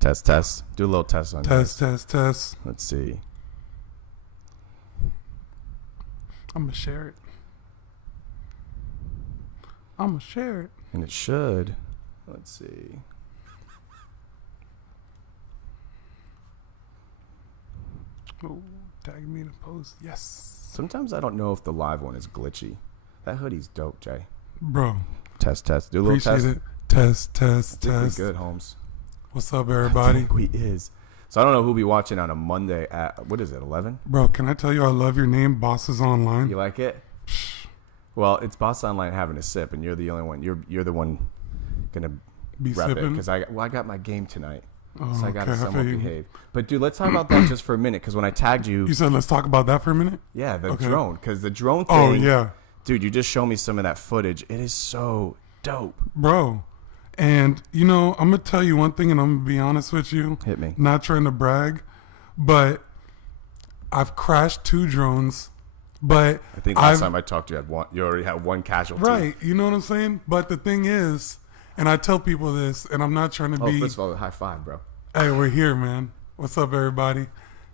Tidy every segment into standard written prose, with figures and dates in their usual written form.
Test. Do a little test on this. Test. Let's see. I'm going to share it. And it should. Let's see. Oh, tag me in a post. Yes. Sometimes I don't know if the live one is glitchy. That hoodie's dope, Jay. Bro. Test. Do a little test. Appreciate it. Test. We're good, Holmes. What's up, everybody? I think we is. So I don't know who'll be watching on a Monday at, what is it, 11? Bro, can I tell you I love your name, Bosses Online? You like it? Well, it's Boss Online having a sip, and you're the only one. You're the one gonna Be rep sipping? it because I got my game tonight, Oh, so I got to okay, somewhat feel you. behave. But dude, let's talk about that just for a minute because when I tagged you, You said let's talk about that for a minute? yeah, the Okay. drone, because the drone thing. Oh, yeah. Dude, you just showed me some of that footage. It is so dope. Bro. And, I'm going to tell you one thing, and I'm going to be honest with you. Hit me. Not trying to brag, but I've crashed 2 drones. But I think last time I talked to you, you already had one casualty. Right. You know what I'm saying? But the thing is, and I tell people this, and I'm not trying to be. First of all, high five, bro. Hey, we're here, man. What's up, everybody?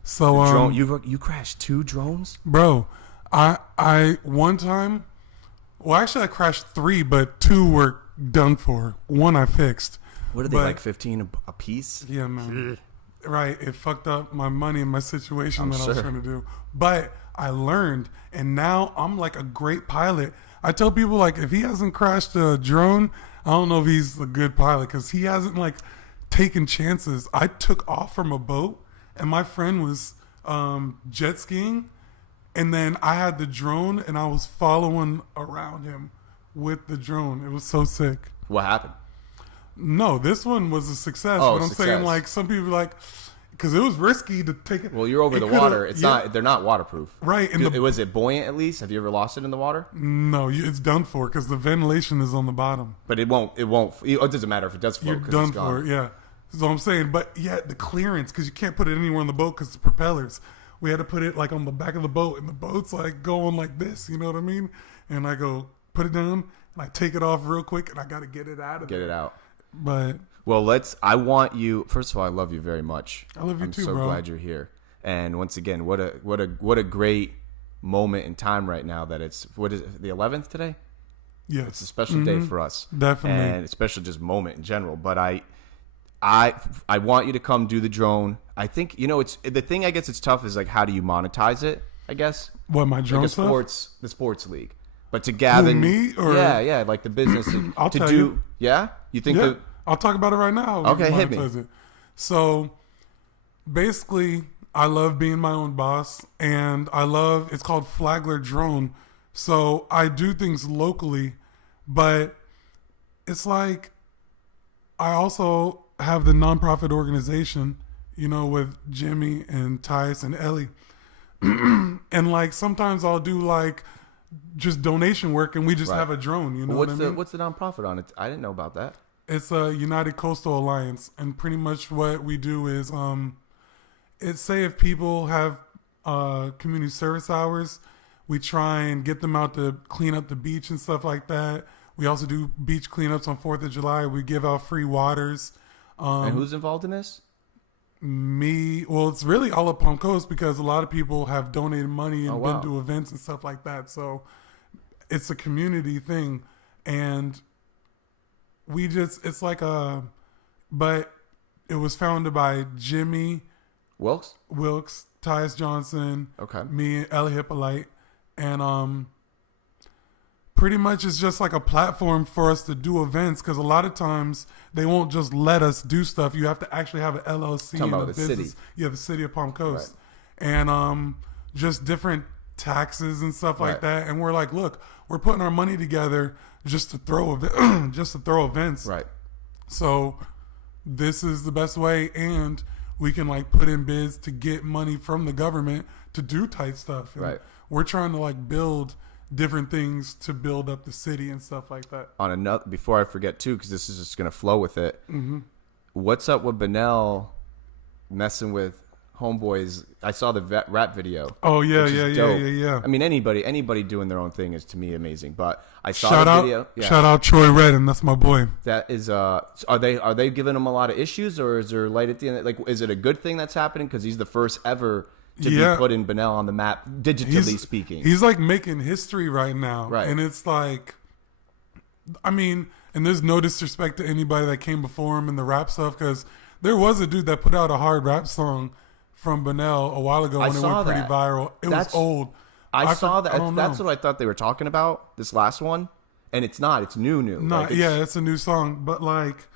So, Drone, you crashed 2 drones? bro, I one time, well, actually, I crashed 3, but 2 were done for. 1 I fixed. What are they, But- like 15 a piece? Yeah, man. Right. It fucked up my money and my situation I'm that I was sure. trying to do. But I learned, and now I'm like a great pilot. I tell people, like, if he hasn't crashed a drone, I don't know if he's a good pilot because he hasn't, like, taken chances. I took off from a boat, and my friend was jet skiing, and then I had the drone, and I was following around him with the drone. It was so sick. What happened? No, this one was a success. Oh, but I'm saying, success. like, some people like, because it was risky to take it. Well, you're over it the could've- water. It's yeah, not. They're not waterproof. right. And Was it buoyant at least? Have you ever lost it in the water? no, it's done for because the ventilation is on the bottom. But it won't. It doesn't matter if it does float. You're 'cause done it's gone. for, yeah. So I'm saying, but yeah, the clearance because you can't put it anywhere on the boat because the propellers. We had to put it like on the back of the boat, and the boat's like going like this. You know what I mean? And I go put it down, and I take it off real quick, and I got to get it out of Get there. it out. But Well, I want you. First of all, I love you very much. I love you I'm too, so bro. glad you're here. And once again, what a great moment in time right now that it's what is it, the 11th today? yes, It's a special day for us. Definitely. And a special just moment in general. But I want you to come do the drone. I think it's the thing. I guess it's tough is like how do you monetize it? I guess what my like drone the stuff? sports league. But to gather me or- yeah, like the business I'll to tell do. you. Yeah, you think Yeah, that I'll talk about it right now. We Okay, can hit me. monetize it. So, basically, I love being my own boss, and it's called Flagler Drone. So, I do things locally, but it's like I also have the nonprofit organization, with Jimmy and Tice and Ellie. And, like, sometimes I'll do, like, just donation work, and we just Right. have a drone, you know what's what I the mean? what's the nonprofit on it? I didn't know about that. It's a United Coastal Alliance, and pretty much what we do is, it's say if people have community service hours, we try and get them out to clean up the beach and stuff like that. We also do beach cleanups on 4th of July. We give out free waters. And who's involved in this? Well, it's really all up Palm Coast because a lot of people have donated money and Oh, wow. been to events and stuff like that. So it's a community thing, and it's like but it was founded by Jimmy Wilkes? Wilkes, Tyus Johnson, Okay. me, and Ellie Hippolyte, and pretty much it's just like a platform for us to do events because a lot of times they won't just let us do stuff. You have to actually have an LLC Talking and a about the business. city. Yeah, the city of Palm Coast, Right. and just different taxes and stuff like Right. that. And we're like, look, we're putting our money together just to throw events. Right. So this is the best way, and we can like put in bids to get money from the government to do tight stuff. And Right. we're trying to like build different things to build up the city and stuff like that. On another, before I forget too, because this is just gonna flow with it. Mm-hmm. What's up with Benel messing with homeboys. I saw the rap video. Oh yeah, which is yeah, dope. yeah. I mean, anybody doing their own thing is to me amazing. But I saw Shout the out, video. Yeah. shout out Troy Redden. That's my boy. That is, are they giving him a lot of issues, or is there light at the end? Like, is it a good thing that's happening because he's the first ever to be put in Bunnell on the map, digitally speaking? He's like making history right now, right? And it's like, I mean, and there's no disrespect to anybody that came before him in the rap stuff, because there was a dude that put out a hard rap song from Bunnell a while ago when it went pretty viral. That's, was old. I saw that. That's what I thought they were talking about, this last one. And it's not. It's new. No, like it's a new song. But, like,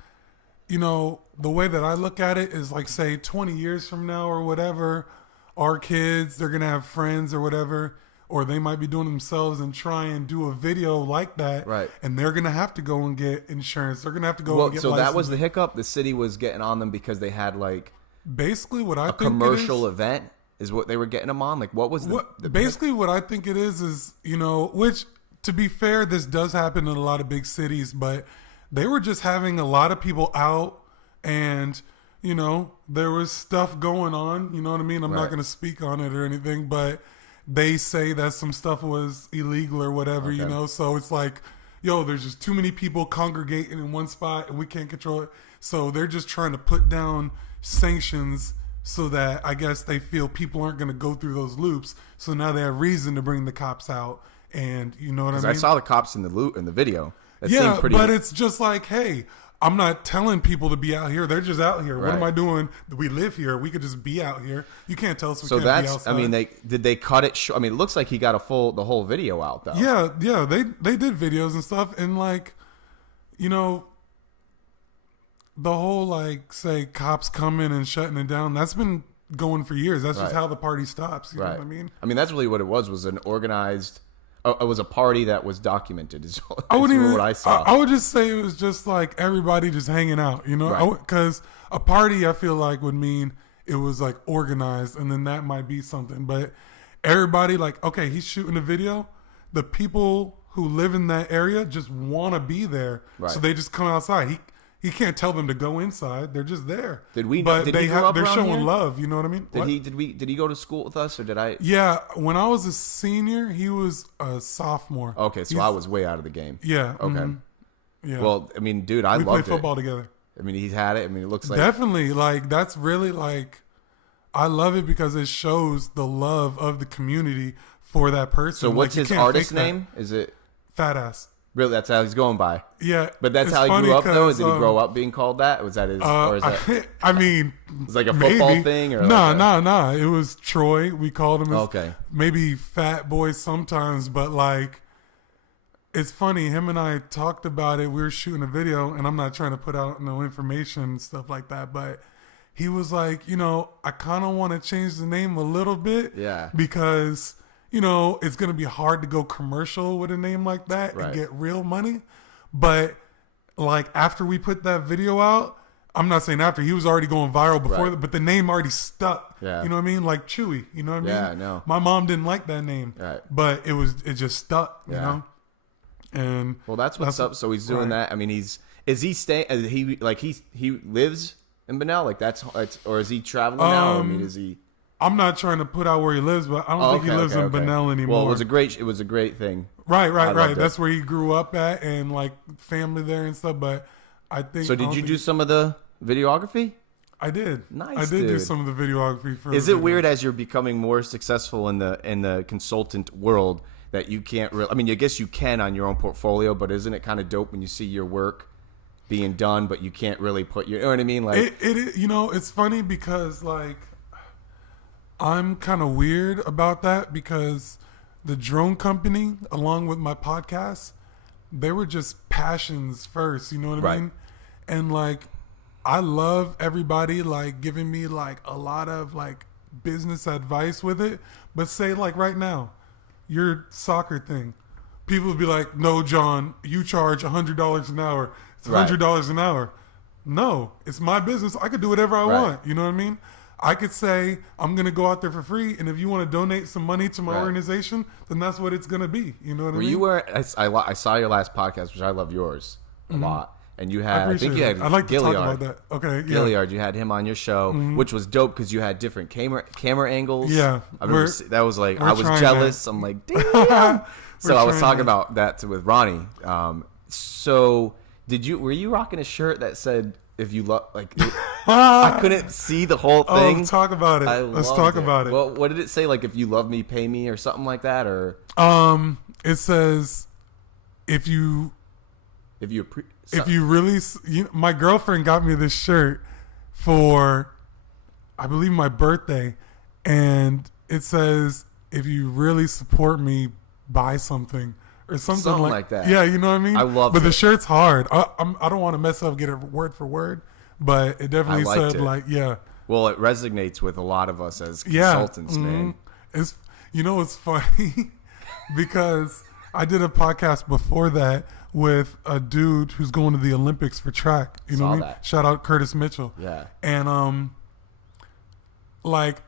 you know, the way that I look at it is, like, say, 20 years from now or whatever, our kids, they're going to have friends or whatever, or they might be doing themselves and try and do a video like that. Right. And they're going to have to go and get insurance. They're going to have to go and get so licensing. that was the hiccup? The city was getting on them because they had, like... Basically, what I think commercial event is what they were getting them on. Like, what was basically what I think it is you know, which to be fair, this does happen in a lot of big cities, but they were just having a lot of people out, and you know, there was stuff going on. You know what I mean? I'm not going to speak on it or anything, but they say that some stuff was illegal or whatever. Okay. You know, so it's like, yo, there's just too many people congregating in one spot, and we can't control it. So they're just trying to put down sanctions so that I guess they feel people aren't going to go through those loops. So now they have reason to bring the cops out, and you know what I mean? I saw the cops in the video. That yeah, but it's just like, hey, I'm not telling people to be out here. They're just out here. Right. What am I doing? We live here. We could just be out here. You can't tell us we can't be outside. I mean, did they cut it short? I mean, it looks like he got the whole video out though. Yeah, they did videos and stuff, and like, you know, the whole, like, say, cops coming and shutting it down, that's been going for years. That's just how the party stops. You know what I mean? I mean, that's really what it was an organized... it was a party that was documented. Is what I saw. I would just say it was just, like, everybody just hanging out, you know? Because a party, I feel like, would mean it was, like, organized, and then that might be something. But everybody, like, okay, he's shooting a video. The people who live in that area just want to be there. Right. So they just come outside. He can't tell them to go inside. They're just there. Did we? But did they're showing here? Love. You know what I mean? Did he go to school with us, or did I? Yeah, when I was a senior, he was a sophomore. Okay, so I was way out of the game. Yeah. Okay. Mm-hmm. Yeah. Well, I mean, dude, we played football together. I mean, he's had it. I mean, it looks like definitely like that's really like I love it because it shows the love of the community for that person. So what's his artist name? Is it Fat Ass? Really, that's how he's going by. Yeah, but that's how he grew up, though. Did he grow up being called that? Was that his? Or is that? I mean, it's like a football thing, or no. It was Troy. We called him. Okay. Maybe Fat Boy sometimes, but like, it's funny. Him and I talked about it. We were shooting a video, and I'm not trying to put out no information and stuff like that, but he was like, you know, I kind of want to change the name a little bit, because, you know, it's going to be hard to go commercial with a name like that and get real money. But, like, after we put that video out, I'm not saying after, he was already going viral before, but the name already stuck. Yeah. You know what I mean? Like Chewy, you know what I mean? Yeah, I know. My mom didn't like that name. Right. But it just stuck, you know? And well, that's what's up. So he's doing that. I mean, is he staying, he lives in Bunnell? Like, or is he traveling now? I mean, is he... I'm not trying to put out where he lives, but I don't think he lives in Bunnell anymore. Well, it was a great thing. Right. That's where he grew up at, and like family there and stuff. But I think. So did you do some of the videography? I did. Nice. I did do some of the videography for. Is it weird as you're becoming more successful in the consultant world that you can't really? I mean, I guess you can on your own portfolio, but isn't it kind of dope when you see your work being done, but you can't really put your? You know what I mean? Like it. You know, it's funny because like. I'm kind of weird about that because the drone company, along with my podcast, they were just passions first. You know what I mean? And like, I love everybody like giving me like a lot of like business advice with it. But say like right now, your soccer thing, people would be like, "No, John, you charge $100 an hour. It's $100 an hour." No, it's my business. I could do whatever I want. You know what I mean? I could say, I'm going to go out there for free, and if you want to donate some money to my organization, then that's what it's going to be. You know what I mean? I saw your last podcast, which I love yours a lot. and you had I think you it. had I'd like to talk Gilliard. about that. Okay, yeah. Gilliard, you had him on your show, which was dope because you had different camera angles. Yeah, I remember that was like I was trying jealous. that. I'm like, damn. So I was talking that. about that with Ronnie. So were you rocking a shirt that said if you love like I couldn't see the whole thing. Oh, talk about it. Let's talk about it. Well, what did it say? Like if you love me, pay me, or something like that, or it says if you really, my girlfriend got me this shirt for, I believe, my birthday, and it says if you really support me, buy something. Or something like that. Yeah, you know what I mean? I love it. But the shirt's hard. I don't want to mess up, get it word for word, but it definitely said, like, yeah. Well, it resonates with a lot of us as consultants, man. It's funny because I did a podcast before that with a dude who's going to the Olympics for track. You know what I mean? That. Shout out Curtis Mitchell. Yeah. And, like,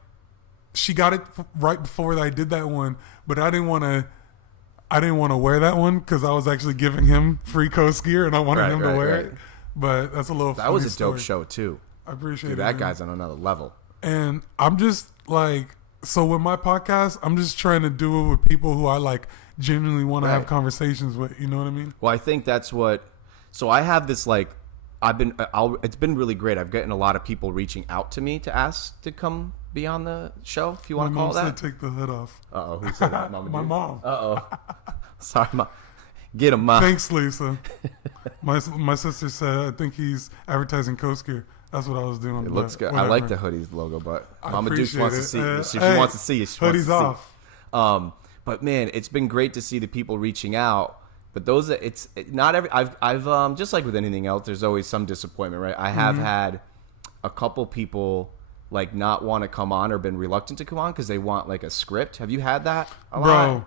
she got it right before I did that one, but I didn't want to wear that one because I was actually giving him free coast gear and I wanted him to wear it. But that's a little funny. That was a story. dope show too. I appreciate it. That guy's on another level. And I'm just like, so with my podcast, I'm just trying to do it with people who I like genuinely want to have conversations with. You know what I mean? Well, I think that's what. So I have this like, it's been really great. I've gotten a lot of people reaching out to me to ask to come be on the show, if you want to call that. My mom said take the hood off. Uh-oh, who said that? Mama My mom. Uh-oh. Sorry, Mom. Get him, Mom. Thanks, Lisa. My sister said, I think he's advertising Coast Gear. That's what I was doing. It looks good. Whatever. I like the hoodies logo, but Mama Dukes wants to see it. She hey, wants to see it. She hoodies off. But man, it's been great to see the people reaching out. But not every. I've just like with anything else, there's always some disappointment, right? I have had a couple people like not want to come on or been reluctant to come on because they want like a script. Have you had that a lot? Bro,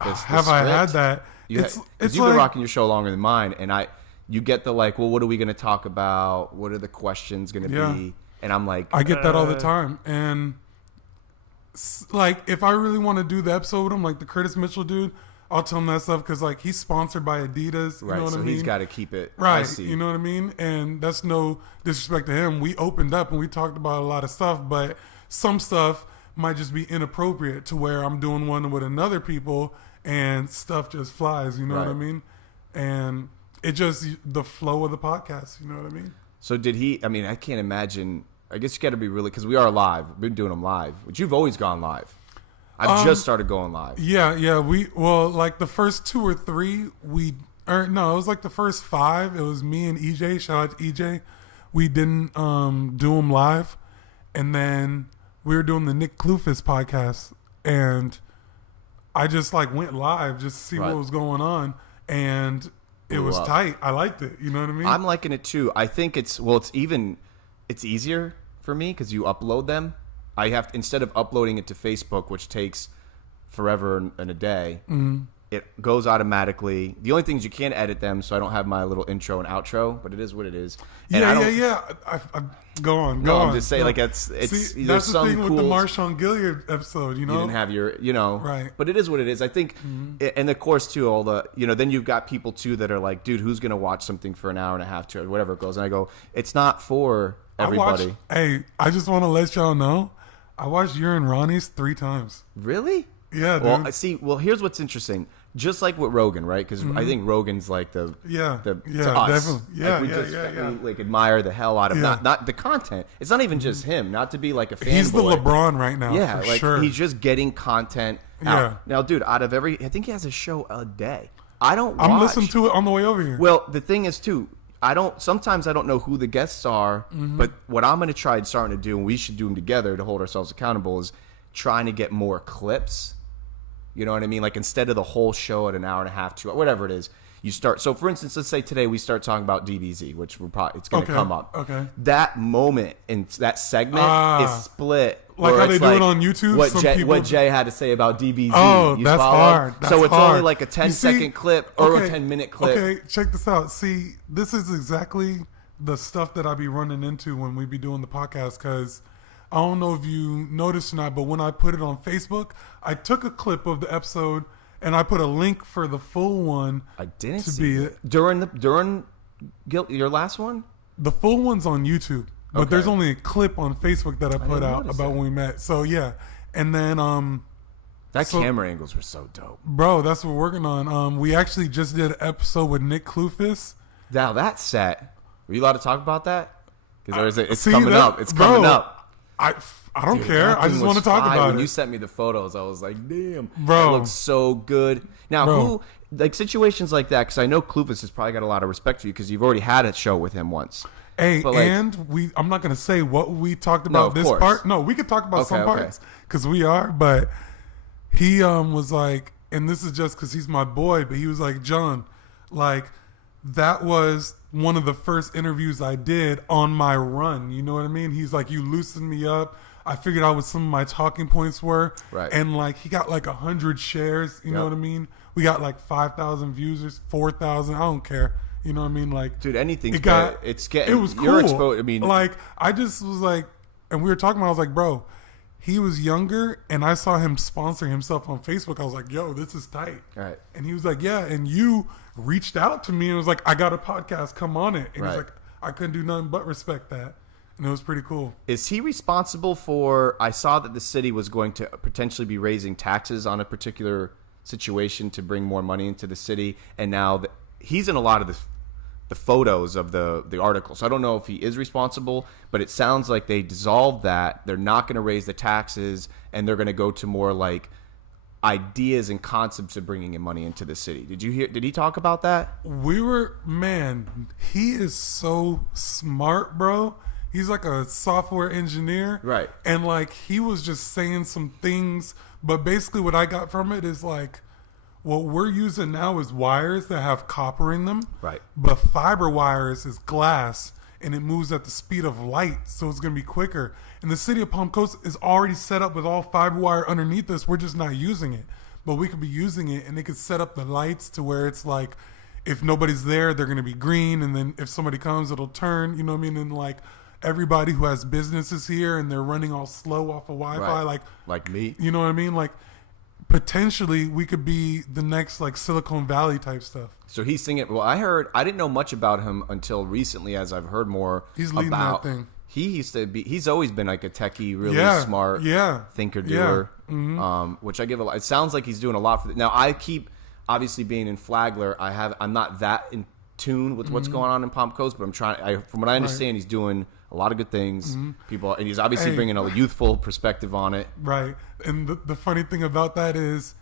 have I had that? You've been rocking your show longer than mine, and you get the like, well, what are we going to talk about? What are the questions going to be? And I'm like, I get that all the time. And like, if I really want to do the episode with him, like the Curtis Mitchell dude, I'll tell him that stuff because like he's sponsored by Adidas. You know what I mean? He's got to keep it right. You know what I mean? And that's no disrespect to him. We opened up and we talked about a lot of stuff, but some stuff might just be inappropriate to where I'm doing one with another people and stuff just flies. You know what I mean? And it just the flow of the podcast. You know what I mean? So did he? I mean, I can't imagine. I guess you got to be really because we are live. We've been doing them live, but you've always gone live. I've just started going live. Yeah. Like the first 2 or 3, it was like the first 5. It was me and EJ. Shout out to EJ. We didn't do them live, and then we were doing the Nick Klufis podcast, and I just like went live just to see what was going on, and it was tight. I liked it. You know what I mean? I'm liking it too. I think it's easier for me because you upload them. I have instead of uploading it to Facebook, which takes forever and a day, it goes automatically. The only thing is you can't edit them, so I don't have my little intro and outro, but it is what it is. And yeah. Go on. I'm just saying, like it's. See, that's the thing with the Marshawn Gilliard episode. You know, you didn't have your, right. But it is what it is. I think, and of course too, all the, then you've got people too that are like, dude, who's gonna watch something for an hour and a half to whatever it goes, and I go, it's not for everybody. I just want to let y'all know. I watched you and Ronnie's 3 times. Really? Yeah, dude. Well, see, here's what's interesting. Just like with Rogan, right? Because I think Rogan's like to us. Definitely. Yeah, we like admire the hell out of not the content. It's not even just him. Not to be like a fanboy. He's the LeBron right now. Yeah, for like sure. He's just getting content out. Yeah. Now, dude, out of I think he has a show a day. I'm listening to it on the way over here. Well, the thing is too. Sometimes I don't know who the guests are, but what I'm going to try starting to do, and we should do them together to hold ourselves accountable, is trying to get more clips. You know what I mean? Like instead of the whole show at an hour and a half, 2 hours, whatever it is, you start. So for instance, let's say today we start talking about DBZ, which it's going to come up. Okay. That moment in that segment is split. Like how they do it on YouTube. What Jay had to say about DBZ. Oh, that's hard. So it's only like a 10-second clip or a 10-minute clip. Okay, check this out. See, this is exactly the stuff that I be running into when we be doing the podcast, because I don't know if you noticed or not, but when I put it on Facebook, I took a clip of the episode and I put a link for the full one. I didn't see it. During Your last one? The full one's on YouTube, but Okay. there's only a clip on Facebook that I put didn't out notice about that. when we met. So yeah, and then That So- camera angles were so dope. bro, that's what we're working on. We actually just did an episode with Nick Klufis. Now that set, were you allowed to talk about that? Because it's See, coming that- up. It's bro, coming up. I don't Dude, care. that I thing just was want to talk fire. about When it. you sent me the photos, I was like, damn. Bro. It looks so good. Now, Bro. who, like situations like that, because I know Klufis has probably got a lot of respect for you because you've already had a show with him once. Hey, But, like- and I'm not going to say what we talked No, about of this course. part. No, we could talk about some Okay, okay. parts because we are, but he was like, and this is just because he's my boy, but he was like, John, like, that was one of the first interviews I did on my run. You know what I mean? He's like, you loosened me up. I figured out what some of my talking points were. Right. And like, he got like 100 shares. You know Yep. what I mean? We got like 5,000 views, or 4,000. I don't care. You know what I mean? Like, Dude, anything's it got, better. It's getting, it was cool. you're exposed. I mean, like, I just was like, and we were talking about, I was like, bro, he was younger and I saw him sponsoring himself on Facebook. I was like, yo, this is tight. right. And he was like, yeah. And you reached out to me and was like, I got a podcast, come on it. And Right. he's like, I couldn't do nothing but respect that. And it was pretty cool. Is he responsible for? I saw that the city was going to potentially be raising taxes on a particular situation to bring more money into the city, and now he's in a lot of the photos of the article. So I don't know if he is responsible, but it sounds like they dissolved that. They're not going to raise the taxes, and they're going to go to more like ideas and concepts of bringing in money into the city. Did you hear? Did he talk about that? Man, he is so smart, bro. He's like a software engineer. Right. And like, he was just saying some things, but basically what I got from it is like, what we're using now is wires that have copper in them. Right. But fiber wires is glass and it moves at the speed of light, so it's going to be quicker. And the city of Palm Coast is already set up with all fiber wire underneath us. We're just not using it. But we could be using it, and they could set up the lights to where it's like, if nobody's there, they're going to be green, and then if somebody comes, it'll turn, you know what I mean? And like, everybody who has businesses here and they're running all slow off of Wi-Fi, Right. like me. you know what I mean? Like, potentially we could be the next like Silicon Valley type stuff. So he's singing. Well, I didn't know much about him until recently, as I've heard more. He's leading about, that thing. He used to be. He's always been like a techie, really Yeah, smart, yeah, thinker yeah. doer. Mhm. Which I give a lot. It sounds like he's doing a lot for. Now I keep obviously being in Flagler. I'm not that in tune with what's going on in Palm Coast, but I'm trying. From what I understand, he's doing a lot of good things. People, and he's obviously Hey. bringing a youthful perspective on it. Right. And the funny thing about that is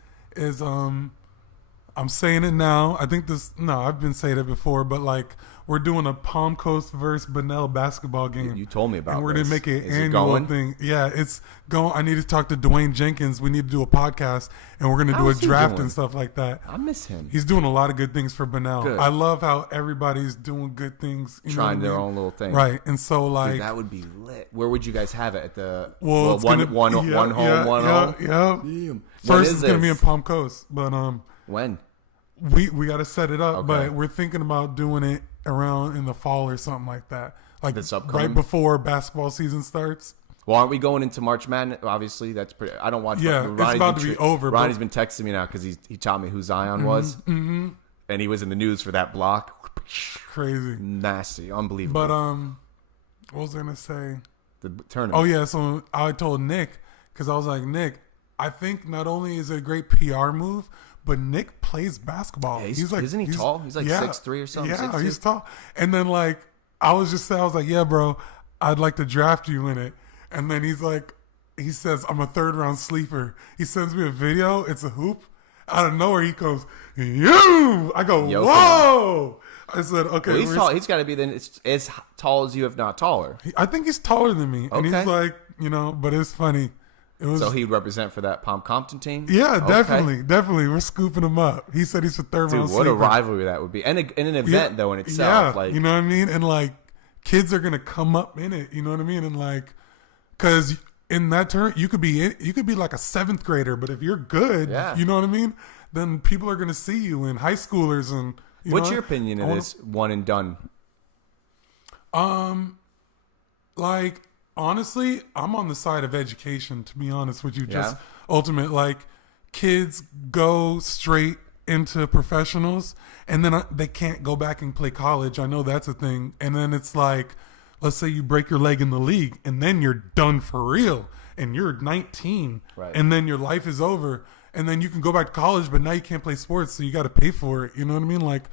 I'm saying it now. I think I've been saying it before, but like, we're doing a Palm Coast versus Bunnell basketball game. You told me about. And we're this. gonna make it Is it annual going? thing. Yeah, it's going. I need to talk to Dwayne Jenkins. We need to do a podcast, and we're gonna do a How's he draft doing? and stuff like that. I miss him. He's doing a lot of good things for Bunnell. Good. I love how everybody's doing good things, you know Trying what I their mean? own little thing. Right. And so like, Dude, that would be lit. Where would you guys have it? At the well, it's one gonna, one yeah, one home, yeah, one yeah, home. Yeah. Damn. When First, is it's gonna be in this? Palm Coast, but When? we got to set it up. Okay. But we're thinking about doing it around in the fall or something like that, like This upcoming? right before basketball season starts. Well, aren't we going into March Madness? Obviously, that's pretty. I don't watch. Yeah, but it's about to be over, but- Ronnie's been texting me now because he taught me who Zion was, and he was in the news for that block. Crazy. Nasty, unbelievable. But what was I gonna say? the tournament. Oh yeah, so I told Nick because I was like, Nick, I think not only is it a great PR move, but Nick plays basketball. Yeah, isn't he tall? He's like 6'3" or something, Yeah, 6'2". he's tall. And then like I was like, yeah, bro, I'd like to draft you in it. And then he says, I'm a 3rd round sleeper. He sends me a video. It's a hoop. Out of nowhere, he goes, you. I go, Yo, whoa. I said, okay. Well, he's tall. He's got to be then as tall as you, if not taller. I think he's taller than me. And Okay. he's like, but it's funny. It was, So he'd represent for that Palm Compton team. yeah, Okay. definitely. We're scooping him up. He said he's a 3rd Dude, round what a sleeper. rivalry that would be, and an event though in itself. Yeah, Like, you know what I mean? And like, kids are gonna come up in it. You know what I mean? And like, because in that turn, you could be like a 7th grader, but if you're good, Yeah. you know what I mean? Then people are gonna see you, and high schoolers, and what's your opinion of I wanna- this one and done? Like, honestly, I'm on the side of education, to be honest with you. Just Yeah. ultimate, like, kids go straight into professionals, and then they can't go back and play college. I know that's a thing. And then it's like, let's say you break your leg in the league, and then you're done for real, and you're 19, Right. and then your life is over, and then you can go back to college, but now you can't play sports, so you got to pay for it. You know what I mean? Like,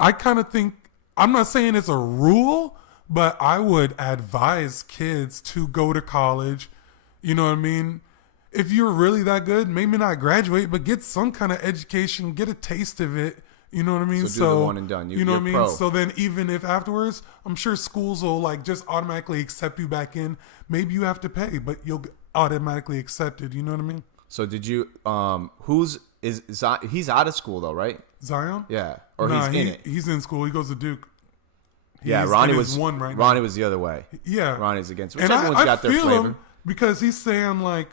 I kind of think, I'm not saying it's a rule, but I would advise kids to go to college. You know what I mean? If you're really that good, maybe not graduate, but get some kind of education, get a taste of it. You know what I mean? So do the one and done. You know what I mean? Pro. So then even if afterwards, I'm sure schools will like just automatically accept you back in. Maybe you have to pay, but you'll get automatically accepted. You know what I mean? So did you? He's out of school though, right? Zion? Yeah, or he's in it. He's in school. He goes to Duke. Yeah, He's Ronnie in was his one right now. Ronnie was the other way. Yeah, Ronnie's against. Which And everyone's I got their feel flavor. him because he's saying like,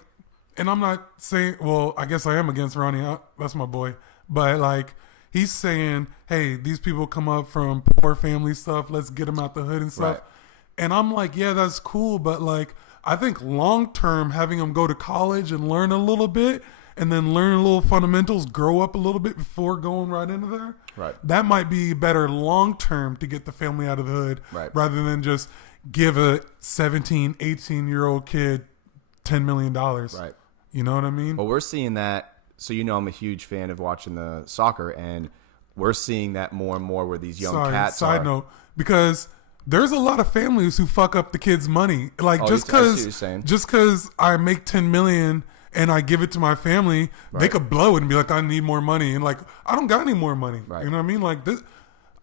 and I'm not saying, well, I guess I am against Ronnie. That's my boy. But like, he's saying, hey, these people come up from poor family stuff. Let's get them out the hood and stuff. Right. And I'm like, yeah, that's cool. But like, I think long term, having them go to college and learn a little bit, and then learn a little fundamentals, grow up a little bit before going right into there. Right. That might be better long term to get the family out of the hood, Right. rather than just give a 17, 18-year-old kid $10 million. Right. You know what I mean? Well, we're seeing that. So I'm a huge fan of watching the soccer, and we're seeing that more and more where these young cats Side are. note, because there's a lot of families who fuck up the kids' money. Like Oh, just I see what you're because saying. I make $10 million and I give it to my family, they Right. could blow it and be like, I need more money. And like, I don't got any more money. Right. You know what I mean? Like this,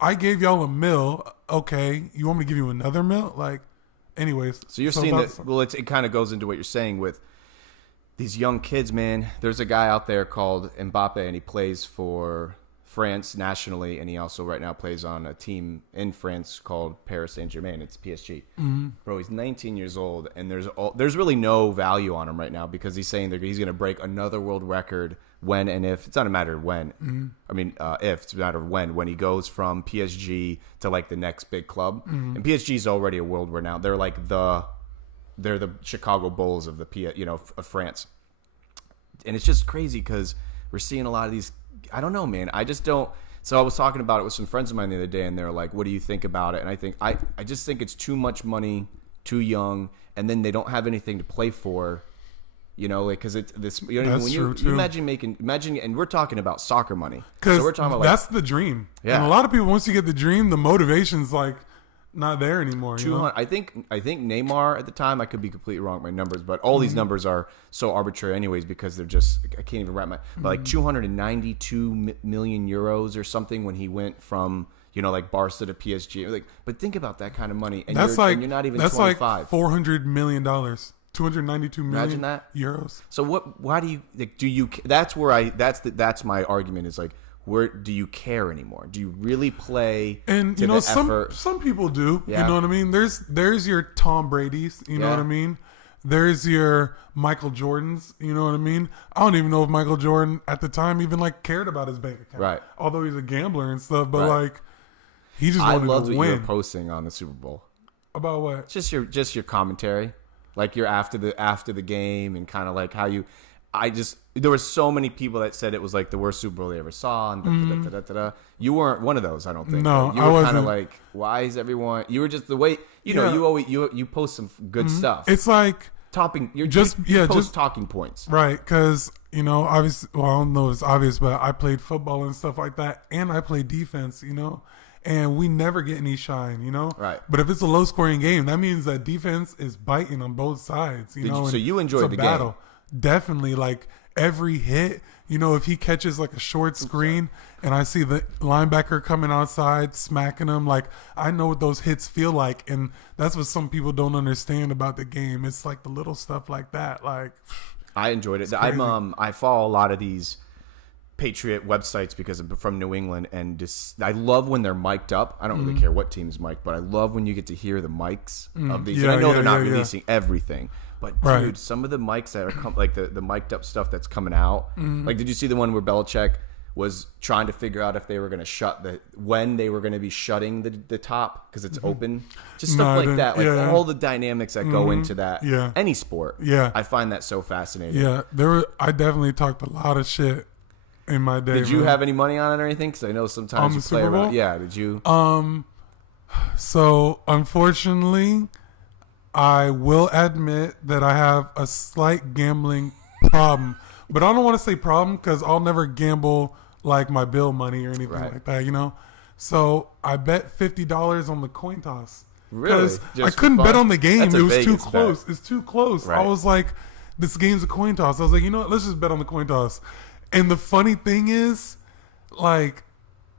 I gave y'all $1 million. Okay. You want me to give you another $1 million? Like, anyways. So you're seeing that. Well, it kind of goes into what you're saying with these young kids, man. There's a guy out there called Mbappe, and he plays for France nationally, and he also right now plays on a team in France called Paris Saint-Germain. It's PSG. Mm-hmm. Bro, he's 19 years old, and there's really no value on him right now because he's saying that he's going to break another world record when and if. It's not a matter of when. Mm-hmm. I mean, if. It's a matter of when he goes from PSG to like the next big club. Mm-hmm. And PSG is already a world renowned. They're like they're the Chicago Bulls of of France. And it's just crazy because we're seeing a lot of these. I don't know, man. I just don't. So I was talking about it with some friends of mine the other day, and they're like, "What do you think about it?" And I think I just think it's too much money, too young, and then they don't have anything to play for. You know, like because it's this. You know, That's when true, you too. imagine, and we're talking about soccer money. Because So we're talking about like that's the dream. Yeah. And a lot of people, once you get the dream, the motivation's like not there anymore. You know? 200. I think Neymar at the time, I could be completely wrong with my numbers, but all these numbers are so arbitrary anyways because they're just I can't even wrap my but like 292 million euros or something when he went from like Barca to PSG. Like, but think about that kind of money, and That's you're not even that's 25. like $400 million, 292 million Imagine that. euros. So why do you like? Do you? That's where that's my argument is like. Where do you care anymore? Do you really play? And to the some effort? some people do. Yeah. You know what I mean? There's your Tom Brady's. You know Yeah. what I mean? There's your Michael Jordans. You know what I mean? I don't even know if Michael Jordan at the time even like cared about his bank account. Right. Although he's a gambler and stuff, but Right. like he just I wanted love to what you were win. posting on the Super Bowl. About what? Just your commentary, like your after the game and kind of like how you. There were so many people that said it was like the worst Super Bowl they ever saw. And You weren't one of those, I don't think. No, you I were kind wasn't. of like, why is everyone? You were just the way Yeah. you always you post some good stuff. It's like Topping. You Just- you yeah, post just- talking points. right, because obviously, well, I don't know if it's obvious, but I played football and stuff like that, and I played defense. And we never get any shine. Right. But if it's a low scoring game, that means that defense is biting on both sides. So you and enjoyed it's a the game. battle. Definitely, like every hit. If he catches like a short screen and I see the linebacker coming outside smacking him, like I know what those hits feel like, and that's what some people don't understand about the game. It's like the little stuff like that. Like I enjoyed it. crazy. I follow a lot of these Patriot websites because I'm from New England, and I love when they're mic'd up. I don't really care what team's mic'd, but I love when you get to hear the mics of these. Yeah, and I know yeah, they're not yeah, yeah. releasing everything, but Right. dude, some of the mics that are like the mic'd up stuff that's coming out. Like, did you see the one where Belichick was trying to figure out if they were going to when they were going to be shutting the top because it's open, just No, I stuff like didn't. that, like Yeah. all the dynamics that go into that. Yeah. Any sport. Yeah. I find that so fascinating. yeah, I definitely talked a lot of shit in my day. Did you man. have any money on it or anything? Because I know sometimes On you the play Super Bowl? around. Yeah, did you? So unfortunately, I will admit that I have a slight gambling problem, but I don't want to say problem because I'll never gamble like my bill money or anything Right. like that, you know. So I bet $50 on the coin toss. Really? Because I Just for couldn't fun? bet on the game. That's a It was too Vegas bet. close. It's too close. Right. I was like, this game's a coin toss. I was like, you know what? Let's just bet on the coin toss. And the funny thing is, like,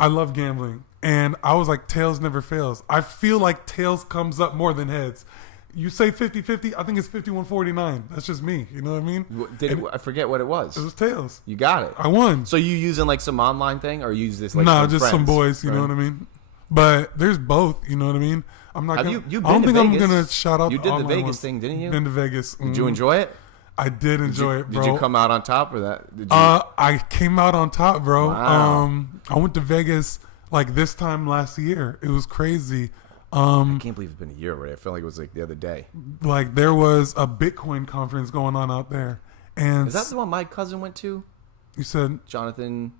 I love gambling. And I was like, tails never fails. I feel like tails comes up more than heads. You say 50-50, I think it's 51-49. That's just me. You know what I mean? I forget what it was. It was tails. You got it. I won. So you using like some online thing, or you use this like Nah, some just friends? some boys. You know Right. what I mean? But there's both. You know what I mean? I'm not. Have Gonna, you I don't been think to I'm Vegas? gonna shout out. You the did the online Vegas ones. thing, didn't you? Been to Vegas. Did you enjoy it? I did enjoy it, bro. Did you come out on top or that? Did you? I came out on top, bro. Wow. I went to Vegas like this time last year. It was crazy. I can't believe it's been a year already. I feel like it was like the other day. Like there was a Bitcoin conference going on out there, and Is that the one my cousin went to? you said Jonathan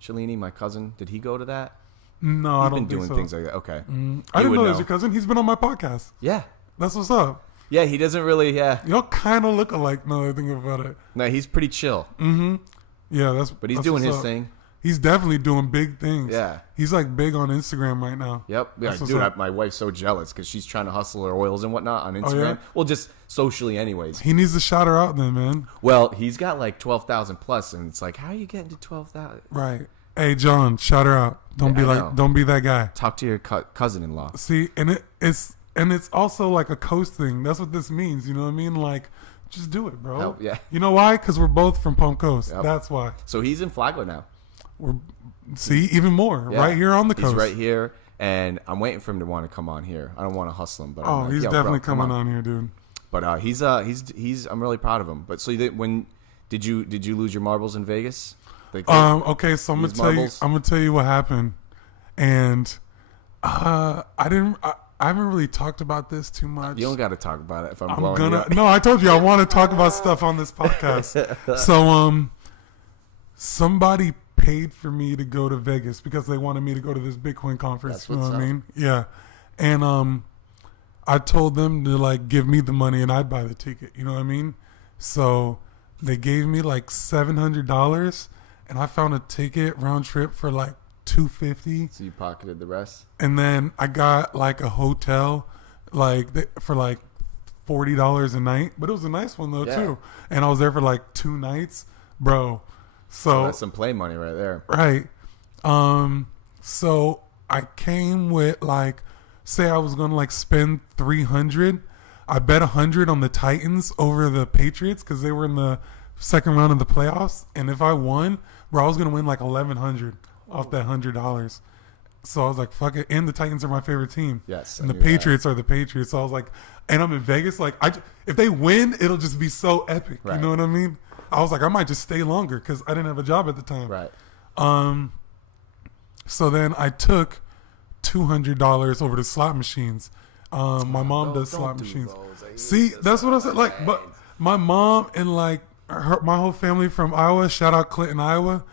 Cellini, my cousin. Did he go to that? no? I He's don't been think doing so. things like that. Okay. I He didn't would know that was your cousin. He's been on my podcast. Yeah. That's what's up. Yeah, he doesn't really. Yeah. Y'all kind of look alike now that I think about it. No, he's pretty chill. Yeah, But he's that's doing what's his up. thing. He's definitely doing big things. Yeah. He's like big on Instagram right now. Yep. Yeah, That's what's dude, up. my wife's so jealous because she's trying to hustle her oils and whatnot on Instagram. Oh, yeah? Well, just socially, anyways. He needs to shout her out then, man. Well, he's got like 12,000 plus, and it's like, how are you getting to 12,000? Right. Hey, John, shout her out. Don't Yeah, be I know. don't be that guy. Talk to your cousin-in-law. See, and it's also like a coast thing. That's what this means. You know what I mean? Like, just do it, bro. Help, yeah. You know why? Because we're both from Palm Coast. Yep. That's why. So he's in Flagler now. See, even more Yeah. right here on the coast. He's right here, and I'm waiting for him to want to come on here. I don't want to hustle him, but I'm Oh, like, he's "Yo, definitely bro, come coming on here, dude. But he's I'm really proud of him. But so when did you lose your marbles in Vegas? Like, Okay, so I'm gonna Use tell you. marbles? I'm gonna tell you what happened, and I haven't really talked about this too much. you don't got to talk about it if I'm I'm blowing you gonna. up. No, I told you I want to talk about stuff on this podcast. So somebody paid for me to go to Vegas because they wanted me to go to this Bitcoin conference. That's You know what's what I up. mean? Yeah. And I told them to like give me the money and I'd buy the ticket. You know what I mean? So they gave me like $700 and I found a ticket round trip for like $250. So you pocketed the rest. And then I got like a hotel like for like $40 a night, but it was a nice one though Yeah. too. And I was there for like 2 nights, bro. So That's some play money right there. right. So I came with like, say I was gonna like spend 300. I bet 100 on the Titans over the Patriots because they were in the second round of the playoffs. And if I won, bro, I was gonna win like 1,100 off that $100. So I was like, fuck it. And the Titans are my favorite team. Yes, And I the knew that. Patriots are the Patriots. So I was like, and I'm in Vegas. Like, if they win, it'll just be so epic. Right. You know what I mean? I was like, I might just stay longer because I didn't have a job at the time. Right. So then I took $200 over to slot machines. My mom does don't slot do machines. those. I hate See, those that's what I said. Like, but my mom and like my whole family from Iowa. Shout out Clinton, Iowa.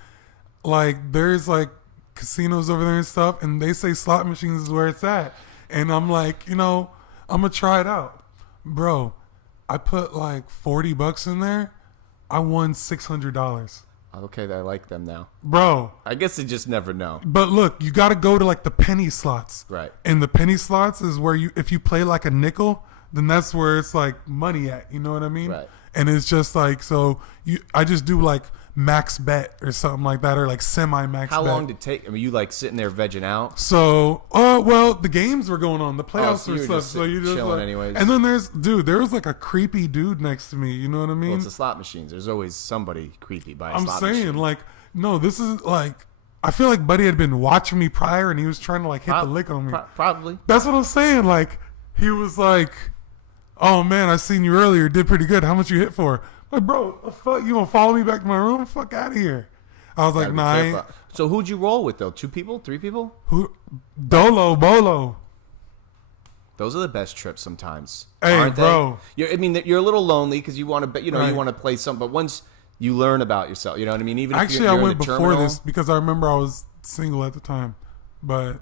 Like, there's like casinos over there and stuff, and they say slot machines is where it's at. And I'm like, I'm gonna try it out, bro. I put like $40 in there. I won $600, Okay, I like them now. bro. I guess you just never know. But look, you got to go to like the penny slots. Right. And the penny slots is where if you play like a nickel, then that's where it's like money at. You know what I mean? Right. And it's just like, I just do like max bet or something like that, or like semi max bet. How long did it take? I mean, you like sitting there vegging out? So, well, the games were going on, the playoffs so or you were stuff. just So you just chilling like, anyways. And then there was like a creepy dude next to me. You know what I mean? Well, it's the slot machines. There's always somebody creepy by a I'm slot saying, machine. like, no, this is like, I feel like Buddy had been watching me prior and he was trying to like hit the lick on me. Probably. That's what I'm saying. Like, he was like, oh man, I seen you earlier, did pretty good. How much you hit for? Like, bro, the fuck, you gonna follow me back to my room? Fuck out of here. I was like, Gotta be nah, I ain't. careful. So who'd you roll with though? 2 people? 3 people? Who? Dolo, Bolo. Those are the best trips sometimes. Hey, aren't bro. They? I mean, you're a little lonely because you want to, you Right. want to play something. But once you learn about yourself. You know what I mean? Even Actually, if you're I in went the before terminal, this because I remember I was single at the time, but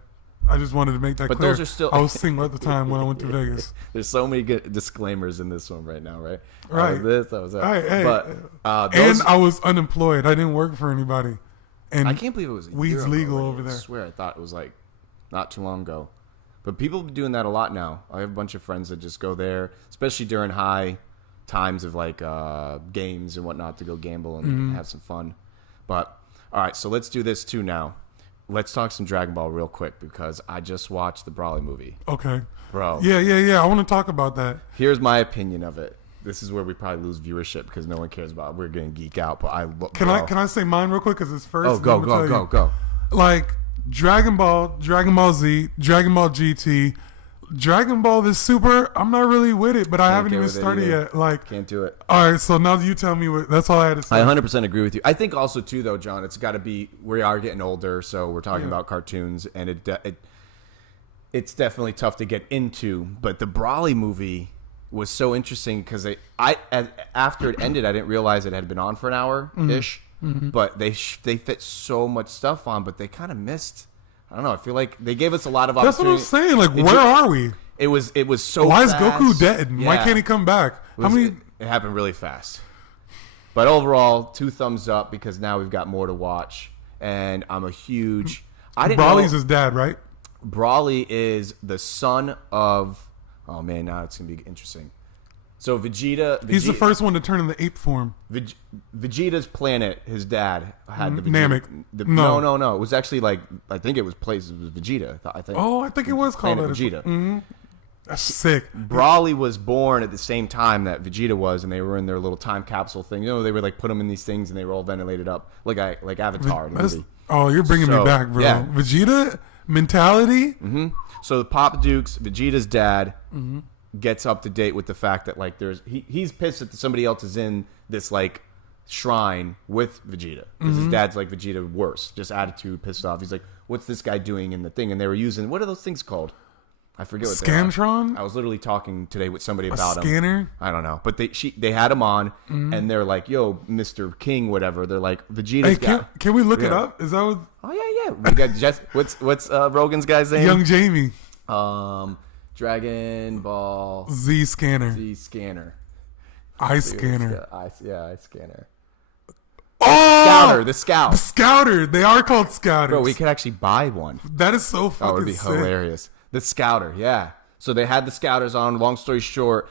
I just wanted to make that But clear. those are still- I was single at the time when I went to Vegas. There's so many good disclaimers in this one right now, right? Right. I was this, I was that. Hey, but and those, I was unemployed. I didn't work for anybody. And I can't believe it was a weed's year ago legal already. over there. I swear, I thought it was like not too long ago. But people be doing that a lot now. I have a bunch of friends that just go there, especially during high times of like games and whatnot, to go gamble and have some fun. But all right, so let's do this too now. Let's talk some Dragon Ball real quick because I just watched the Broly movie. Okay. Bro. Yeah. I want to talk about that. Here's my opinion of it. This is where we probably lose viewership because no one cares about it. We're going to geek out. But Can I say mine real quick because it's first? Oh, go. Like Dragon Ball, Dragon Ball Z, Dragon Ball GT, Dragon Ball the Super. I'm not really with it, but I haven't even started yet. Like, can't do it. All right, so now you tell me what. That's all I had to say. I 100% agree with you. I think also too, though, John, it's got to be. We are getting older, so we're talking about cartoons, and it's definitely tough to get into. But the Broly movie was so interesting because after it ended, I didn't realize it had been on for an hour ish. But they fit so much stuff on, but they kind of missed. I don't know. I feel like they gave us a lot of opportunity. That's what I'm saying. Like, where are we? It was so. Why fast. is Goku dead? Yeah. Why can't he come back? It happened really fast. But overall, 2 thumbs up because now we've got more to watch, and I'm a huge. I didn't Broly's know his dad, right? Broly is the son of. Oh man, now it's gonna be interesting. So Vegeta, He's the first one to turn in the ape form. Vegeta's planet, his dad had the Namek. No. It was actually like I think it was Vegeta. I think. Oh, I think it was called Planet that. Vegeta. That's sick. Broly was born at the same time that Vegeta was, and they were in their little time capsule thing. You know, they would like put them in these things, and they were all ventilated up, like Avatar. In the movie. Oh, you're bringing me back, bro. Yeah. Vegeta mentality. So the Pop Dukes, Vegeta's dad, gets up to date with the fact that like he's pissed that somebody else is in this like shrine with Vegeta because his dad's like Vegeta worse, just attitude, pissed off. He's like, what's this guy doing in the thing? And they were using, what are those things called? I forget what they are. Scantron? I was literally talking today with somebody about him. Scanner? I don't know, but they had him on, and they're like, "Yo, Mr. King, whatever." They're like, "Vegeta's guy." Can we look it up? Is that what? Oh yeah. We got what's Rogan's guy's name? Young Jamie. Dragon Ball Z Scanner. Z Scanner. Eye Scanner. Eye Scanner. Oh! Scouter, the Scout. The Scouter. They are called Scouters. Bro, we could actually buy one. That is so fucking That would be sick. hilarious. The Scouter, yeah. So they had the Scouters on. Long story short,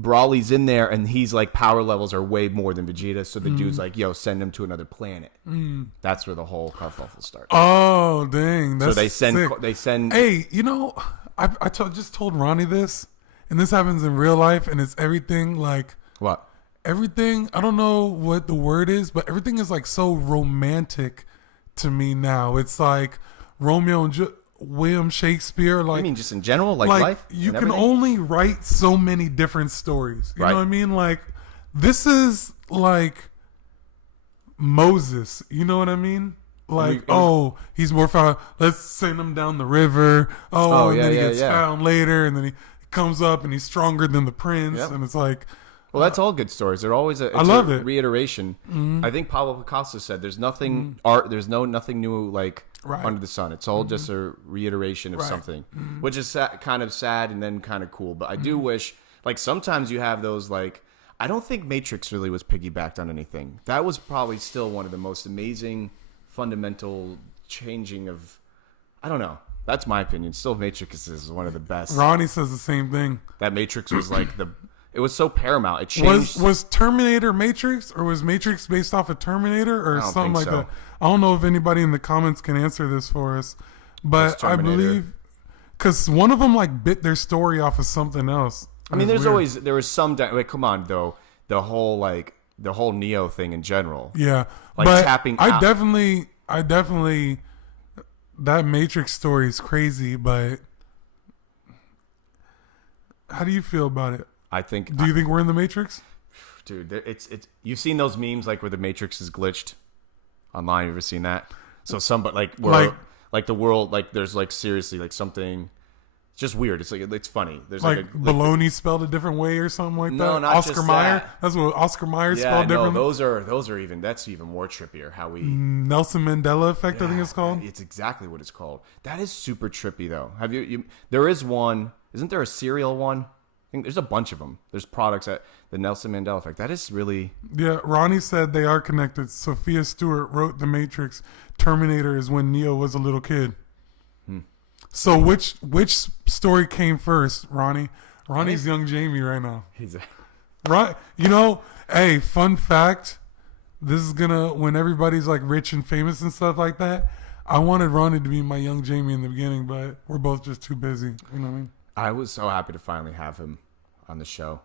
Broly's in there, and he's like power levels are way more than Vegeta. So the dude's like, "Yo, send him to another planet." That's where the whole kerfuffle starts. Oh, dang. That's So sick. they send. Hey, you know, just told Ronnie this, and this happens in real life, and it's everything like What? everything. I don't know what the word is, but everything is like so romantic to me now. It's like Romeo and William Shakespeare. Like, I mean, just in general, like life. You and can everything? only write so many different stories. You Right. know what I mean? Like, this is like Moses. You know what I mean? Like, he's more found. Let's send him down the river. And then he gets found later, and then he comes up and he's stronger than the prince. Yep. And it's like, Well, that's all good stories. They're always I love it. reiteration. I think Pablo Picasso said, "There's nothing art. There's nothing new like under the sun. It's all just a reiteration of something," which is kind of sad and then kind of cool. But I do wish, like, sometimes you have those like. I don't think Matrix really was piggybacked on anything. That was probably still one of the most amazing, fundamental changing of. I don't know. That's my opinion. Still, Matrix is one of the best. Ronnie says the same thing. That Matrix was like the. It was so paramount. It changed. Was Terminator Matrix, or was Matrix based off of Terminator, or something like that? I don't know if anybody in the comments can answer this for us, but I believe because one of them like bit their story off of something else. I mean, there was some. Like, come on, though. The whole Neo thing in general. Yeah, like but tapping. I definitely. That Matrix story is crazy, but how do you feel about it? I think. Do you think we're in the Matrix? Dude, it's you've seen those memes like where the Matrix is glitched online. You ever seen that? So somebody like the world, like there's like seriously like something just weird. It's like it's funny. There's like baloney spelled a different way or something like No, that. not Oscar just Mayer. that. That's what Oscar Mayer yeah, spelled no, differently. those are even that's even more trippier. How we Nelson Mandela effect, I think it's called. It's exactly what it's called. That is super trippy though. Have you there is one. Isn't there a cereal one? I think there's a bunch of them. There's products at the Nelson Mandela effect. That is really Yeah, Ronnie said they are connected. Sophia Stewart wrote The Matrix. Terminator is when Neo was a little kid. So which story came first, Ronnie? Ronnie's young Jamie right now. he's a, Right? Hey, fun fact. This is gonna when everybody's like rich and famous and stuff like that. I wanted Ronnie to be my young Jamie in the beginning, but we're both just too busy. You know what I mean? I was so happy to finally have him on the show,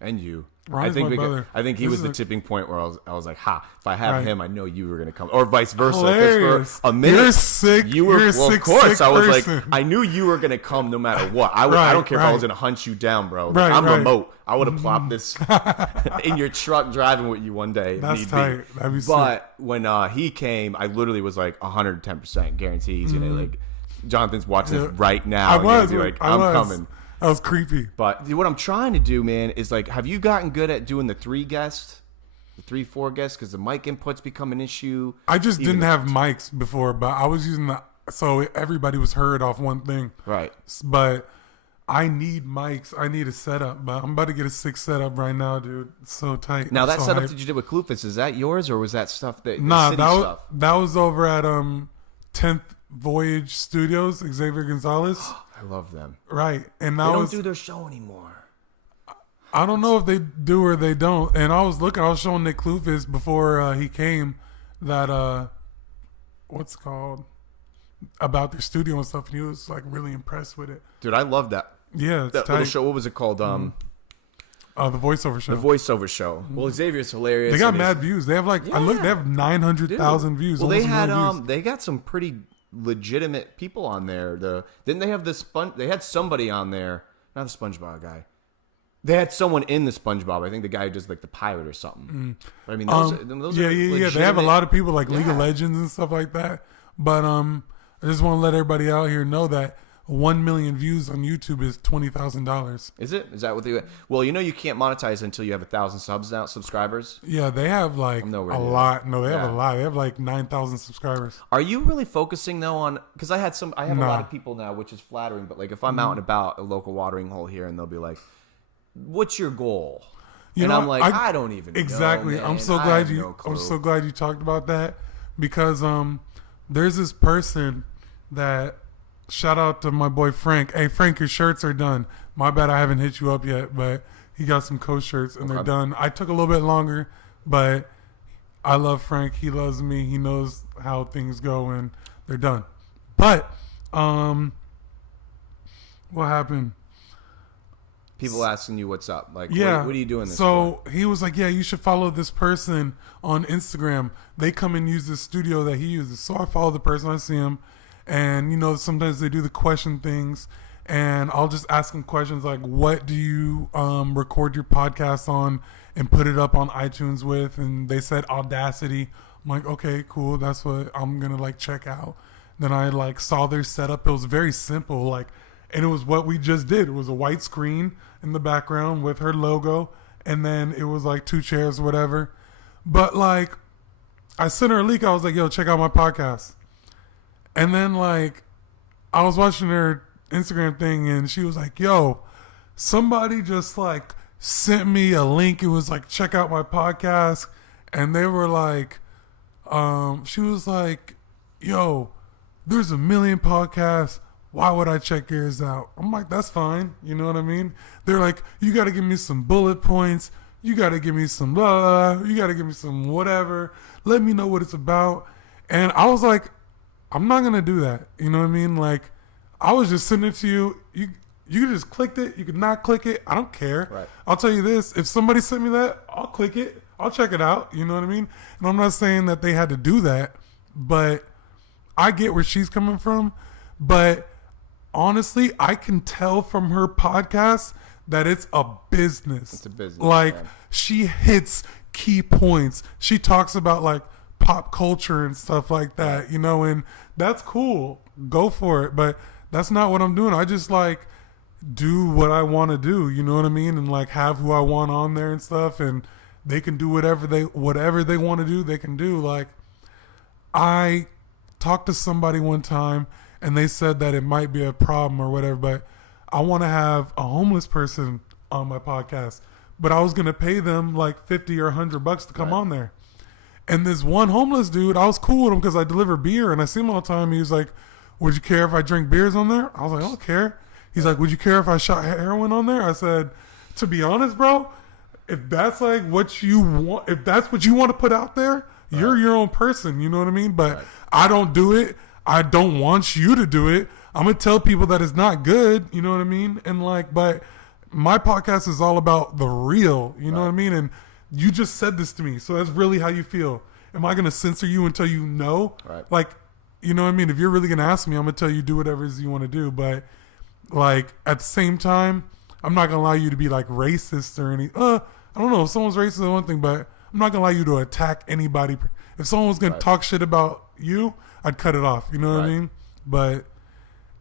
and you. Ronnie's my brother. I think he This was is the a- tipping point where I was like, "Ha! If I have Right. him, I know you were going to come," or vice versa. 'Cause Hilarious. for a minute, You're sick. You were You're a well, sick, of course. sick I was person. like, I knew you were going to come no matter what. I Right, don't care if I right. was going to hunt you down, bro. Like, Right, I'm right. remote. I would have plopped this in your truck driving with you one day. If That's need tight. Be. That'd be sick. But when he came, I literally was like 110% guaranteed he's going to like. Jonathan's watching this right now. I and he's was. gonna be like, I I'm was. coming. That was creepy. But what I'm trying to do, man, is like, have you gotten good at doing the 4 guests? Because the mic input's become an issue. I just Even- didn't have mics before, but I was using so everybody was heard off one thing. Right. But I need mics. I need a setup. But I'm about to get a 6 setup right now, dude. It's so tight. Now I'm that so setup hyped. that you did with Kloofus, is that yours or was that stuff that Nah, the city stuff? that was over at 10th Voyage Studios, Xavier Gonzalez. I love them. Right. And They that don't was do their show anymore. I don't know if they do or they don't. And I was showing Nick Kloofus before he came that what's it called? About their studio and stuff, and he was like really impressed with it. Dude, I love that. Yeah, it's That tight. little show. What was it called? The voiceover show. The voiceover show. Well, Xavier's hilarious. They got and mad views. They have like I looked. They have 900,000 views. Well, they almost a had million views. they got some pretty legitimate people on there. Didn't they have They had somebody on there, not the SpongeBob guy. They had someone in the SpongeBob. I think the guy who does like the pilot or something. But I mean, those yeah. are They have a legitimate- lot of people like League of Yeah. Legends and stuff like that. But I just want to let everybody out here know that 1 million views on YouTube is $20,000. Is it? Is that what they? Well, you can't monetize until you have 1,000 subscribers. Yeah, they have like nowhere a near lot. No, they have Yeah. a lot. They have like 9,000 subscribers. Are you really focusing though on? Because I have a lot Nah. of people now, which is flattering. But like, if I'm out and about a local watering hole here, and they'll be like, "What's your goal?" You and know, I'm like, I don't even exactly. know, man. I'm so I glad have no I'm clue. so glad you talked about that because there's this person that shout out to my boy Frank. Hey Frank, your shirts are done. My bad, I haven't hit you up yet, but he got some coast shirts and they're Okay. done. I took a little bit longer, but I love Frank. He loves me. He knows how things go and they're done. But what happened? People asking you what's up. Like, Yeah. what are you doing this So he was like, yeah, you should follow this person on Instagram. They come and use the studio that he uses. So I follow the person. I see him. And, sometimes they do the question things. And I'll just ask them questions like, what do you record your podcast on and put it up on iTunes with? And they said Audacity. I'm like, okay, cool. That's what I'm going to check out. Then I saw their setup. It was very simple. And it was what we just did. It was a white screen in the background with her logo. And then it was 2 chairs, whatever. But I sent her a link. I was like, yo, check out my podcast. And then I was watching her Instagram thing and she was like, yo, somebody just sent me a link. It was check out my podcast. And they were she was like, yo, there's a million podcasts. Why would I check yours out? I'm like, that's fine. You know what I mean? They're like, you got to give me some bullet points. You got to give me some blah. You got to give me some whatever. Let me know what it's about. And I was like, I'm not going to do that. You know what I mean? I was just sending it to you. You could just click it. You could not click it. I don't care. Right. I'll tell you this. If somebody sent me that, I'll click it. I'll check it out. You know what I mean? And I'm not saying that they had to do that, but I get where she's coming from. But honestly, I can tell from her podcast that it's a business. It's a business. Yeah. She hits key points. She talks about pop culture and stuff like that, and that's cool. Go for it. But that's not what I'm doing. I just do what I want to do, you know what I mean? And like have who I want on there and stuff, and they can do whatever they want to do, they can do. Like I talked to somebody one time and they said that it might be a problem or whatever, but I want to have a homeless person on my podcast, but I was going to pay them like 50 or $100 to come on there. And this one homeless dude, I was cool with him because I deliver beer and I see him all the time. He was like, would you care if I drink beers on there? I was like, I don't care. He's like, would you care if I shot heroin on there? I said, to be honest, bro, if that's like what you want, if that's what you want to put out there, you're your own person. You know what I mean? But I don't do it. I don't want you to do it. I'm going to tell people that it's not good. You know what I mean? And like, but my podcast is all about the real, you know what I mean? And you just said this to me. So that's really how you feel. Am I going to censor you until you know? Right. Like, you know what I mean? If you're really going to ask me, I'm going to tell you do whatever it is you want to do. But like at the same time, I'm not going to allow you to be like racist or any, I don't know. If someone's racist is one thing, but I'm not going to allow you to attack anybody. If someone's going to talk shit about you, I'd cut it off. You know what I mean? But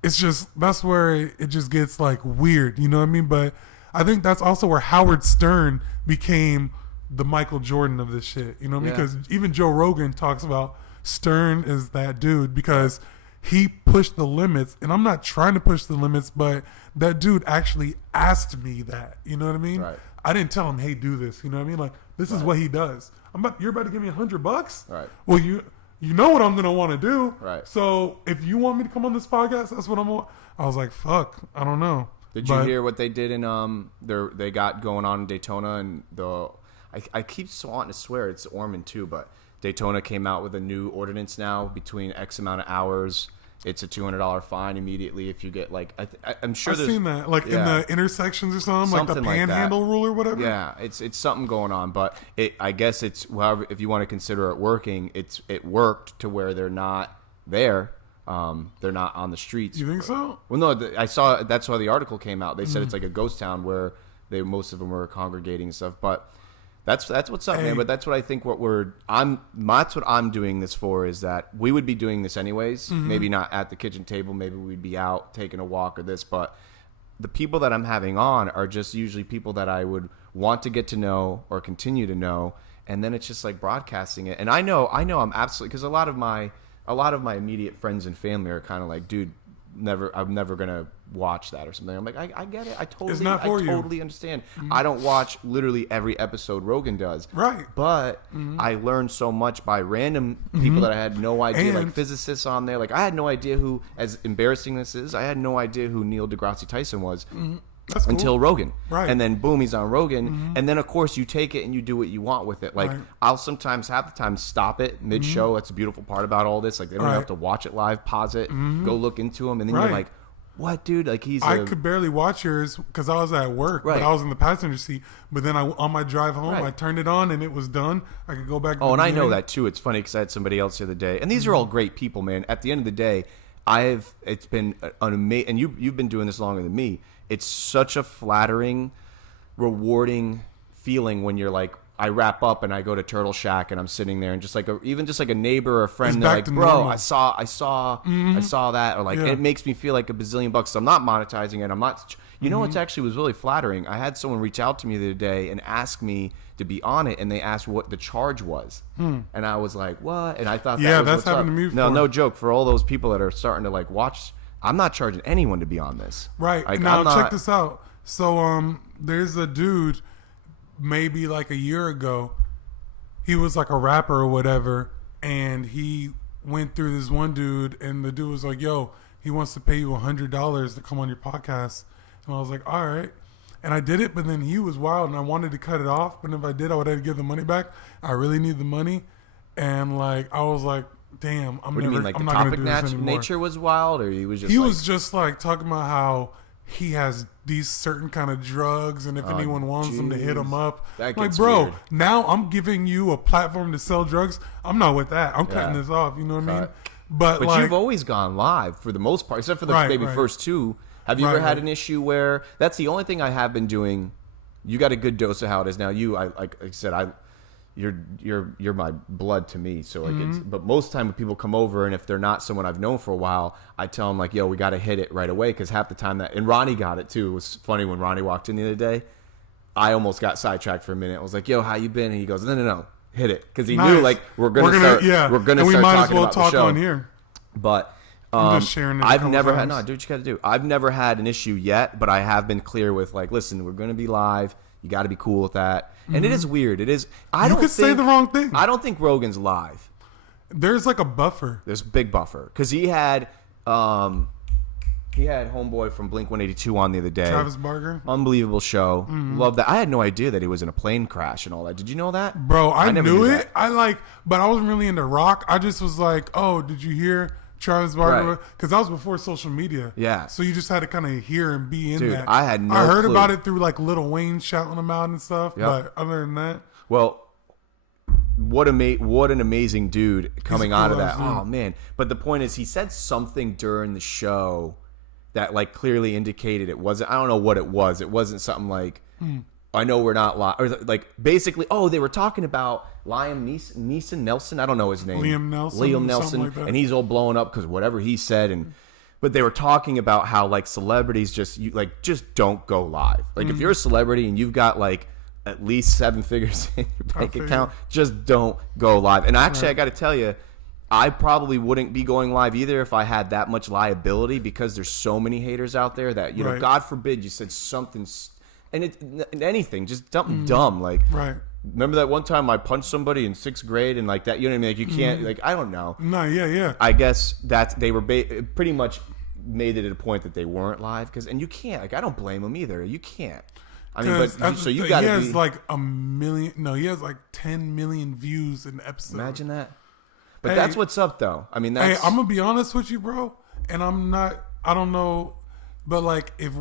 it's just, that's where it just gets like weird. You know what I mean? But I think that's also where Howard Stern became the Michael Jordan of this shit. You know what I mean? Because even Joe Rogan talks about Stern is that dude because he pushed the limits. And I'm not trying to push the limits, but that dude actually asked me that. You know what I mean? Right. I didn't tell him, hey, do this. You know what I mean? Like, this is what he does. You're about to give me $100? Right. Well, you know what I'm going to want to do. Right. So if you want me to come on this podcast, that's what I'm on. I was like, fuck, I don't know. Did you hear what they did in they got going on in Daytona and I keep wanting to swear it's Ormond too, but Daytona came out with a new ordinance now between X amount of hours. It's a $200 fine immediately if you get like I'm sure I've seen that like in the intersections or something like the panhandle rule or whatever. Yeah, it's something going on, but I guess it's however if you want to consider it working, it worked to where they're not there. They're not on the streets. You think so? Well, no, I saw that's why the article came out. They said it's like a ghost town where most of them were congregating and stuff, but. That's what's up, man. But that's what I think. That's what I'm doing this for. Is that we would be doing this anyways. Mm-hmm. Maybe not at the kitchen table. Maybe we'd be out taking a walk or this. But the people that I'm having on are just usually people that I would want to get to know or continue to know. And then it's just like broadcasting it. And I know I'm absolutely because a lot of my immediate friends and family are kind of like, dude, I'm never gonna watch that or something. I'm like, I get it. I totally understand. Mm-hmm. I don't watch literally every episode Rogan does. Right. But I learned so much by random people that I had no idea, like physicists on there. Like I had no idea who, as embarrassing this is, I had no idea who Neil deGrasse Tyson was. Mm-hmm. That's cool. Until Rogan. Right. And then boom, he's on Rogan. Mm-hmm. And then of course you take it and you do what you want with it. Like I'll sometimes half the time stop it mid-show. That's the beautiful part about all this. Like they don't have to watch it live, pause it, go look into him, and then you're like, what, dude? Like I could barely watch yours because I was at work, but I was in the passenger seat. But then on my drive home, I turned it on and it was done. I could go back to and I know that too. It's funny because I had somebody else the other day. And these are all great people, man. At the end of the day, it's been an amazing, and you've been doing this longer than me. It's such a flattering, rewarding feeling when you're like, I wrap up and I go to Turtle Shack and I'm sitting there and just like a neighbor or a friend, they're like, bro, normal. I saw that, or like it makes me feel like a bazillion bucks. So I'm not monetizing it. I'm not. You know what's actually was really flattering? I had someone reach out to me the other day and ask me to be on it, and they asked what the charge was, and I was like, what? And I thought, that's happened to me before. No joke. For all those people that are starting to like watch. I'm not charging anyone to be on this. Right. Like, now, check this out. So, there's a dude, maybe like a year ago, he was like a rapper or whatever, and he went through this one dude, and the dude was like, yo, he wants to pay you $100 to come on your podcast. And I was like, all right. And I did it, but then he was wild, and I wanted to cut it off, but if I did, I would have to give the money back. I really need the money. And like, I was like, damn, what do you mean, like the topic nature was wild, or he was just like talking about how he has these certain kind of drugs, and if anyone wants them to hit him up, like, bro, weird. Now I'm giving you a platform to sell drugs. I'm not with that. I'm cutting this off. You know what I mean? But like, you've always gone live for the most part, except for the maybe first two. Have you ever had an issue where that's the only thing I have been doing? You got a good dose of how it is now. Like I said, you're my blood to me. So like but most time when people come over, and if they're not someone I've known for a while, I tell them like, yo, we got to hit it right away, because half the time and Ronnie got it too. It was funny when Ronnie walked in the other day. I almost got sidetracked for a minute. I was like, yo, how you been? And he goes, no, hit it, because he knew like we're gonna start talking about the show on here. But I'm just sharing it I've never had do what you got to do. I've never had an issue yet, but I have been clear with like, listen, we're going to be live. You got to be cool with that. And it is weird. It is. You could say the wrong thing. I don't think Rogan's live. There's like a buffer. There's a big buffer, because he had homeboy from Blink 182 on the other day. Travis Barker. Unbelievable show. Love that. I had no idea that he was in a plane crash and all that. Did you know that? Bro, I knew it. But I wasn't really into rock. I just was like, oh, did you hear Travis Barker? Because that was before social media. Yeah. So you just had to kind of hear and be in that. I had no I heard clue about it through like Lil Wayne shouting them out and stuff. Yep. But other than that. Well, what an amazing dude coming out of that. Oh, man. But the point is, he said something during the show that like clearly indicated it wasn't, I don't know what it was. It wasn't something like, I know we're not live. Or like basically, they were talking about Liam Nelson. I don't know his name. Liam Nelson. Like and he's all blowing up because whatever he said. But they were talking about how like celebrities just don't go live. Like if you're a celebrity and you've got like at least 7 figures in your bank account, just don't go live. And actually, I got to tell you, I probably wouldn't be going live either if I had that much liability, because there's so many haters out there that, you know, God forbid you said something, and anything, just dumb. Like, remember that one time I punched somebody in 6th grade and like that, you know what I mean? Like you can't, like, I don't know. No, yeah. I guess that they were pretty much made it at a point that they weren't live, and you can't, like, I don't blame them either. You can't. I mean, but so you got to be. He has like 1 million. No, he has like 10 million views in the episode. Imagine that. But that's what's up, though. I mean, that's. Hey, I'm gonna be honest with you, bro. And I don't know, but like, if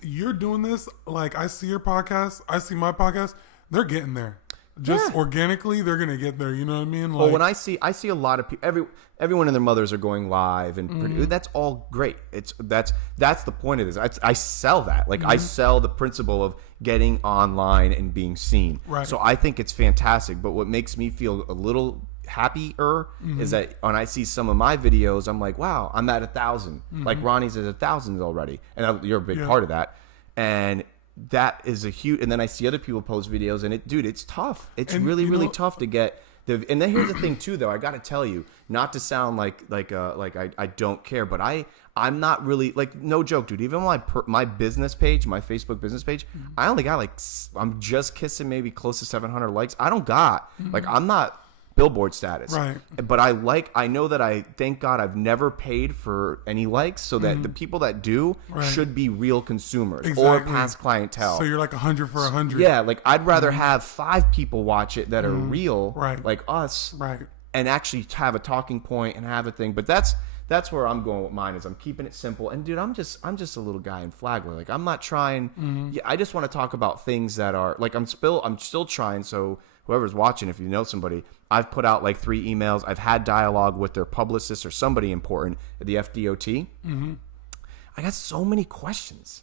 you're doing this, like, I see your podcast, I see my podcast, they're getting there. Just organically, they're gonna get there. You know what I mean? Like, well, when I see a lot of people, everyone and their mothers are going live, and that's all great. That's the point of this. I sell that. Like I sell the principle of getting online and being seen. Right. So I think it's fantastic. But what makes me feel a little happier is that when I see some of my videos, I'm like, wow, I'm at 1,000. Like Ronnie's at 1,000 already, and you're a big part of that. And that is a huge. And then I see other people post videos, and it's tough. It's really tough to get the. And then here's the thing too, though. I got to tell you, not to sound like I don't care, but I'm not really, like, no joke, dude. Even my business page, my Facebook business page, I only got I'm just kissing maybe close to 700 likes. I don't got like, I'm not billboard status, right? But I know that thank God I've never paid for any likes, so that the people that do should be real consumers or past clientele. So you're like 100 for 100. Yeah, like I'd rather have 5 people watch it that are real, like us, and actually have a talking point and have a thing. But that's where I'm going with mine, is I'm keeping it simple. And dude, I'm just a little guy in Flagler. Like, I'm not trying. Yeah, I just want to talk about things that are like, I'm still trying. So whoever's watching, if you know somebody, I've put out like 3 emails. I've had dialogue with their publicist or somebody important at the FDOT. I got so many questions.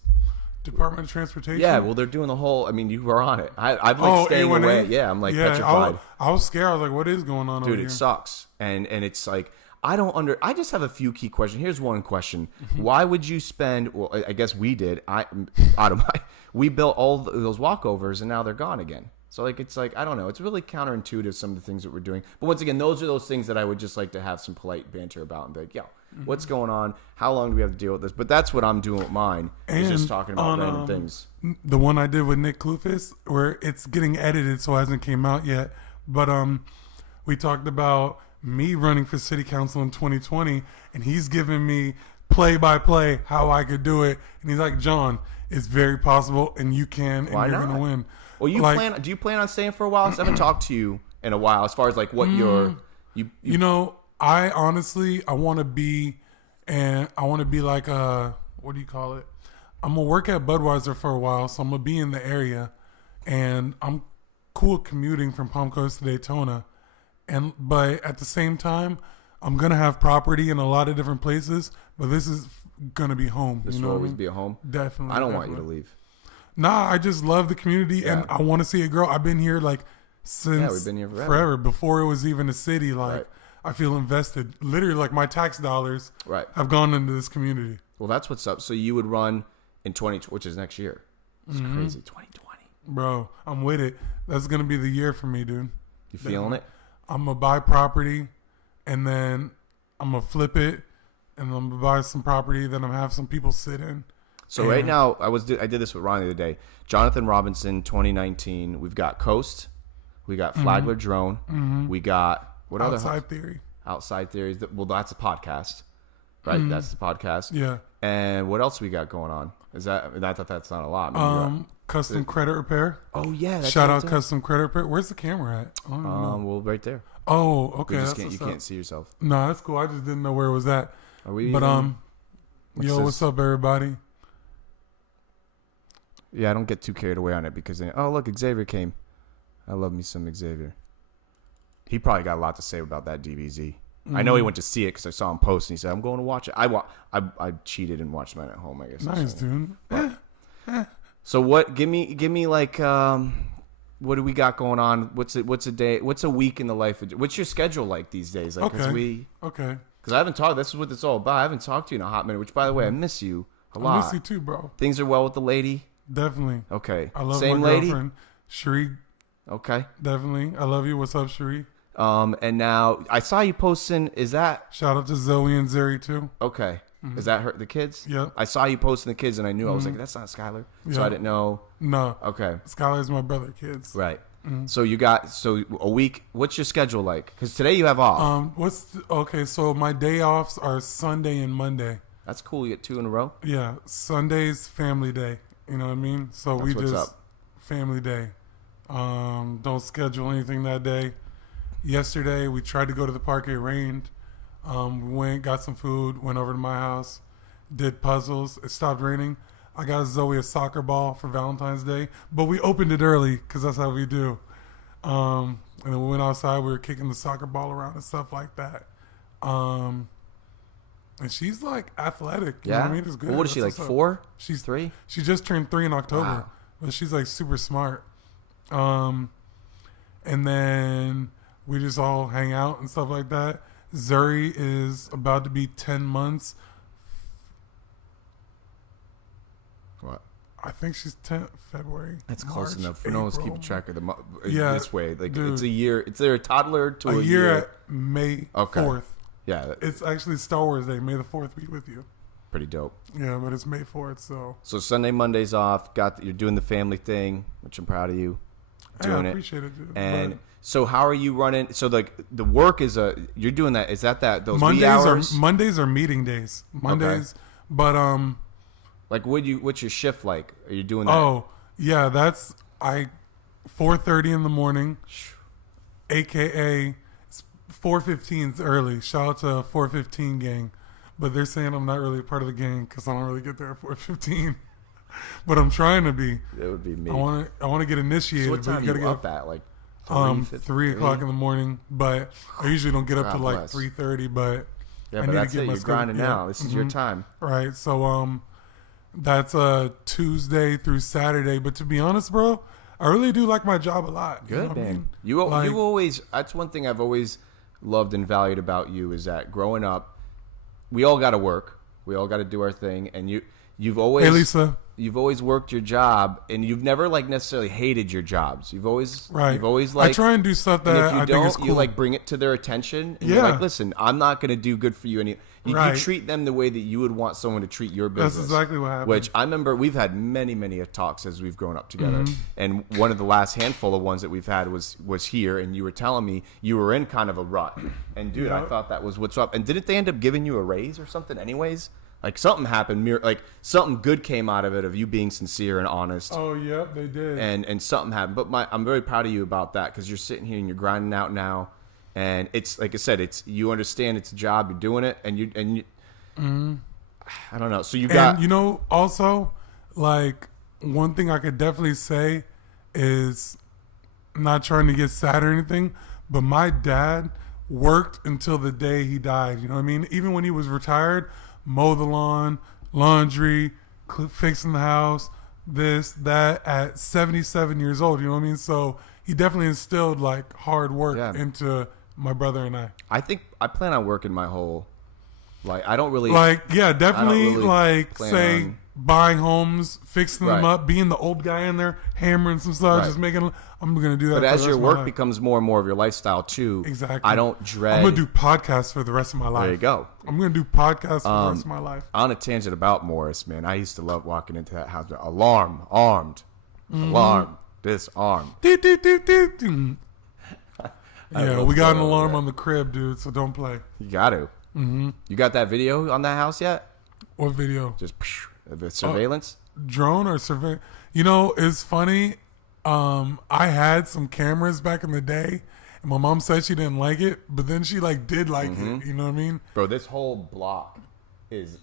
Department of Transportation. Yeah, well, they're doing the whole. I mean, you were on it. I'm like staying A1A? Away. Yeah, I'm like petrified. I was scared. I was like, what is going on, dude? Over here? It sucks, and it's like, I just have a few key questions. Here's one question: why would you spend? Well, I guess we did. We built all those walkovers, and now they're gone again. So like, it's like, I don't know. It's really counterintuitive, some of the things that we're doing. But once again, those are those things that I would just like to have some polite banter about and be like, yo, what's going on? How long do we have to deal with this? But that's what I'm doing with mine. Is just talking about random things. The one I did with Nick Klufis, where it's getting edited, so it hasn't came out yet. But we talked about me running for city council in 2020, and he's giving me play-by-play how I could do it. And he's like, John, it's very possible, and you can, and you're going to win. Well, do you plan on staying for a while? I haven't talked to you in a while as far as like what you know, I honestly, I want to be like what do you call it? I'm going to work at Budweiser for a while, so I'm going to be in the area, and I'm cool commuting from Palm Coast to Daytona. But at the same time, I'm going to have property in a lot of different places, but this is going to be home. This will always be a home? Definitely. I don't want you to leave. Nah, I just love the community, and I want to see it grow. I've been here like since we've been here forever. before it was even a city. Like, Right. I feel invested. Literally, like my tax dollars Right. have gone into this community. Well, that's what's up. So you would run in 20, which is next year. It's crazy. 2020. Bro, I'm with it. That's gonna be the year for me, dude. You feeling it? I'm gonna buy property, and then I'm gonna flip it, and I'm gonna buy some property. Then I'm gonna have some people sit in. So right now, I did this with Ron the other day. Jonathan Robinson, 2019. We've got Coast. We got Flagler Drone. We got what other Outside Theory. Outside Theories? Well, that's a podcast, right? That's the podcast. Yeah. And what else we got going on? Is that? I thought that's not a lot. I mean, Custom credit repair. oh yeah, that's Shout what out I'm Custom credit repair. Where's the camera at? I don't even know. well, right there. Oh, okay. We just That's can't. You what's up. can't see yourself. No, that's cool. I just didn't know where it was at. Are we? But What's yo, this? what's up, everybody? Yeah, I don't get too carried away on it because then, oh look, Xavier came. I love me some Xavier. He probably got a lot to say about that DBZ. I know he went to see it because I saw him post and he said, "I'm going to watch it." I cheated and watched mine at home. I guess. Nice, dude. So what? Give me like what do we got going on? What's a day? What's a week in the life of? What's your schedule like these days? Like, Okay. Because I haven't talked. This is what it's all about. I haven't talked to you in a hot minute. Which, by the way, I miss you a lot. I miss you too, bro. Things are well with the lady. Definitely. Okay. I love Same my lady. girlfriend, Cherie. Okay. Definitely. I love you. What's up, Cherie? And now I saw you posting. Is that Shout out to Zoe and Zeri too. okay? Is that her? The kids? Yep. I saw you posting the kids, and I knew I was like, that's not Skylar. So Yeah. I didn't know. No, Okay. Skylar's my brother. Kids. Right. So you got a week. What's your schedule like? Because today you have off. Okay? So my day offs are Sunday and Monday. That's cool. You get 2 in a row. Yeah, Sunday's family day. You know what I mean? So That's we what's just up. family day. Don't schedule anything that day. Yesterday we tried to go to the park. It rained. We went, got some food, went over to my house, did puzzles. It stopped raining. I got Zoe a soccer ball for Valentine's Day, but we opened it early because that's how we do. And then we went outside. We were kicking the soccer ball around and stuff like that. And she's like athletic. You know Yeah. what I mean? It's good. Well, what is she That's like? what's up. 4? She's 3? She just turned 3 in October, Wow. but she's like super smart. And then we just all hang out and stuff like that. Zuri is about to be 10 months. What? I think she's 10 February. That's close March, enough. For no one's April. keeping track of the Yeah, this way. Like dude. it's a year. It's there a toddler to A year at May Okay. 4th. Yeah, It's actually Star Wars Day. May the 4th be with you. pretty dope. Yeah, but it's May 4th, so. So Sunday, Monday's off. You're doing the family thing, which I'm proud of you. Yeah, Doing I it. appreciate it, dude. And But so how are you running? So like the work is you're doing that. Is that those wee Mondays hours? Mondays are meeting days. Mondays, but Like what's your shift like? Are you doing that? oh yeah, that's 4:30 in the morning, aka 4:15 is early. Shout out to 4:15 gang, but they're saying I'm not really a part of the gang because I don't really get there at 4:15. But I'm trying to be. That would be me. I want to get initiated. So what but time you are gotta you get up at? Like 3 o'clock in the morning, but I usually don't get up God to like bless. 3:30. But Yeah, I but need that's to get it. my You're schedule- grinding yeah. now. This is your time. Right. So that's Tuesday through Saturday. But to be honest, bro, I really do like my job a lot. Good, you know what I man. mean? You Like- always. That's one thing I've always loved and valued about you is that growing up, we all got to work. We all got to do our thing, and you've always. Hey, Lisa. You've always worked your job, and you've never like necessarily hated your jobs. You've always Right. You've always like. I try and do stuff and that if you I don't, think is cool. you like bring it to their attention. And you're Yeah. like, listen, I'm not going to do good for you. You Right. treat them the way that you would want someone to treat your business. That's exactly what happened. Which I remember we've had many talks as we've grown up together. Mm-hmm. And one of the last handful of ones that we've had was here, and you were telling me you were in kind of a rut. And dude, I Yeah. thought that was what's up. And didn't they end up giving you a raise or something anyways? Like something happened, like something good came out of it of you being sincere and honest. Oh, yeah, they did. And something happened. But I'm very proud of you about that because you're sitting here and you're grinding out now. And it's like I said, it's you understand it's a job, you're doing it, and you I don't know. So you got And, you know, also, like, one thing I could definitely say is not trying to get sad or anything, but my dad worked until the day he died. You know what I mean? Even when he was retired, mow the lawn, laundry, fixing the house, this, that, at 77 years old. You know what I mean? So he definitely instilled like hard work Yeah. into my brother and I. I think I plan on working my whole. Like I don't really Like, yeah, definitely really like plan say on- buying homes, fixing them Right. up, being the old guy in there, hammering some stuff, Right. just making. I'm gonna do that. But for as the your rest of my work life. becomes more and more of your lifestyle too, Exactly. I don't dread. I'm gonna do podcasts for the rest of my life. There you go. I'm gonna do podcasts for the rest of my life. On a tangent about Morris, man, I used to love walking into that house. Alarm, armed, Mm-hmm. alarm, disarmed. Do, do, do, do, do. I Yeah, love we got an that. alarm on the crib, dude. So don't play. You got to. Mm-hmm. You got that video on that house yet? What video? Just the surveillance. Drone or survey? You know, it's funny. I had some cameras back in the day, and my mom said she didn't like it, but then she like did like it. You know what I mean? Bro, this whole block is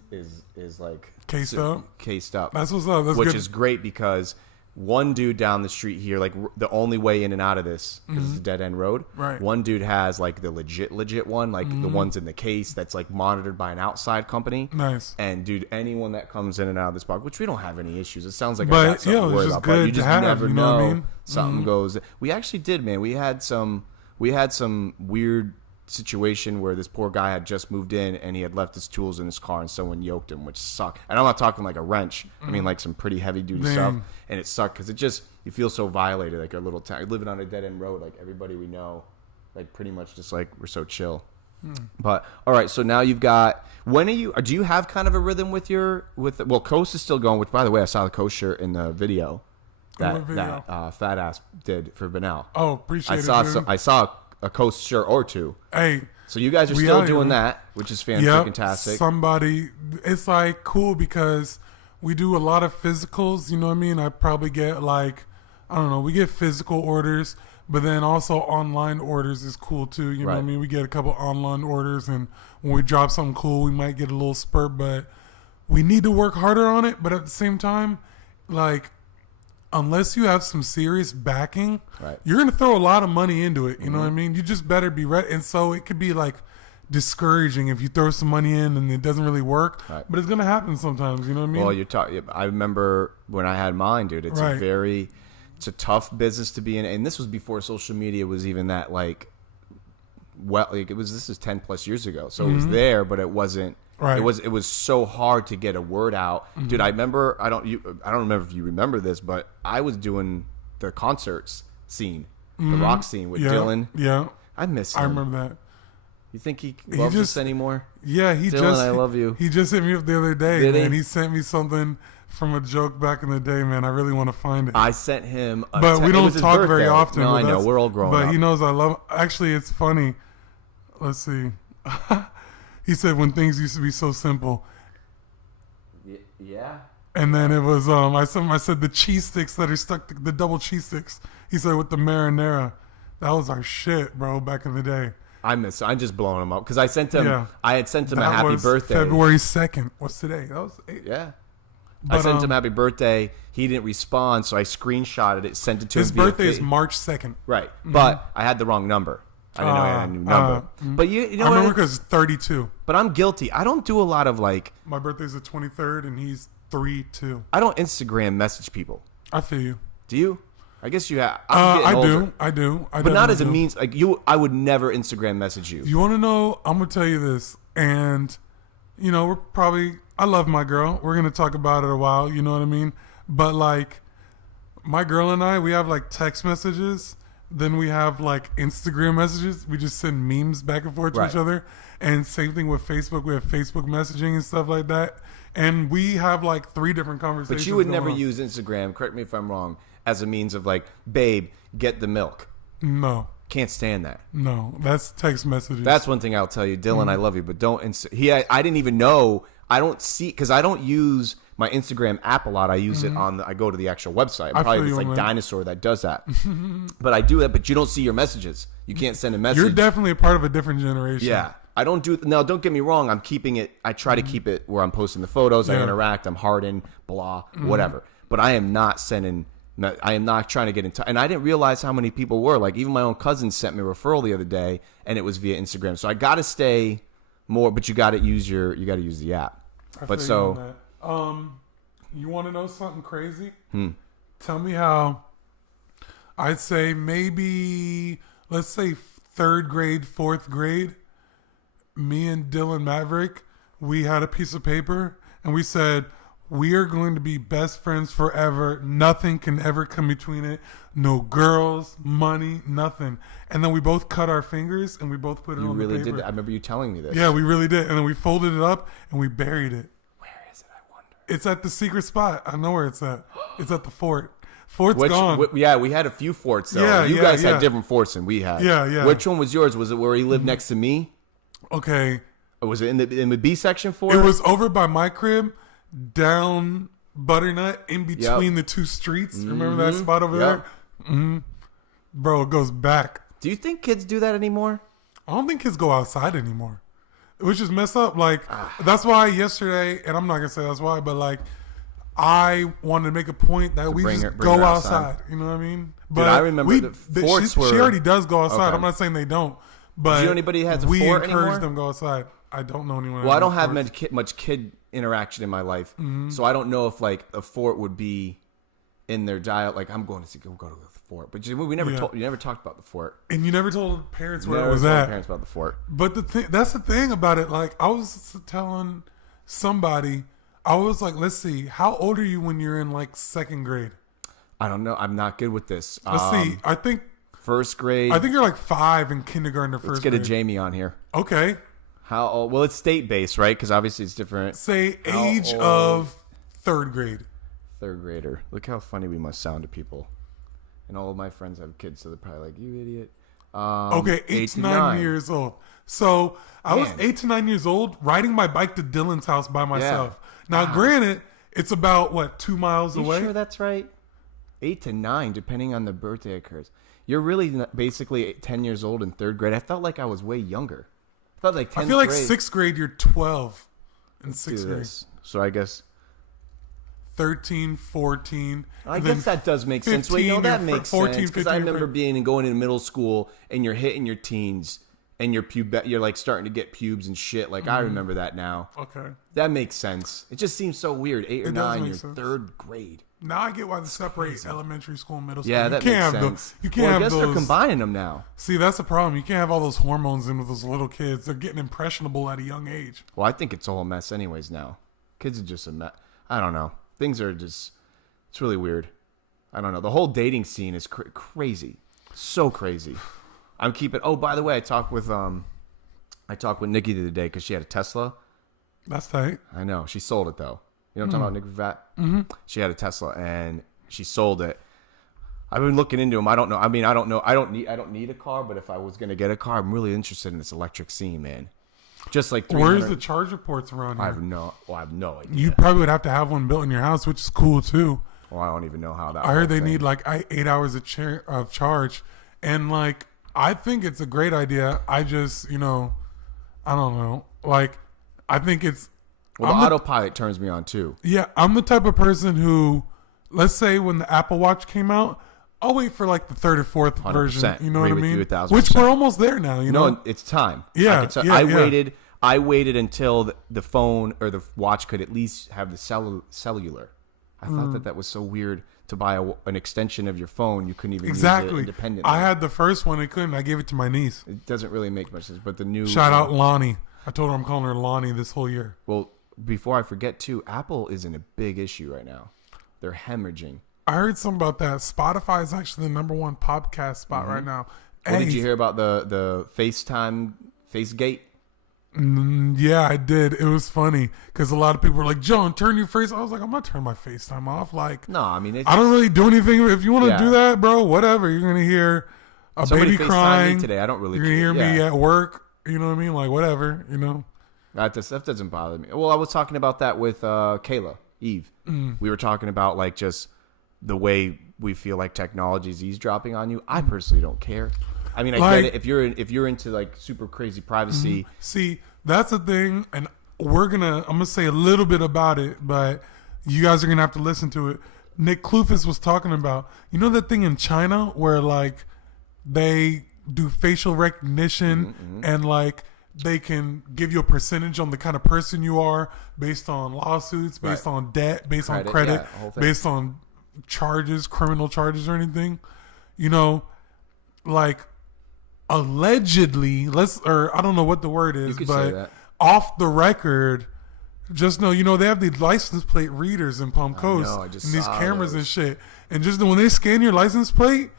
like Cased up? Cased up. That's what's up. That's Which good. is great because one dude down the street here, like the only way in and out of this, because it's a dead end road. Right. One dude has like the legit one, like the ones in the case that's like monitored by an outside company. Nice. And dude, anyone that comes in and out of this block, which we don't have any issues. It sounds like I But, got something yo, it's to worry just about, but good you to just have, never you know what I mean? something goes. We actually did, man. We had some weird situation where this poor guy had just moved in and he had left his tools in his car and someone yoked him, which sucked. And I'm not talking like a wrench. I mean like some pretty heavy duty Damn. stuff. And it sucked because it just, you feel so violated, like a little town. Living on a dead end road, like everybody we know, like pretty much just like we're so chill. But all right, so now you've got. Do you have kind of a rhythm with well, Coast is still going. Which by the way, I saw the Coast shirt in the video What video? that Fat Ass did for Benel. Oh, appreciate I it. saw dude. I saw a Coast shirt or two. Hey, So you guys are We still out here, doing man. that, which is yep, fantastic. somebody. It's like cool because we do a lot of physicals. You know what I mean? I probably get like, I don't know. We get physical orders, but then also online orders is cool too. You know what I Right. mean? We get a couple online orders, and when we drop something cool, we might get a little spurt, but we need to work harder on it. But at the same time, like, unless you have some serious backing, Right. you're going to throw a lot of money into it. You know what I mean? You just better be ready. And so it could be like discouraging if you throw some money in and it doesn't really work. Right. But it's going to happen sometimes. You know what I mean? Well, you're talking. I remember when I had mine, dude. It's Right. it's a tough business to be in, and this was before social media was even that like. Well, like this is 10 plus years ago, so it was there, but it wasn't. Right. It was so hard to get a word out, dude. I remember. I don't remember if you remember this, but I was doing the concerts scene, the rock scene with yeah. Dylan. Yeah. I miss him. I remember that. You think he loves us just- anymore? Yeah, Dylan, I love you. He just hit me up the other day, Did he? man. He sent me something from a joke back in the day, man. I really want to find it. I sent him. But we it don't was his talk very birthday. often. No, with I know. us, We're all growing but up. he knows I love. Actually, it's funny. Let's see. He said when things used to be so simple, Yeah. and then it was I said the cheese sticks that are stuck, the double cheese sticks. He said with the marinara, that was our shit, bro. Back in the day. I'm just blowing him up because I sent him. Yeah. I had sent him a That happy was birthday. February 2nd. What's today? That was 8. Yeah. I But, sent him happy birthday. He didn't respond, so I screenshotted it, sent it to His him via birthday is Fa- March 2nd. Right, but I had the wrong number. I didn't know I had a new number. But you know I what? remember because 32. But I'm guilty. I don't do a lot of like. My birthday's the 23rd, and he's 3-2. I don't Instagram message people. I feel you. Do you? I guess you have. I'm I getting older. do. I But not definitely as a do. means like you. I would never Instagram message you. You want to know? I'm gonna tell you this, and you know, I love my girl. We're gonna talk about it a while. You know what I mean? But like, my girl and I, we have like text messages. Then we have like Instagram messages. We just send memes back and forth to Right. each other. And same thing with Facebook. We have Facebook messaging and stuff like that. And we have like 3 different conversations. But you would going never on. use Instagram. Correct me if I'm wrong. As a means of like, babe, get the milk. No, Can't stand that. that's text messages. That's one thing I'll tell you, Dylan. I love you, but don't. I didn't even know. I don't see because I don't use my Instagram app a lot. I use it on. I go to the actual website. I Probably feel this you, like man. dinosaur that does that. But I do that. But you don't see your messages. You can't send a message. You're definitely a part of a different generation. Yeah. I don't do. Now, don't get me wrong. I'm keeping it. I try to keep it where I'm posting the photos. I Yeah. interact. I'm hardened. Blah. Whatever. But I am not sending. I am not trying to get in touch. And I didn't realize how many people were. Like even my own cousin sent me a referral the other day, and it was via Instagram. So I got to stay more. But you got to use the app. I But feel so. you on that. You want to know something crazy? Tell me how. I'd say maybe, let's say 3rd grade, 4th grade. Me and Dylan Maverick, we had a piece of paper and we said, we are going to be best friends forever. Nothing can ever come between it. No girls, money, nothing. And then we both cut our fingers and we both put it on the paper. You really did. I remember you telling me this. Yeah, we really did. And then we folded it up and we buried it. Where is it, I wonder? It's at the secret spot. I know where it's at. It's at the fort. Fort's gone. Yeah, we had a few forts though. Yeah, you guys had different forts than we had. Yeah, yeah. Which one was yours? Was it where he lived next to me? Okay. Or was it in the B section fort? It was over by my crib, down Butternut, in between the two streets. Remember that spot over there? Mm-hmm. Bro, it goes back. Do you think kids do that anymore? I don't think kids go outside anymore. Which is messed up. Like, that's why yesterday, and I'm not going to say that's why, but like, I wanted to make a point that we just go outside. You know what I mean? But dude, I remember the forts she already does go outside. Okay. I'm not saying they don't. But do you know anybody who has a we fort encourage anymore? them to go outside. I don't know anyone. Well, I don't have much kid interaction in my life, so I don't know if like a fort would be in their diet. Like I'm going to go to the fort, but we never told you never talked about the fort, and you never told parents where never it was told at. Parents about the fort, but that's the thing about it. Like I was telling somebody, I was like, let's see, how old are you when you're in like 2nd grade? I don't know. I'm not good with this. Let's see. I think 1st grade. I think you're like 5 in kindergarten or 1st grade. Let's get a Jamie on here. Okay. How old? Well, it's state based, right? Because obviously it's different. Say age of 3rd grade. 3rd grader. Look how funny we must sound to people. And all of my friends have kids, so they're probably like, "You idiot." Okay, 8 to 9 years old. So I was 8 to 9 years old, riding my bike to Dylan's house by myself. Now, granted, it's about 2 miles away. Sure, that's right. 8 to 9, depending on the birthday occurs. You're really basically 10 years old in 3rd grade. I felt like I was way younger. I felt like 10th I feel like grade. 6th grade, you're 12 in 6th grade. So I guess 13, 14. I guess that does make sense. Well, that makes 14, sense because 15, I remember going into middle school and you're hitting your teens and you're like starting to get pubes and shit. Like I remember that now. Okay, that makes sense. It just seems so weird. 8 or 9, you're sense. 3rd grade. Now I get why they separate elementary school and middle school. Yeah, that makes sense. You can't have I guess those. they're combining them now. See, that's the problem. You can't have all those hormones in with those little kids. They're getting impressionable at a young age. Well, I think it's a whole mess anyways now. Kids are just a mess. I don't know. Things are just... It's really weird. I don't know. The whole dating scene is crazy. So crazy. I'm keeping... Oh, by the way, I talked with Nikki the other day because she had a Tesla. That's tight. I know. She sold it, though. You know what I'm talking about, Nikki Vat? Mm-hmm. She had a Tesla, and she sold it. I've been looking into them. I don't know. I mean, I don't know. I don't need a car, but if I was going to get a car, I'm really interested in this electric scene, man. Just like where's the charger ports around here? I have no idea. You probably would have to have one built in your house, which is cool, too. Well, I don't even know how that I heard they need like 8 hours of charge. And like, I think it's a great idea. I just, I don't know. Like, I think it's... Well, the autopilot turns me on too. Yeah, I'm the type of person who, let's say when the Apple Watch came out, I'll wait for like the 3rd or 4th version. You know what I mean? Which we're almost there now, you know? No, it's time. Yeah, I waited until the phone or the watch could at least have the cellular. I thought that was so weird to buy an extension of your phone. You couldn't even use it independently. I had the first one. I couldn't. I gave it to my niece. It doesn't really make much sense. But the new... Shout out Lonnie. I told her I'm calling her Lonnie this whole year. Well... Before I forget, too, Apple is in a big issue right now. They're hemorrhaging. I heard something about that. Spotify is actually the #1 podcast spot right now. Well, did you hear about the FaceTime, FaceGate? Yeah, I did. It was funny because a lot of people were like, John, turn your face. I was like, I'm not turning my FaceTime off. Like, no, I mean, I don't really do anything. If you want to do that, bro, whatever. You're going to hear a baby crying. Me today. I don't really You're going to hear me at work. You know what I mean? Like, whatever, That doesn't bother me. Well, I was talking about that with Kayla, Eve. We were talking about like just the way we feel like technology is eavesdropping on you. I personally don't care. I mean, I get it if you're into like super crazy privacy. See, that's the thing, and I'm gonna say a little bit about it, but you guys are gonna have to listen to it. Nick Klufis was talking about, that thing in China where like they do facial recognition and like they can give you a percentage on the kind of person you are based on lawsuits, based on debt, based on credit, based on charges, criminal charges or anything. you know, like allegedly, or I don't know what the word is, could say but that. off the record, just know, they have these license plate readers in Palm Coast I just and these saw cameras those. and shit. And just when they scan your license plate,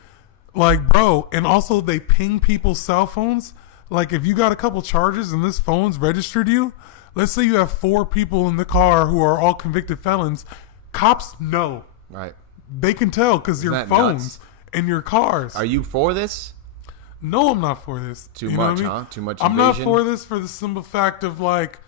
like, bro, and also they ping people's cell phones. Like, if you got a couple charges and this phone's registered you, let's say you have 4 people in the car who are all convicted felons, cops know. Right. They can tell because your that phones nuts? and your cars. Are you for this? No, I'm not for this. Too You know much, what I mean? huh? Too much I'm not invasion? for this for the simple fact of, like,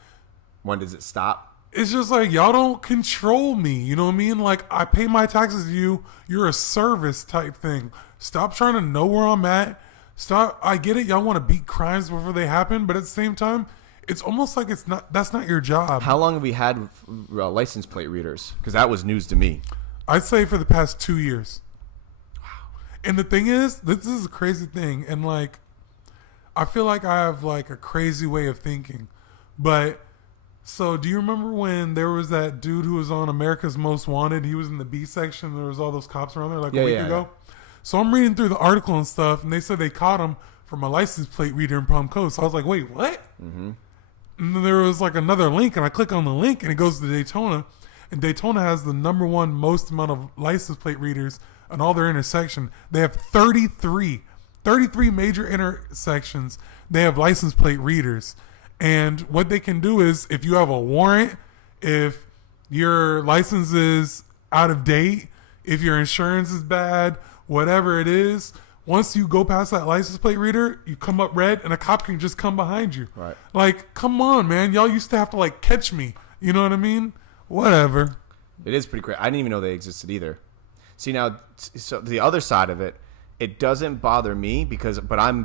When does it stop? it's just like, y'all don't control me. You know what I mean? Like, I pay my taxes to you. You're a service type thing. Stop trying to know where I'm at. Stop. I get it. Y'all want to beat crimes before they happen, but at the same time, it's almost like that's not your job. How long have we had license plate readers? Because that was news to me. I'd say for the past 2 years. Wow. And the thing is, this is a crazy thing. And, like, I feel like I have, like, a crazy way of thinking. But, so do you remember when there was that dude who was on America's Most Wanted? He was in the B section. There was all those cops around there like a week ago. So I'm reading through the article and stuff, and they said they caught him from a license plate reader in Palm Coast. I was like, wait, what? Mm-hmm. And then there was, like, another link, and I click on the link, and it goes to Daytona. And Daytona has the number one most amount of license plate readers on all their intersection. They have 33 major intersections. They have license plate readers. And what they can do is, if you have a warrant, if your license is out of date, if your insurance is bad, whatever it is, once you go past that license plate reader, you come up red and a cop can just come behind you. Right. Like, come on, man. Y'all used to have to, like, catch me. You know what I mean? Whatever. It is pretty crazy. I didn't even know they existed either. See, now, so the other side of it, it doesn't bother me but I'm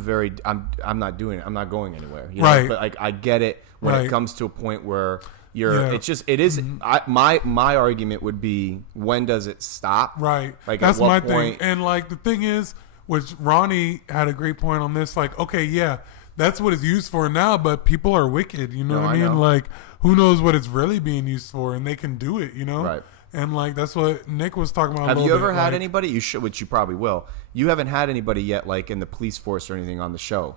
not doing it. I'm not going anywhere. You know? Right. But, like, I get it when Right. it comes to a point where it is. Mm-hmm. My argument would be, when does it stop? Right. Like, that's at what my point? thing. And, like, the thing is, which Ronnie had a great point on this, like, okay, yeah, that's what it's used for now, but people are wicked. You know what I mean? know. Like, who knows what it's really being used for, and they can do it, you know? Right. And, like, that's what Nick was talking about. Have a you little ever bit, had like, anybody? You should, which you probably will. You haven't had anybody yet, like in the police force or anything, on the show.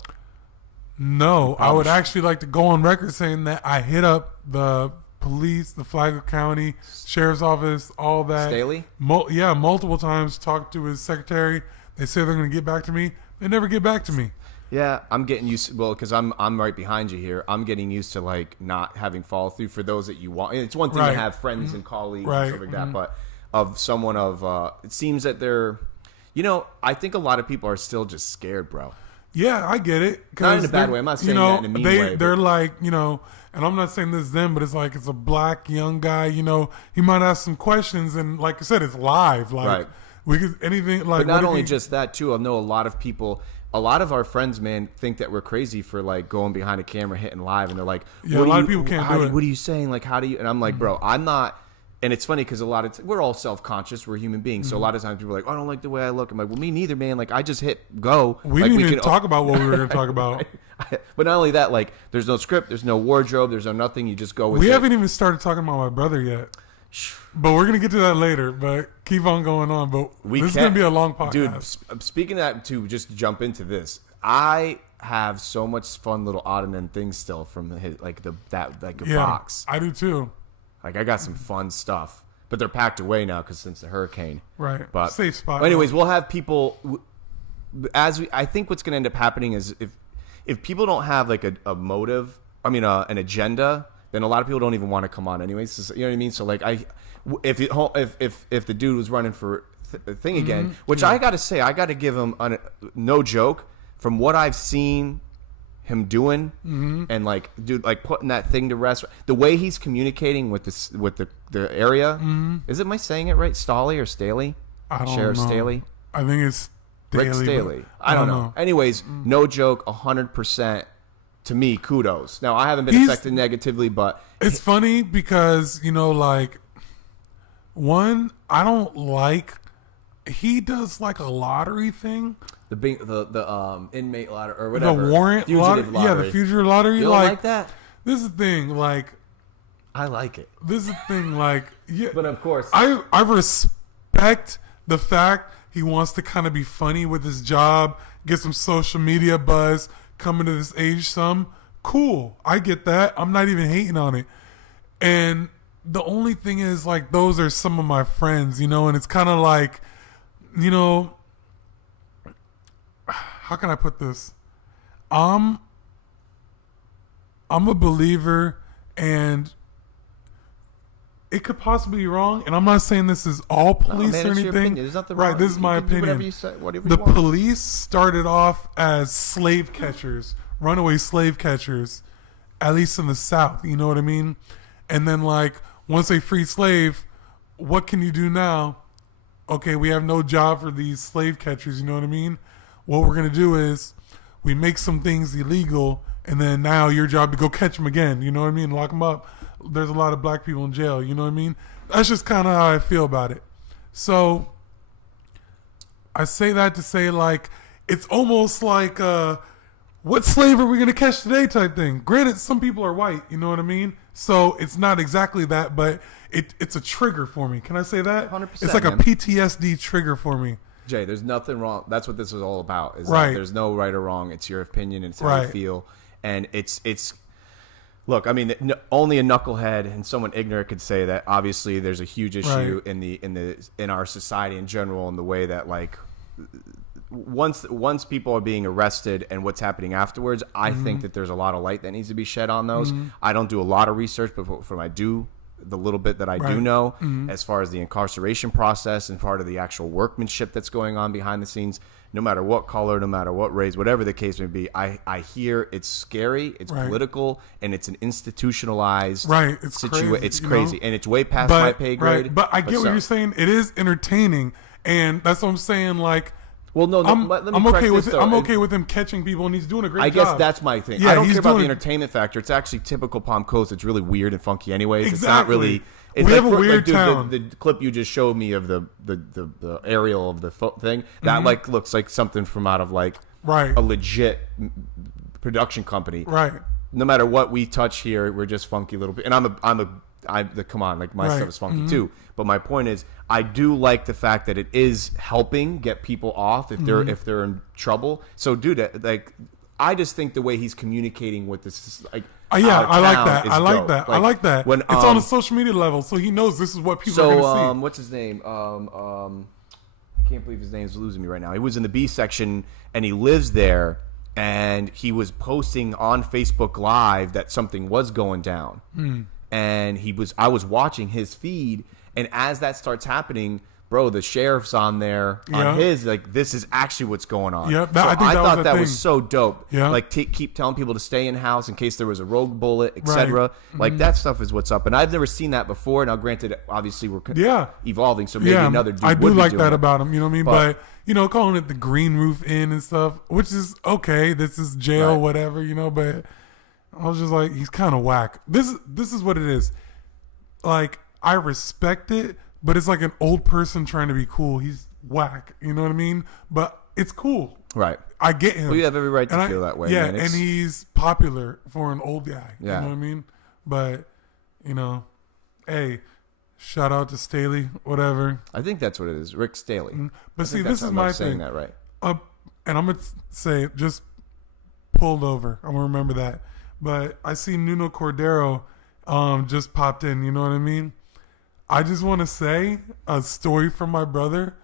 No, I would actually like to go on record saying that I hit up the police, the Flagler County Sheriff's Office, all that. Staley? Multiple times. Talked to his secretary. They say they're going to get back to me. They never get back to me. Yeah, I'm getting used. Well, because I'm right behind you here. I'm getting used to, like, not having follow through for those that you want. It's one thing Right. to have friends and colleagues Right. and stuff like that, but of someone it seems that they're, I think a lot of people are still just scared, bro. Yeah, I get it. Not in a 'Cause bad they're- way. I'm not saying that in a mean way, They're but- like, and I'm not saying this is them, but it's like, it's a black young guy, he might ask some questions, and like I said, it's live. Like, Right. we could, anything, like, But not what if only he- just that, too. I know a lot of people, a lot of our friends, man, think that we're crazy for, like, going behind a camera, hitting live, and they're like, Yeah, what a lot do of people can't how do it. What are you saying? Like, how do you? And I'm like, bro, I'm not. And it's funny because we're all self-conscious. We're human beings. So a lot of times people are like, oh, I don't like the way I look. I'm like, well, me neither, man. Like, I just hit go. we like, didn't even can- talk about what we were going to talk about. But not only that, like, there's no script, there's no wardrobe, there's no nothing. You just go with We it. haven't even started talking about my brother yet. But we're going to get to that later. But keep on going on. But this is going to be a long podcast. Dude, speaking of that, to just jump into this, I have so much fun little odd and end things still from his, a box. I do too. Like, I got some fun stuff, but they're packed away now because since the hurricane. Right. But Safe spot. anyways, we'll have people I think what's going to end up happening is if people don't have like a motive, an agenda, then a lot of people don't even want to come on anyways. So, you know what I mean? So like if the dude was running for a thing again, which I got to say, I got to give him no joke, from what I've seen him doing, and like, dude, like putting that thing to rest, the way he's communicating with the area. Is it, am I saying it right? Staley or Staley? I don't Sheriff know. Staley? I think it's Rick Staley, Staley. but I don't know. Anyways, no joke, 100% to me, kudos. Now, I haven't been affected negatively, but It's funny because, like, one, I don't like, he does like a lottery thing. the inmate lottery or whatever. The warrant fugitive lottery. Yeah, the fugitive lottery. You don't like that? This is the thing, like, I like it. this is the thing, like, yeah. But of course, I respect the fact he wants to kind of be funny with his job, get some social media buzz, coming to this age some. Cool. I get that. I'm not even hating on it. And the only thing is, like, those are some of my friends, and it's kind of like, how can I put this? I'm a believer, and it could possibly be wrong, and I'm not saying this is all police or anything. There's nothing right, wrong. this is my opinion. Whatever you say, whatever the you want. police started off as slave catchers, runaway slave catchers, at least in the South, you know what I mean? And then, like, once they free slave, what can you do now? Okay, we have no job for these slave catchers, you know what I mean? What we're going to do is we make some things illegal, and then now your job to go catch them again, you know what I mean? Lock them up. There's a lot of black people in jail, you know what I mean? That's just kind of how I feel about it. So I say that to say, like, it's almost like what slave are we going to catch today type thing. Granted, some people are white, you know what I mean? So it's not exactly that, but it's a trigger for me. Can I say that? 100%, it's like man. a PTSD trigger for me. Jay, there's nothing wrong. That's what this is all about. Is Right. that there's no right or wrong. It's your opinion. It's how Right. you feel. And it's. Look, I mean, only a knucklehead and someone ignorant could say that. Obviously, there's a huge issue Right. in our society in general, in the way that, like, once people are being arrested and what's happening afterwards, I think that there's a lot of light that needs to be shed on those. I don't do a lot of research, but from I do the little bit that I do Right. know, as far as the incarceration process and part of the actual workmanship that's going on behind the scenes, no matter what color, no matter what race, whatever the case may be, I hear it's scary, it's Right. political, and it's an institutionalized Right, it's crazy, It's you crazy, know? and it's way past my pay grade. Right. But I get what so- you're saying. It is entertaining, and that's what I'm saying. Like, Well, no, I'm let me okay correct with this, it. though. I'm okay with him catching people, and he's doing a great I job. guess that's my thing. Yeah, I don't he's care about the doing- entertainment factor. It's actually typical Palm Coast. It's really weird and funky anyways. Exactly. It's not really... It's We like, have a weird dude, town. The clip you just showed me of the aerial of the thing, that like looks like something from out of like Right. a legit production company. Right. No matter what we touch here, we're just funky little bit. And come on, like my Right. stuff is funky too. But my point is, I do like the fact that it is helping get people off if they're in trouble. So, dude, like, I just think the way he's communicating with this, like, Yeah, our I like town that. is I like dope. that. I like that. When, it's on a social media level, so he knows this is what people are so, going to see. what's his name? I can't believe his name is losing me right now. He was in the B section, and he lives there, and he was posting on Facebook Live that something was going down. And I was watching his feed, and as that starts happening, bro, the sheriff's on there Yeah. on his, like, this is actually what's going on. Yep, So I think that was thought the that was thing. so dope. Yeah. Like, keep telling people to stay in house in case there was a rogue bullet, etc. Right. Like, that stuff is what's up. And I've never seen that before. Now, granted, obviously we're Yeah. evolving, so maybe Yeah, another dude I do would be like doing that it. about him. You know what I mean? But- But calling it the Green Roof Inn and stuff, which is okay. This is jail, Right. whatever. But I was just like, he's kind of whack. This is what it is. Like, I respect it, but it's like an old person trying to be cool. He's whack. You know what I mean? But it's cool. Right. I get him. Well, you have every right to And feel that way. Yeah, man. It's- and he's popular for an old guy. Yeah. You know what I mean? But, hey, shout out to Staley, whatever. I think that's what it is. Rick Staley. But I see, think this that's is how my I'm saying thing. that right. And I'm going to say, just pulled over. I'm going to remember that. But I see Nuno Cordero just popped in. You know what I mean? I just want to say a story from my brother.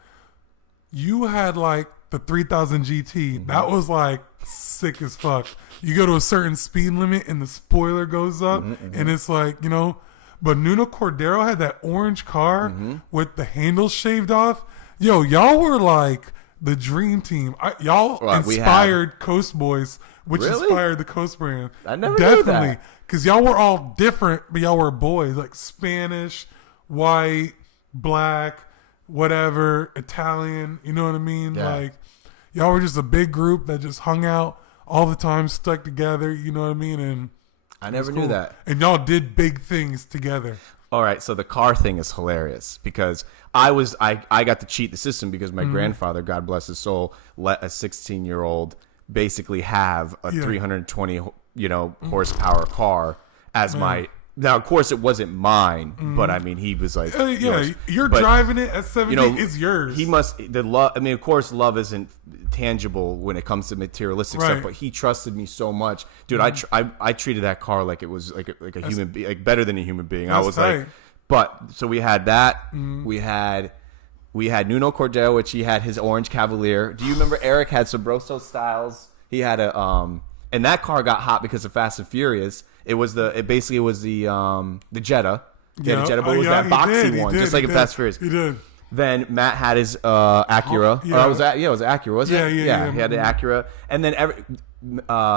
You had like the 3000 GT. That was like sick as fuck. You go to a certain speed limit and the spoiler goes up and it's like, but Nuno Cordero had that orange car with the handles shaved off. Yo, y'all were like the dream team. Y'all inspired Coast Boys, which Really? inspired the Coast brand. I never knew that. Because y'all were all different, but y'all were boys, like Spanish, white, black, whatever, Italian, you know what I mean? Yeah. Like, y'all were just a big group that just hung out all the time, stuck together, you know what I mean? And I it never was knew cool. that. And y'all did big things together. All right, so the car thing is hilarious because I got to cheat the system because my grandfather, God bless his soul, let a 16-year-old basically have a 320 horsepower car as my Now, of course, it wasn't mine, but I mean, he was like, yeah, yours. you're But, driving it at 70. you know, it's yours. He must the love. I mean, of course, love isn't tangible when it comes to materialistic stuff. But he trusted me so much, dude. I treated that car like it was like a human being, like better than a human being. I was tight. like, but so we had that. We had Nuno Cordero, which he had his orange Cavalier. Do you remember Eric had Sobroso styles? He had a and that car got hot because of Fast and Furious. It basically was the Jetta. He had a Jetta, but it was that boxy one, just like in Fast and Furious. He did. Then Matt had his Acura. Yeah. It was Acura, wasn't it? Yeah. He had the Acura, and then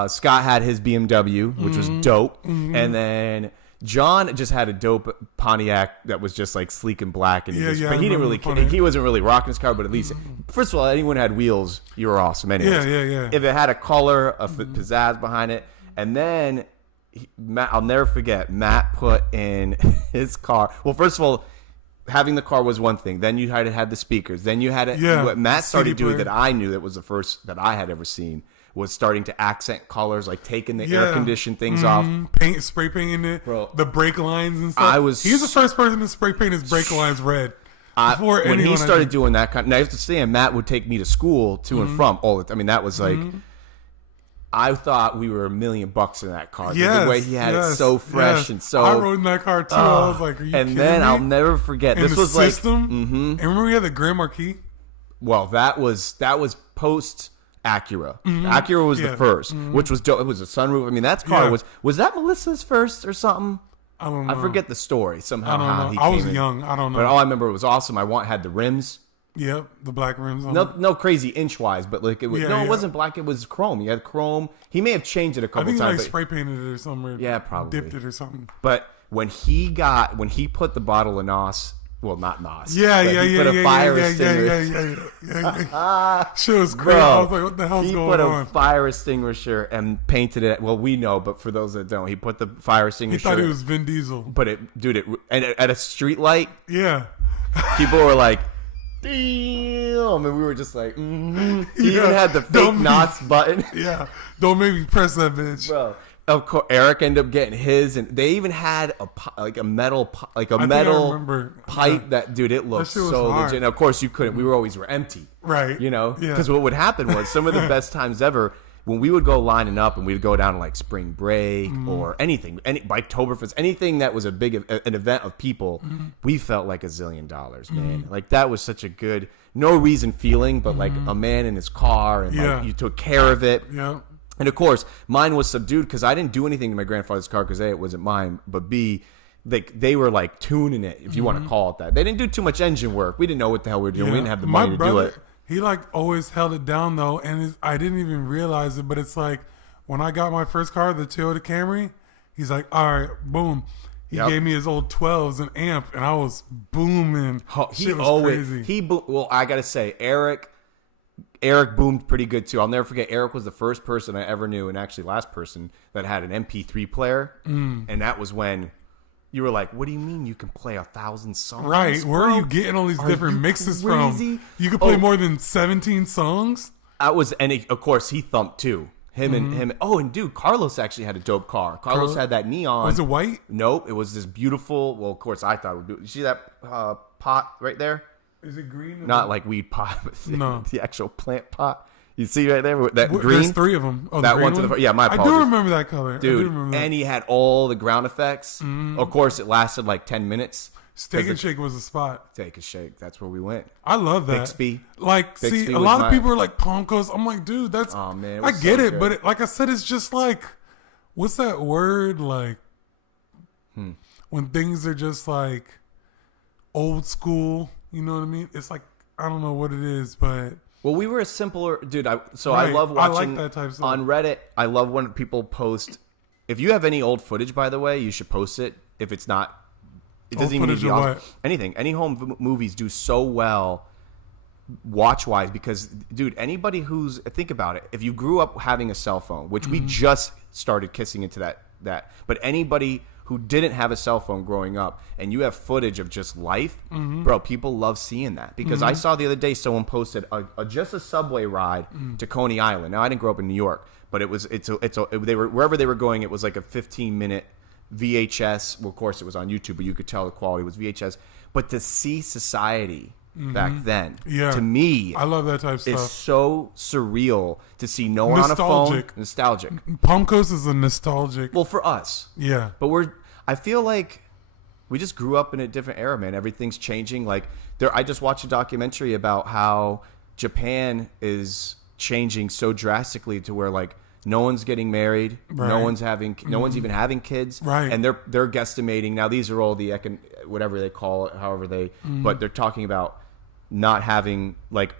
Scott had his BMW, which was dope, and then John just had a dope Pontiac that was just like sleek and black, and but he didn't really care. He wasn't really rocking his car, but at least, first of all, anyone who had wheels, you were awesome. Anyways. Yeah. If it had a color, a pizzazz behind it, and then Matt, I'll never forget, Matt put in his car. Well, first of all, having the car was one thing. Then you had to have the speakers. Then you had to, what Matt started doing that I knew that was the first that I had ever seen was starting to accent colors, like taking the air conditioned things off, spray painting it, bro. The brake lines and stuff. He's the first person to spray paint his brake lines red. When he started doing that kind, now I have to say, Matt would take me to school to and from all the time. I mean, that was like. I thought we were $1 million in that car. The way he had it so fresh and so. I rode in that car too. I was like, "Are you kidding me?" And then I'll never forget. And this the was system. like, And remember we had the Grand Marquis. Well, that was post Acura. Acura was the first, which was dope. It was a sunroof. I mean, that car was that Melissa's first or something? I don't know. I forget the story somehow. I don't know. I was young. I don't know. But all I remember, it was awesome. Had the rims. Yep, the black rims on it. No crazy inch wise, but like it was. It wasn't black. It was chrome. He had chrome. He may have changed it a couple times. I think he spray painted it or something. Yeah, probably dipped it or something. But when he put the bottle of Nos, well, not Nos. He put a fire extinguisher. Shit was crazy. I was like, what the hell's going on? He put a fire extinguisher and painted it. Well, we know, but for those that don't, he put the fire extinguisher. He thought he was Vin Diesel. But and at a street light. Yeah. People were like. Damn, and we were just like, He even had the fake Knots button. Yeah, don't make me press that bitch, bro. Of course, Eric ended up getting his, and they even had a metal pipe that, dude, it looked so legit. And of course, you couldn't. We were empty, right? You know, because what would happen was some of the best times ever. When we would go lining up and we'd go down to like spring break or anything, Biketoberfest, anything that was an event of people, we felt like $1 zillion, man. Like that was such a good, no reason feeling, but like a man in his car and like you took care of it. Yeah. And of course, mine was subdued because I didn't do anything to my grandfather's car because A, it wasn't mine, but B, they were like tuning it, if you want to call it that. They didn't do too much engine work. We didn't know what the hell we were doing. We didn't have the money to do it. He like always held it down though, and I didn't even realize it. But it's like when I got my first car, the Toyota Camry, he's like, "All right, boom." He gave me his old 12s and amp, and I was booming. Shit was crazy. Well, I gotta say, Eric boomed pretty good too. I'll never forget. Eric was the first person I ever knew, and actually last person that had an MP3 player, and that was when. You were like, what do you mean you can play 1,000 songs? Right. Where are you getting all these different mixes from? You could play more than 17 songs? Of course, he thumped too. Him and dude, Carlos actually had a dope car. Carlos had that neon. Was it white? Nope. It was this beautiful, well, of course, I thought it would be. You see that pot right there? Is it green? Not like weed pot, but no. The actual plant pot. You see right there that green? There's 3 of them. Oh, that one to the my apologies. I do remember that color, dude. And he had all the ground effects. Of course, it lasted like 10 minutes. Steak and Shake was the spot. Steak and Shake, that's where we went. I love that. Bixby. Like, Bixby see, a lot of people are like Palm Coast. I'm like, dude, that's. Oh man, I get it, but like I said, it's just like, what's that word like? When things are just like old school. You know what I mean? It's like I don't know what it is, but. Well, we were a simpler dude. I love watching I like that type of stuff. On Reddit. I love when people post. If you have any old footage, by the way, you should post it. If it's not, it doesn't even need to be awesome. Anything. Any home movies do so well, watch wise, because dude, anybody think about it. If you grew up having a cell phone, which we just started kissing into that, but anybody who didn't have a cell phone growing up and you have footage of just life, bro, people love seeing that. Because I saw the other day someone posted just a subway ride to Coney Island. Now, I didn't grow up in New York, but they were wherever they were going, it was like a 15-minute VHS. Well, of course, it was on YouTube, but you could tell the quality was VHS. But to see society back then, to me, I love that type of stuff. It's so surreal to see no one on a phone. Nostalgic. Palm Coast is a nostalgic. Well, for us. Yeah. But I feel like we just grew up in a different era, man. Everything's changing. Like I just watched a documentary about how Japan is changing so drastically to where like no one's getting married, no one's even having kids, and they're guesstimating. Now these are all the whatever they call it, however they, but they're talking about not having like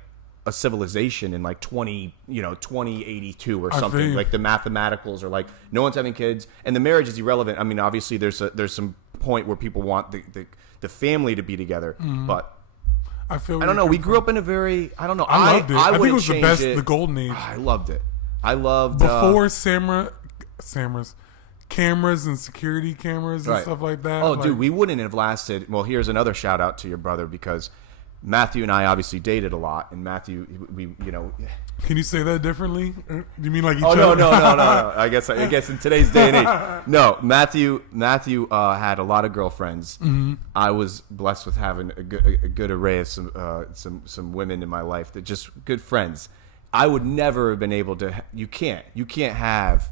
a civilization in like 2082 or something. Like the mathematicals are like no one's having kids and the marriage is irrelevant. I mean, obviously there's some point where people want the family to be together, but I don't know. We grew up in a very I loved it. I think it was the best, the golden age. I loved it. I loved before cameras and security cameras and stuff like that. Oh, dude, we wouldn't have lasted. Well, here's another shout out to your brother because Matthew and I obviously dated a lot, and Matthew, Can you say that differently? Do you mean like each other? Oh no. I guess in today's day and age, no. Matthew had a lot of girlfriends. Mm-hmm. I was blessed with having a good array of some women in my life that just good friends. I would never have been able to. You can't have.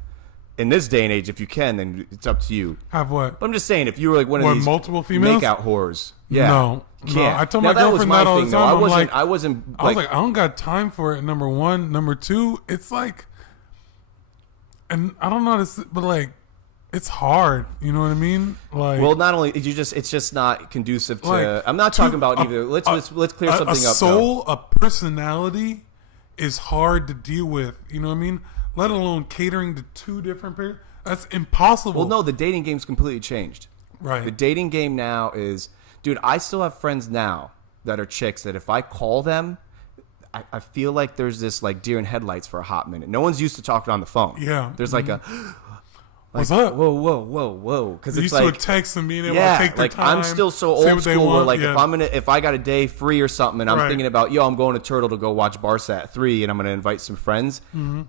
In this day and age, if you can, then it's up to you. Have what? But I'm just saying, if you were like one of these multiple females make-out whores, yeah, no. I told my girlfriend that all the time. I was like, I don't got time for it. Number one, number two, it's like, and I don't know this, but like, it's hard. You know what I mean? Like, well, not only it's just not conducive to. Like, I'm not talking about either. Let's clear something up. A soul, a personality, is hard to deal with. You know what I mean? Let alone catering to two different people. That's impossible. Well, no, the dating game's completely changed. Right. The dating game now is, dude, I still have friends now that are chicks that if I call them, I feel like there's this like deer in headlights for a hot minute. No one's used to talking on the phone. Yeah. There's like a... What's up? Whoa. Because it's like... used to a text and being able to take their time. I'm still so old school where like if I got a day free or something and I'm thinking about, I'm going to Turtle to go watch Barca at 3 and I'm going to invite some friends,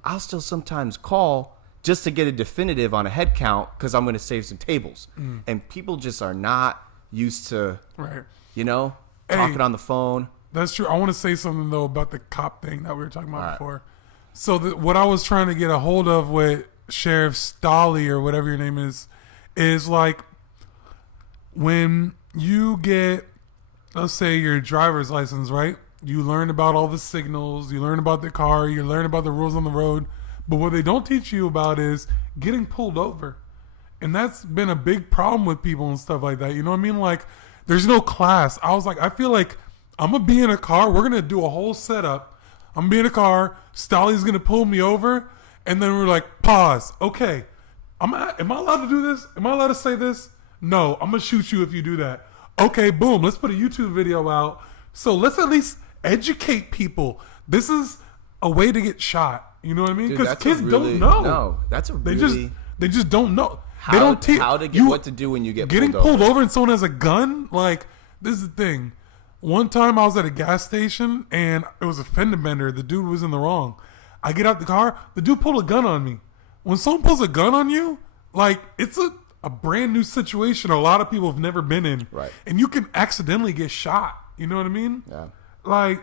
I'll still sometimes call just to get a definitive on a head count because I'm going to save some tables. And people just are not used to, talking on the phone. That's true. I want to say something, though, about the cop thing that we were talking about before. So what I was trying to get a hold of with Sheriff Stolly or whatever your name is like when you get, let's say, your driver's license, right? You learn about all the signals, you learn about the car, you learn about the rules on the road. But what they don't teach you about is getting pulled over. And that's been a big problem with people and stuff like that. You know what I mean? Like, there's no class. I was like, I feel like I'm going to be in a car. We're going to do a whole setup. I'm going to be in a car. Stolly's going to pull me over. And then we're like, pause. Okay. Am I allowed to do this? Am I allowed to say this? No. I'm going to shoot you if you do that. Okay, boom. Let's put a YouTube video out. So let's at least educate people. This is a way to get shot. You know what I mean? Because kids don't know. No, that's a really... They just don't know. They don't teach how to get what to do when you get getting pulled over and someone has a gun. Like, this is the thing. One time I was at a gas station and it was a fender bender. The dude was in the wrong. I get out the car. The dude pulled a gun on me. When someone pulls a gun on you, like, it's a brand new situation a lot of people have never been in. Right. And you can accidentally get shot. You know what I mean? Yeah. Like,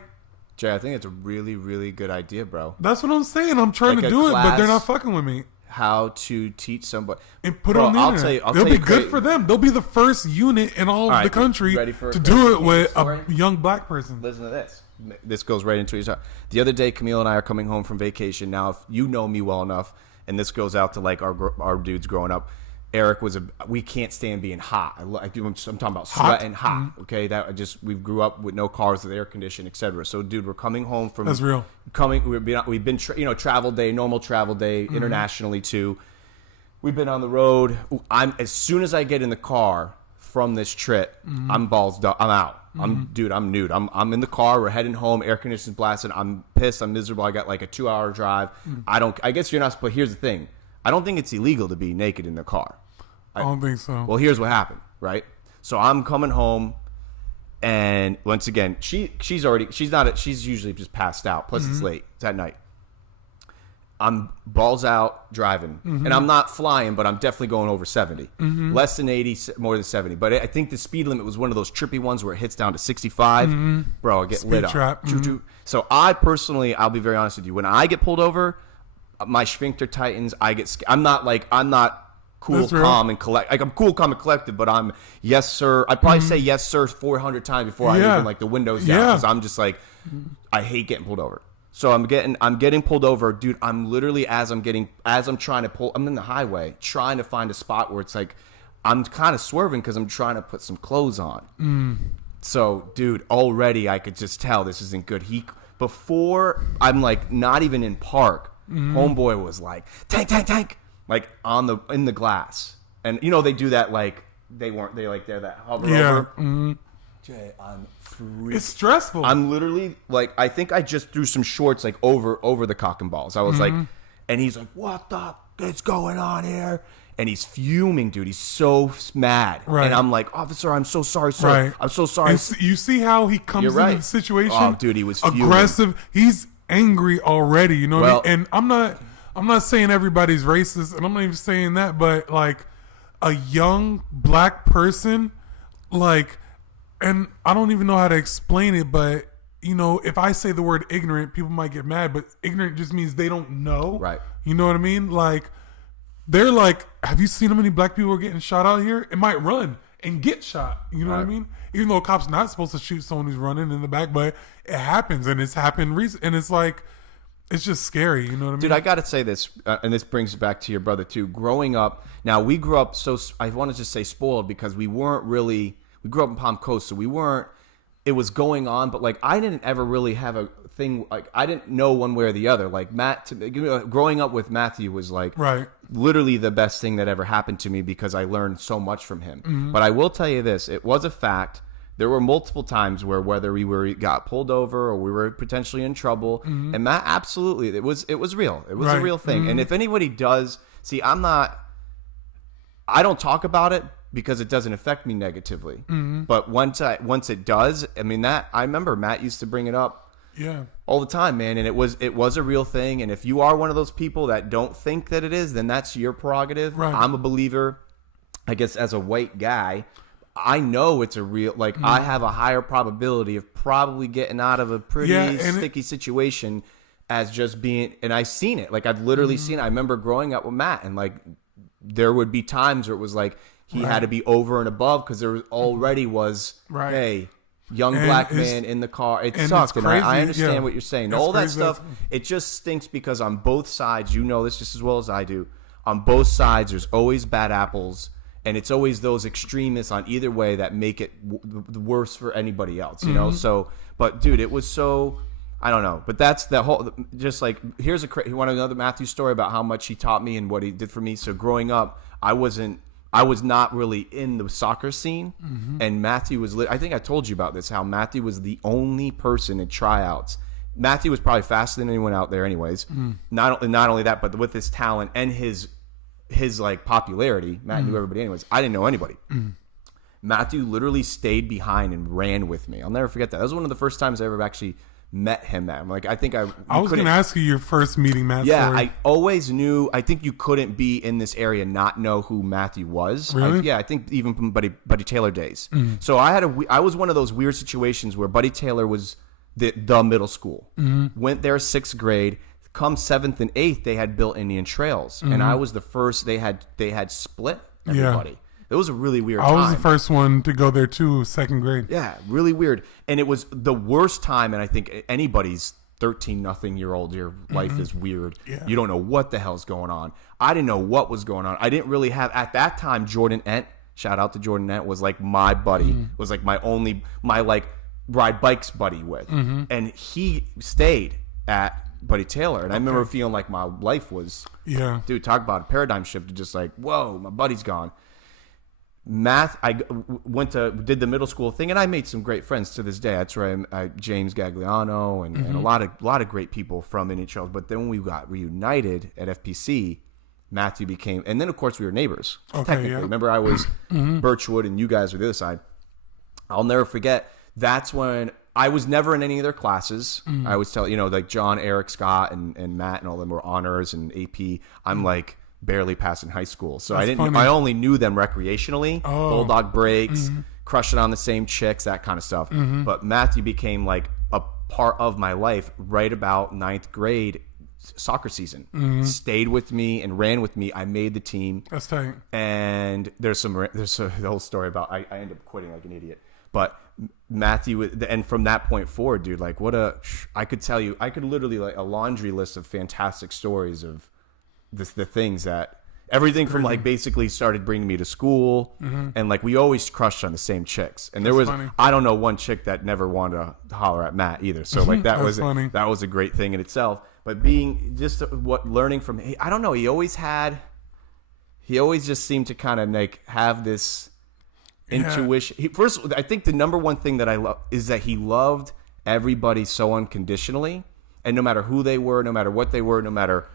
Jay, I think it's a really, really good idea, bro. That's what I'm saying. I'm trying to do it, but they're not fucking with me. How to teach somebody and put it on the internet. They'll be good for them. They'll be the first unit in all of the country to do it with a young black person. Listen to this. This goes right into it. The other day, Camille and I are coming home from vacation. Now, if you know me well enough, and this goes out to like our dudes growing up, Eric we can't stand being hot. I'm talking about sweating hot. Okay, we grew up with no cars with air conditioning, etc. So, dude, we're coming home from that's real. We've been travel day, normal travel day, internationally too. We've been on the road. As soon as I get in the car from this trip, I'm balls done. I'm out. I'm nude. I'm in the car. We're heading home. Air conditioning's blasted. I'm pissed. I'm miserable. I got like a 2-hour drive. I guess you're not. But here's the thing. I don't think it's illegal to be naked in the car. I don't think so. Well, here's what happened, right? So I'm coming home, and once again, she's usually just passed out. Plus, it's late. It's at night. I'm balls out driving, and I'm not flying, but I'm definitely going over 70. Less than 80, more than 70. But I think the speed limit was one of those trippy ones where it hits down to 65. Bro, I get Speed lit trap. up. So I personally, I'll be very honest with you. When I get pulled over, my sphincter tightens. I get. I'm not cool, That's real. calm, and collect. Like I'm cool, calm, and collected, but I'm yes, sir. I probably say yes, sir, 400 times before I even like the windows down because I'm just like, I hate getting pulled over. So I'm getting pulled over, dude. I'm literally as I'm trying to pull. I'm in the highway trying to find a spot where it's like I'm kind of swerving because I'm trying to put some clothes on. So, dude, already I could just tell this isn't good. Before I'm like not even in park, homeboy was like tank. Like in the glass, and they do that like they're that hover over. Jay, I'm freaking. It's stressful. I'm literally like I think I just threw some shorts like over the cock and balls. I was like, and he's like, "What the is going on here?" And he's fuming, dude. He's so mad, Right. and I'm like, "Officer, I'm so sorry, sir. Right. I'm so sorry." And you see how he comes You're right. into the situation? Oh, dude, he was fuming. aggressive. He's angry already. You know what I Well- mean? And I'm not saying everybody's racist, and I'm not even saying that, but like a young black person, like, and I don't even know how to explain it, but if I say the word ignorant, people might get mad, but ignorant just means they don't know. Right. You know what I mean? Like, they're like, have you seen how many black people are getting shot out here? It might run and get shot. You know what I Right. mean? Even though a cop's not supposed to shoot someone who's running in the back, but it happens, and it's happened recently, and it's like, it's just scary. You know what I mean? Dude, I got to say this, and this brings it back to your brother, too. Growing up, now we grew up I want to just say spoiled because we grew up in Palm Coast, so it was going on, but like I didn't ever really have a thing, like I didn't know one way or the other. Like growing up with Matthew was like Right. literally the best thing that ever happened to me because I learned so much from him. But I will tell you this, it was a fact. There were multiple times where whether got pulled over or we were potentially in trouble, and Matt, absolutely, it was real. It was a Right. real thing. And if anybody does see, I don't talk about it because it doesn't affect me negatively. But once it does, I mean I remember Matt used to bring it up Yeah. all the time, man, and it was a real thing. And if you are one of those people that don't think that it is, then that's your prerogative. Right. I'm a believer, I guess, as a white guy. I know it's a real, like, I have a higher probability of probably getting out of a pretty sticky situation as just being, and I've seen it. Like, I've literally seen it. I remember growing up with Matt, and, like, there would be times where it was like he had to be over and above because there already was, hey, young black man in the car. It sucked, and I understand what you're saying. All that stuff, it just stinks because on both sides, you know this just as well as I do, on both sides, there's always bad apples. And it's always those extremists on either way that make it worse for anybody else, you know? So, but dude, it was so, I don't know. But that's the whole, just like, you want another Matthew story about how much he taught me and what he did for me. So growing up, I was not really in the soccer scene. And Matthew was, I think I told you about this, how Matthew was the only person in tryouts. Matthew was probably faster than anyone out there anyways. Not only that, but with his talent and his like popularity, Matt knew everybody anyways. I didn't know anybody. Matthew literally stayed behind and ran with me. I'll never forget that. That was one of the first times I ever actually met him. At. Like, I think I was going to ask you your first meeting, Matt. Yeah, story. I always knew. I think you couldn't be in this area and not know who Matthew was. Really? I think even from Buddy Taylor days. So I was one of those weird situations where Buddy Taylor was the middle school. Went there 6th grade. Come 7th and 8th, they had built Indian Trails, and I was the first. They had split everybody. Yeah. It was a really weird time. I was the first one to go there too, 2nd grade. Yeah, really weird, and it was the worst time. And I think anybody's 13-year-old, your life is weird. Yeah. You don't know what the hell's going on. I didn't know what was going on. I didn't really have at that time. Jordan Ent, shout out to Jordan Ent, was like my buddy. Was like my like ride bikes buddy with, and he stayed at Buddy Taylor, and I remember feeling like my life was, dude, talk about a paradigm shift. Just like, whoa, my buddy's gone. Math, I did the middle school thing, and I made some great friends to this day. That's where James Gagliano and a lot of great people from Indian Trails. But then when we got reunited at FPC, Matthew became, and then of course we were neighbors. Technically, remember I was Birchwood, and you guys were the other side. I'll never forget. That's when I was never in any of their classes. I always tell, like John, Eric, Scott, and Matt and all them were honors and AP. I'm like barely passing high school. So I only knew them recreationally. Bulldog breaks, crushing on the same chicks, that kind of stuff. But Matthew became like a part of my life right about ninth grade soccer season. Stayed with me and ran with me. I made the team. That's tight. And there's the whole story about I ended up quitting like an idiot. But Matthew, and from that point forward, dude, like I could tell you, I could literally like a laundry list of fantastic stories of the things that everything from like basically started bringing me to school, and like we always crushed on the same chicks. And there was funny. I don't know one chick that never wanted to holler at Matt either. So like that was funny. That was a great thing in itself. But being just learning from, I don't know, he always just seemed to kind of like have this intuition. First, I think the number one thing that I love is that he loved everybody so unconditionally, and no matter who they were, no matter what they were, no matter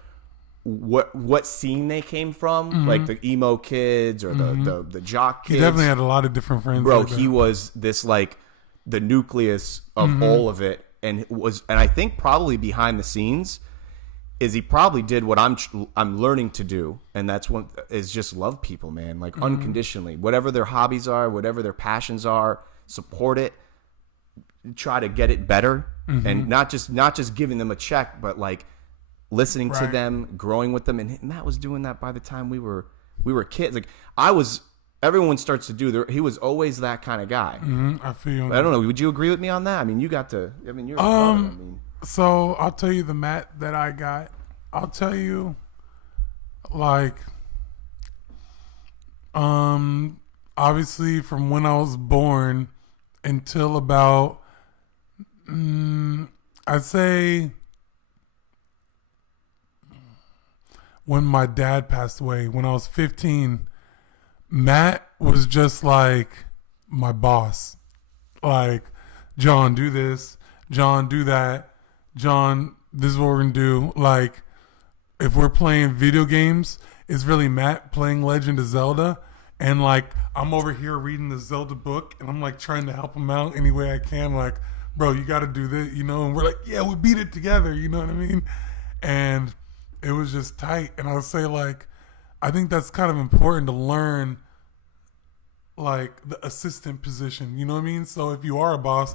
what scene they came from, like the emo kids or the jock kids. He definitely had a lot of different friends. Bro, he was this like the nucleus of all of it, and I think probably behind the scenes is he probably did what I'm learning to do, and that's one is just love people, man, like unconditionally. Whatever their hobbies are, whatever their passions are, support it, try to get it better, and not just giving them a check, but like listening to them, growing with them, and Matt was doing that by the time we were kids. Like everyone starts to do. He was always that kind of guy. I feel. I don't know. Would you agree with me on that? I mean, you got to. I mean, you're. So I'll tell you the Matt that I got. I'll tell you, like, obviously from when I was born until about, I'd say when my dad passed away, when I was 15, Matt was just like my boss. Like, John, do this. John, do that. John, this is what we're going to do. Like, if we're playing video games, it's really Matt playing Legend of Zelda. And, like, I'm over here reading the Zelda book, and I'm, like, trying to help him out any way I can. Like, bro, you got to do this, And we're like, yeah, we beat it together, you know what I mean? And it was just tight. And I'll say, like, I think that's kind of important to learn, like, the assistant position, you know what I mean? So if you are a boss,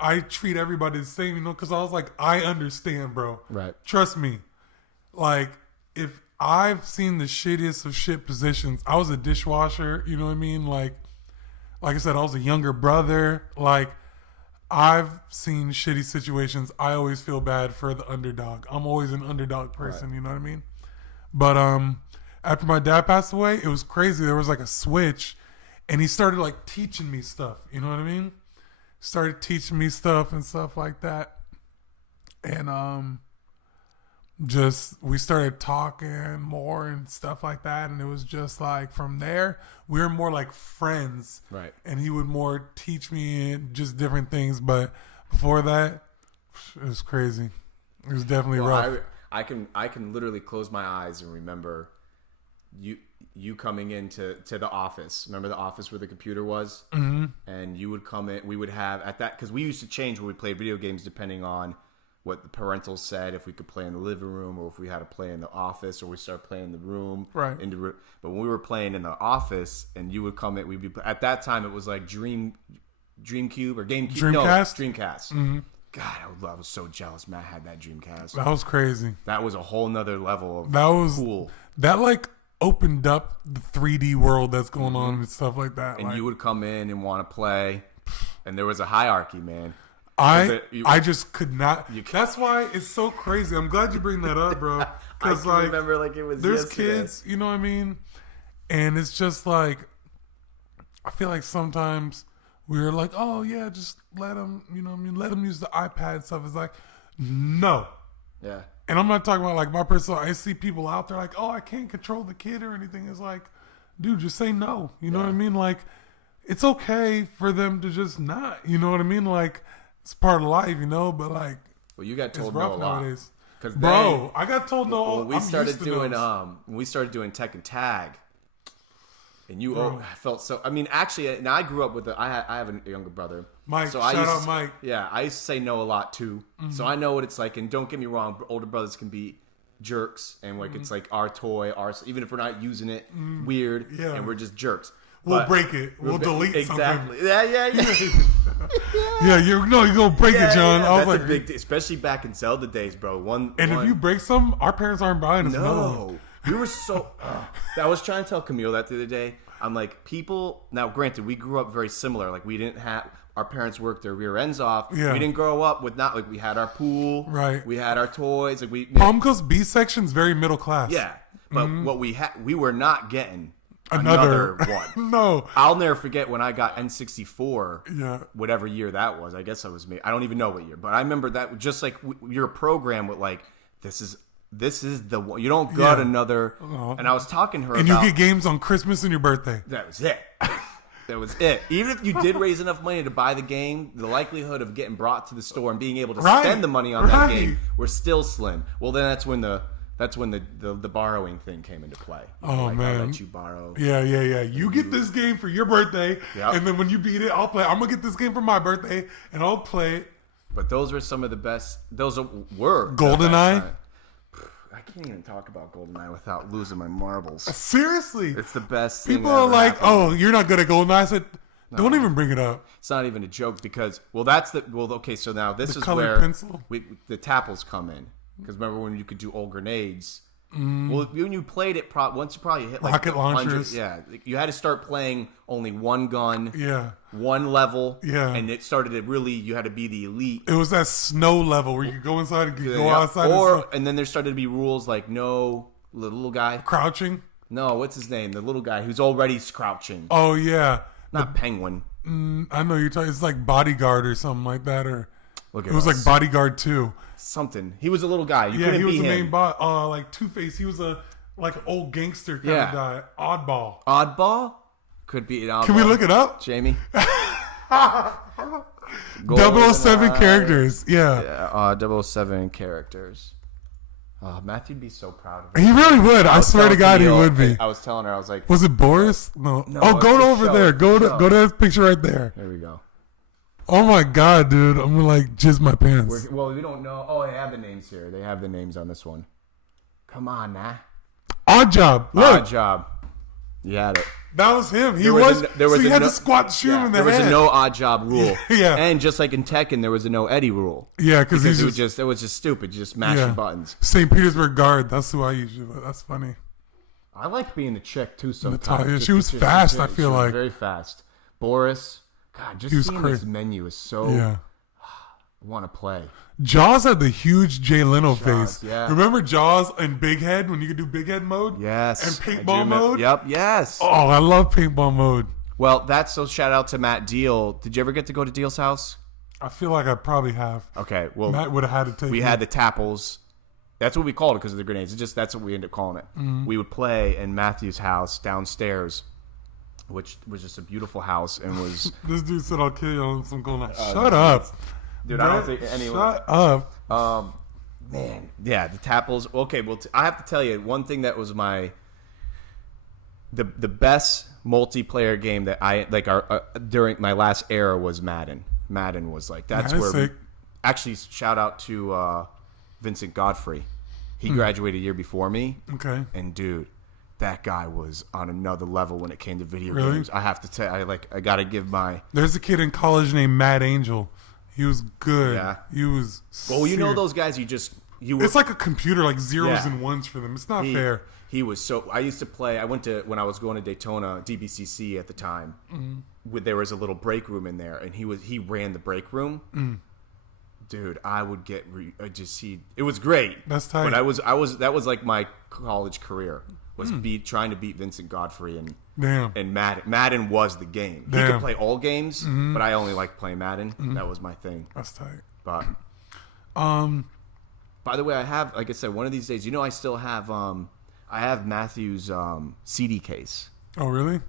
I treat everybody the same, because I was like, I understand, bro. Right. Trust me. Like, if I've seen the shittiest of shit positions, I was a dishwasher, you know what I mean? Like I said, I was a younger brother. Like, I've seen shitty situations. I always feel bad for the underdog. I'm always an underdog person, right. You know what I mean? But after my dad passed away, it was crazy. There was like a switch, and he started like teaching me stuff, you know what I mean? Started teaching me stuff and stuff like that. And we started talking more and stuff like that. And it was just like, from there, we were more like friends. Right. And he would more teach me just different things. But before that, it was crazy. It was definitely rough. I can literally close my eyes and remember you coming into the office. Remember the office where the computer was? Mm-hmm. And you would come in. We would have at that, because we used to change when we played video games depending on what the parentals said, if we could play in the living room or if we had to play in the office, or we started playing in the room. Right. But when we were playing in the office and you would come in, at that time it was like GameCube or GameCube. Dreamcast? No, Dreamcast. Mm-hmm. God, I was so jealous Matt had that Dreamcast. That was crazy. That was a whole nother level of cool. That like opened up the 3D world that's going on and stuff like that. And you would come in and want to play, and there was a hierarchy, man. I just could not. That's why it's so crazy. I'm glad you bring that up, bro. Because I remember like it was there's yesterday. Kids, you know what I mean? And it's just like, I feel like sometimes we're like, oh yeah, just let them, you know what I mean? Let them use the iPad and stuff. It's like, no. Yeah. And I'm not talking about like my personal. I see people out there like, oh, I can't control the kid or anything. It's like, dude, just say no. You know what I mean? Like, it's okay for them to just not. You know what I mean? Like, it's part of life, you know. But like, well, you got told it's rough no a lot. nowadays. Bro, I got told no. When we started doing Tekken Tag, And you Bro. felt so. I mean, actually, now I grew up with. I have a younger brother, Mike. So shout I used out to, Mike. Yeah, I used to say no a lot too. So I know what it's like. And don't get me wrong, older brothers can be jerks, and like it's like our toy, even if we're not using it, weird, Yeah. and we're just jerks. We'll But break it. We'll delete exactly. something. Yeah. Yeah, you're gonna break it, John. I was That's like, a big, especially back in Zelda days, bro. if you break some, our parents aren't buying us another one. no, we were so. I was trying to tell Camille that the other day. I'm like, people. Now, granted, we grew up very similar. Like, we didn't have our parents worked their rear ends off. Yeah. We didn't grow up with not like we had our pool. Right. We had our toys. Like we. Palm Coast B section's very middle class. Yeah, but what we were not getting Another one. No. I'll never forget when I got N64. Yeah. Whatever year that was. I guess I was. I don't even know what year, but I remember that just like your program with like this is the one. You don't got another. And I was talking to her And about. you get games on Christmas and your birthday. That was it. That was it. Even if you did raise enough money to buy the game, the likelihood of getting brought to the store and being able to spend the money on that game were still slim. Well, then that's when the borrowing thing came into play. Man, I'll let you borrow. Yeah. You get this game for your birthday, and then when you beat it, I'll play. I'm gonna get this game for my birthday, and I'll play it. But those were some of the best. Those were GoldenEye. I can't even talk about GoldenEye without losing my marbles. Seriously, It's the best thing. people are ever like, happened. "Oh, you're not good at GoldenEye." I said, "Don't even bring it up." It's not even a joke because okay, so now this is colored where pencil? the tapples come in, because remember when you could do old grenades. Well, when you played it, once you probably hit like Rocket 100, launchers. yeah, you had to start playing only one gun, Yeah, one level, Yeah. and it started to really you had to be the elite. it was that snow level where you could go inside and go Yeah, outside. and then there started to be rules like no the little guy. Crouching. No, what's his name? The little guy who's already crouching. Oh yeah, Not Penguin. I know you're talking. It's like Bodyguard or something like that, or Look at it was us. like Bodyguard 2. Something. He was a little guy. You Yeah, couldn't he was be the him. main boss. Like Two-Face. He was a like old gangster kind of guy. Oddball. Oddball? Could be an oddball. Can we look it up? Jamie? 007 characters. Yeah. Yeah, 007 characters. Matthew'd be so proud of me. He really would. I swear to God, he would be. I was telling her, I was like, Was it Boris? No. Oh, it's go the over show. there. It's Go the to show. go to that picture right there. there we go. Oh my God, dude! I'm gonna like jizz my pants. Well, we don't know. Oh, they have the names here. They have the names on this one. Come on, nah. Odd Job. Look, Odd job. You had it. that was him. He There was. there so a you had no- to squat and shoot him in the there was head. a no odd job rule. Yeah. And just like in Tekken, there was a no Eddie rule. Yeah, because he's Because it was just stupid, just mashing buttons. St. Petersburg guard. That's who I usually. That's funny. I like being the chick too sometimes. Natalia, Just- she was just- fast, I she feel was like. very fast. Boris, God, just He was seeing this crazy. menu is so. Yeah. I want to play. Jaws had the huge Jay Leno face. yeah. Remember Jaws and Big Head when you could do Big Head mode? Yes. And I do paintball remember- mode? Yep. Yes. Oh, I love paintball mode. Well, that's so. Shout out to Matt Deal. Did you ever get to go to Deal's house? I feel like I probably have. Okay. Well, Matt would have had to take we me. had the tapples. That's what we called it because of the grenades. It's just that's what we ended up calling it. Mm-hmm. We would play in Matthew's house downstairs, which was just a beautiful house and was. This dude said I'll kill you on some going. Shut up. Dude, I don't think anyone. Shut up. Man, yeah, the tapples. Okay, well, I have to tell you one thing that was the best multiplayer game that I like. During my last era was Madden. Madden was like that's Madden's where. sick. Actually, shout out to Vincent Godfrey. He graduated a year before me, Okay. and dude, that guy was on another level when it came to video Really? games. I have to tell. I got to give my. There's a kid in college named Matt Angel. He was good. Yeah. He was. Well, you know serious. those guys. You were. It's like a computer, like zeros Yeah. and ones for them. It's not He, fair. he was so. I used to play. I went to when I was going to Daytona DBCC at the time. There was a little break room in there, and he ran the break room. Dude, I would get it was great. That's tight. But that was like my college career was trying to beat Vincent Godfrey Damn. and Madden. Madden was the game. He Damn. could play all games, but I only liked playing Madden. That was my thing. That's tight. But by the way, I have, like I said, one of these days, I still have I have Matthew's CD case. Oh, really?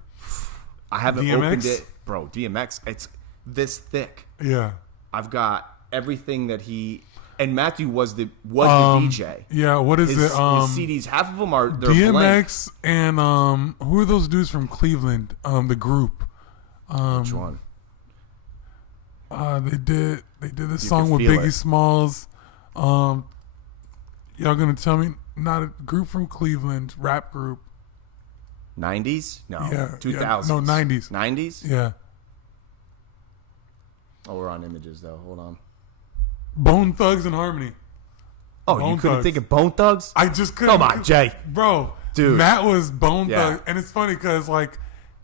I haven't DMX? opened it, bro. DMX, it's this thick. Yeah. I've got everything that he. And Matthew was the DJ. Yeah, what is His it? CDs, half of them are they're DMX blank. and who are those dudes from Cleveland? The group. Which one? They did this You song Can with Feel Biggie It. Smalls. Y'all gonna tell me not a group from Cleveland, rap group? 90s? No. Yeah, 2000s. no, 90s. 90s? Yeah, Oh, we're on images though. Hold on. Bone Thugs and Harmony. Oh, Bone you couldn't Thugs. think of Bone Thugs? I just couldn't. Come on, Jay. Bro, Dude. Matt was Bone Yeah. Thugs, and it's funny because like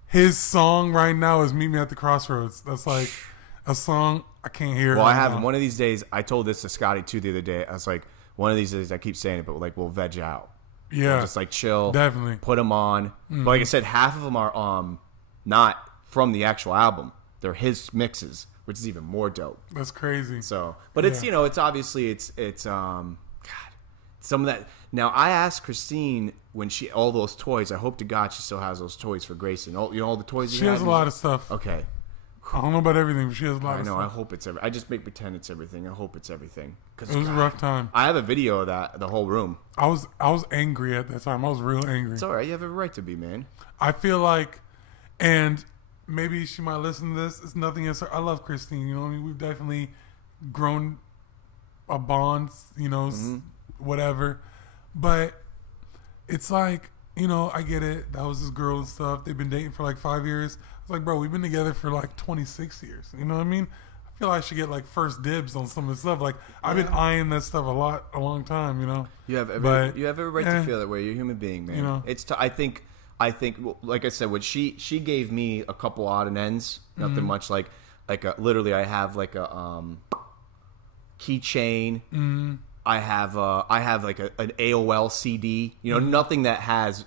his song right now is "Meet Me at the Crossroads." That's like a song I can't hear. Well, I right have now. one of these days. I told this to Scotty too the other day. I was like, one of these days, I keep saying it, but like we'll veg out. Yeah, We'll just like chill, definitely. put them on. But like I said, half of them are not from the actual album. They're his mixes, which is even more dope. That's crazy. So, but it's Yeah. it's obviously it's God, some of that. Now I asked Christine when she all those toys. I hope to God she still has those toys for Grayson. All all the toys. She has a lot of stuff. Okay. I don't know about everything, but she has a lot I of know. I stuff. hope it's I just make pretend it's everything. I hope it's everything. It was a rough time. I have a video of that, the whole room. I was angry at that time. I was real angry. It's all right. You have every right to be, man. I feel like, and maybe she might listen to this. It's nothing against her. I love Christine. You know what I mean? We've definitely grown a bond, you know, whatever. But it's like, you know, I get it. That was this girl and stuff. They've been dating for like 5 years. It's like, bro, we've been together for like 26 years. You know what I mean? I feel like I should get like first dibs on some of this stuff. Like, I've been eyeing that stuff a long time, you know? You have every But, you have every right to feel that way. You're a human being, man. You know. It's I think well, like I said, what she gave me a couple odd and ends, nothing much like literally I have like a keychain. I have like an AOL CD. You know, nothing that has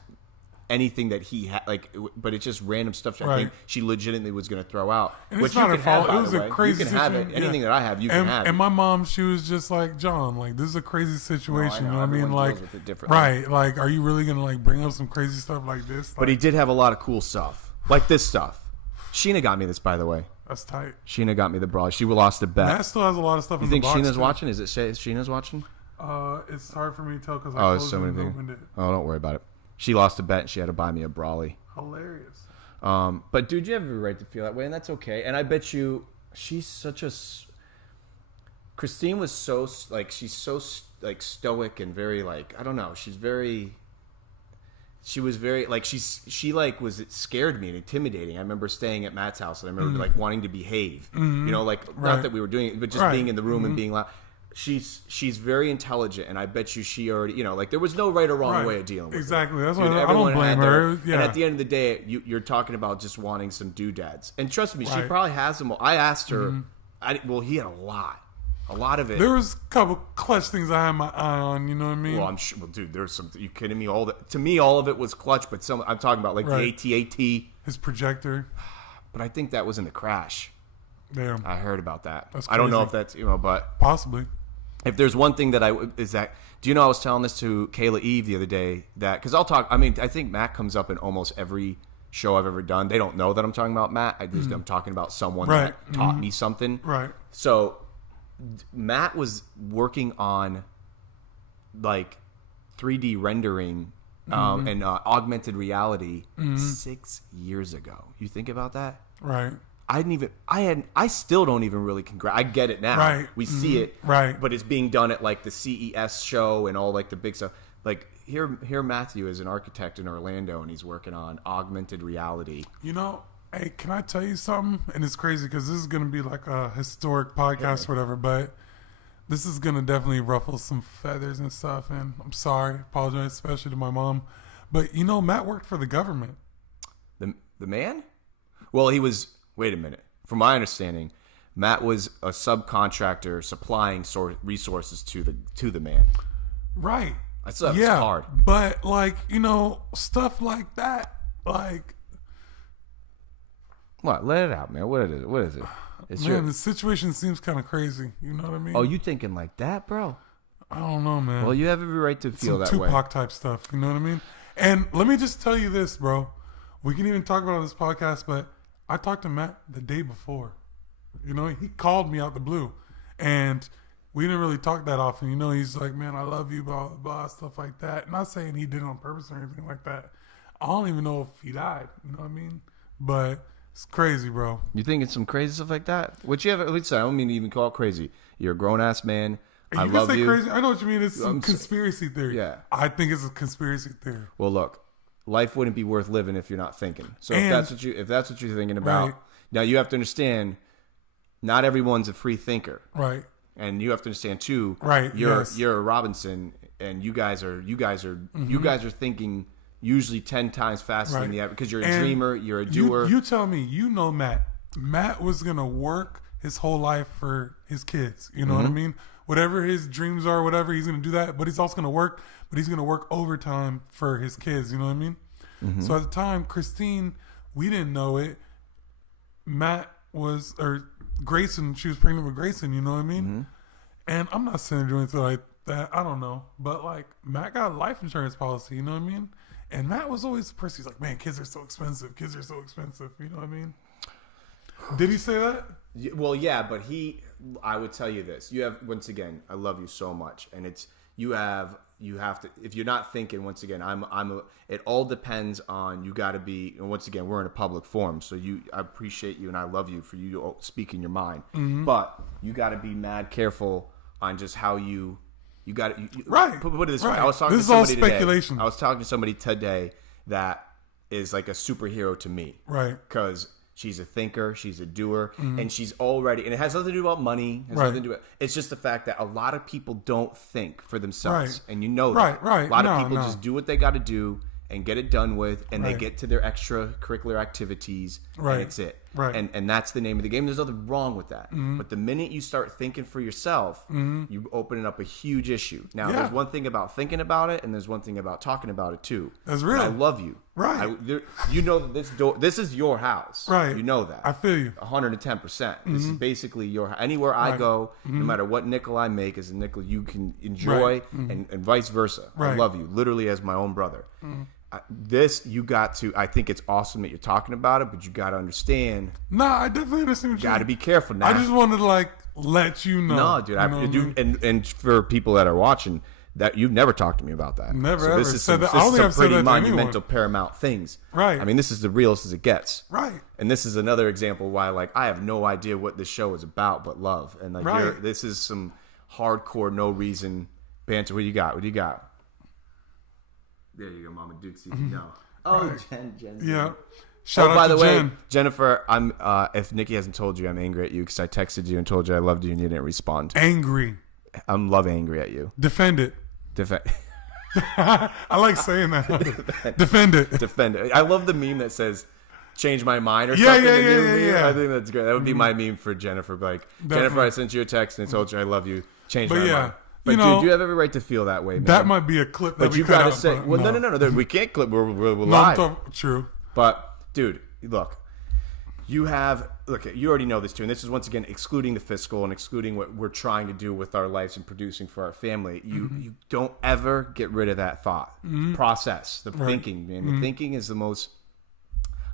anything that he had, like, but it's just random stuff that I think she legitimately was going to throw out. And which it's not you her can have, fault. by It was the a way. crazy You can have it. situation. Anything Yeah. that I have, you can have. And my mom, she was just like, John, like, this is a crazy situation. know. You know what I mean? Everyone Like, deals with it differently. right. Like, are you really going to, like, bring up some crazy stuff like this? But he did have a lot of cool stuff, like this stuff. Sheena got me this, by the way. That's tight. Sheena got me the bra. She lost a bet. Matt still has a lot of stuff You in think the box. Sheena's too. watching? Is Sheena's watching? It's hard for me to tell because I Oh, there's closed so it many and things. opened it. Oh, don't worry about it. She lost a bet and she had to buy me a brawly. Hilarious. But dude, you have every right to feel that way, and that's okay. And I bet you, she's such a. Christine was so like she's so like stoic and very like I don't know. She was very like she like was it scared me and intimidating. I remember staying at Matt's house and I remember like wanting to behave. You know, like Right. not that we were doing it, but just being in the room and being loud. She's very intelligent, and I bet you she already, you know, like there was no right or wrong Right. way of dealing with Exactly. it. That's Dude, why I don't everyone blame had her. their- Yeah. And at the end of the day, you're talking about just wanting some doodads. And trust me, she Right. probably has them. I asked her. Well, he had a lot of it. There was a couple clutch things I had my eye on. You know what I mean? Well, I'm sure. Well, dude, there's some. You kidding me? To me, all of it was clutch. But I'm talking about like Right. the AT-AT. His projector. But I think that was in the crash. Damn. I heard about that. That's I don't know crazy. if that's but Possibly. if there's one thing that do you know I was telling this to Kayla Eve the other day that because I'll talk. I mean, I think Matt comes up in almost every show I've ever done. They don't know that I'm talking about Matt. I'm talking about someone Right. that taught me something. Right. So Matt was working on like 3D rendering and augmented reality 6 years ago. You think about that? Right. I still don't even really I get it now. Right. We see it. Right. But it's being done at like the CES show and all like the big stuff. Like here Matthew is an architect in Orlando and he's working on augmented reality. You know, hey, can I tell you something? And it's crazy because this is going to be like a historic podcast or whatever, but this is going to definitely ruffle some feathers and stuff. And I'm sorry, apologize, especially to my mom. But, you know, Matt worked for the government. The man? Well, he was. Wait a minute. From my understanding, Matt was a subcontractor supplying resources to the man. Right. That's hard. But, like, you know, stuff like that, like, What? Let it out, man. What is it? What is it? It's man, the situation seems kind of crazy. You know what I mean? Oh, you thinking like that, bro? I don't know, man. Well, you have every right to feel Some that Tupac way. type stuff. You know what I mean? And let me just tell you this, bro. We can even talk about it on this podcast, but I talked to Matt the day before. You know, he called me out the blue. And we didn't really talk that often. You know, he's like, man, I love you, blah, blah, blah, stuff like that. Not saying he did it on purpose or anything like that. I don't even know if he died. You know what I mean? But it's crazy, bro. You thinking some crazy stuff like that? Which you have, at least I don't mean to even call it crazy. You're a grown-ass man. I love you. Crazy. I know what you mean. It's some conspiracy theory. Yeah. I think it's a conspiracy theory. Well, look, life wouldn't be worth living if you're not thinking. So if that's what you're thinking about, right. Now you have to understand, not everyone's a free thinker. Right. And you have to understand too. Right. You're a Robinson, and you guys are thinking usually 10 times faster than the average, because you're a dreamer, you're a doer. You tell me, you know Matt. Matt was gonna work his whole life for his kids. You know what I mean? Whatever his dreams are, whatever, he's gonna do that. But he's also gonna work. But he's gonna work overtime for his kids. You know what I mean? So at the time, Christine, we didn't know it. Matt was, or Grayson, she was pregnant with Grayson. You know what I mean? And I'm not saying doing anything like that. I don't know. But like, Matt got a life insurance policy. You know what I mean? And Matt was always the person. He's like, man, kids are so expensive. Kids are so expensive. You know what I mean? Did he say that? Well, yeah, but I would tell you this. You have, once again, I love you so much. And it's, you have to, if you're not thinking, once again, it all depends on, you got to be, and once again, we're in a public forum. So I appreciate you and I love you for you to speak in your mind. But you got to be mad careful on just how you got to, right. Put it this way. Right. I was talking this to somebody is all speculation. today. I was talking to somebody today that is like a superhero to me. Right. Because she's a thinker, she's a doer, and she's already, and it has nothing to do about money. It has nothing to do. It's just the fact that a lot of people don't think for themselves, and you know that. Right. A lot of people just do what they got to do and get it done with, and they get to their extracurricular activities, and it's it. Right. And that's the name of the game. There's nothing wrong with that. But the minute you start thinking for yourself, you open up a huge issue. Now, there's one thing about thinking about it, and there's one thing about talking about it too. That's real. And I love you. Right. You know that this is your house. Right. You know that. I feel you. 110%. This is basically your, anywhere I go, no matter what nickel I make is a nickel you can enjoy, and vice versa. I love you, literally as my own brother. I think it's awesome that you're talking about it, but you got to understand. Nah, I definitely understand what you got to be careful now. I just wanted to let you know. No, dude, and for people that are watching, that you've never talked to me about that. Never so ever this is said some, that. This I only is have some said pretty that to monumental, anyone. paramount things. Right. I mean, this is the realest as it gets. Right. And this is another example why, I have no idea what this show is about but love. And this is some hardcore, no reason banter. What do you got? There you go, Mama Dukes. You know. Oh, right. Jen. Yeah. Shout out by to the way, Jen. Jennifer, I'm. If Nikki hasn't told you, I'm angry at you because I texted you and told you I loved you and you didn't respond. Angry. I'm love angry at you. Defend it. I like saying that. Defend it. Defend it. I love the meme that says, change my mind or something. Yeah. I think that's great. That would be my meme for Jennifer. Jennifer, I sent you a text and I told you I love you. Change my mind. But dude, you have every right to feel that way, man. That might be a clip that but you got to say, well, no. We can't clip. We're live. True. But, dude, look. You already know this too, and this is once again excluding the fiscal and excluding what we're trying to do with our lives and producing for our family. You don't ever get rid of that thought process, the thinking, man. The thinking is the most,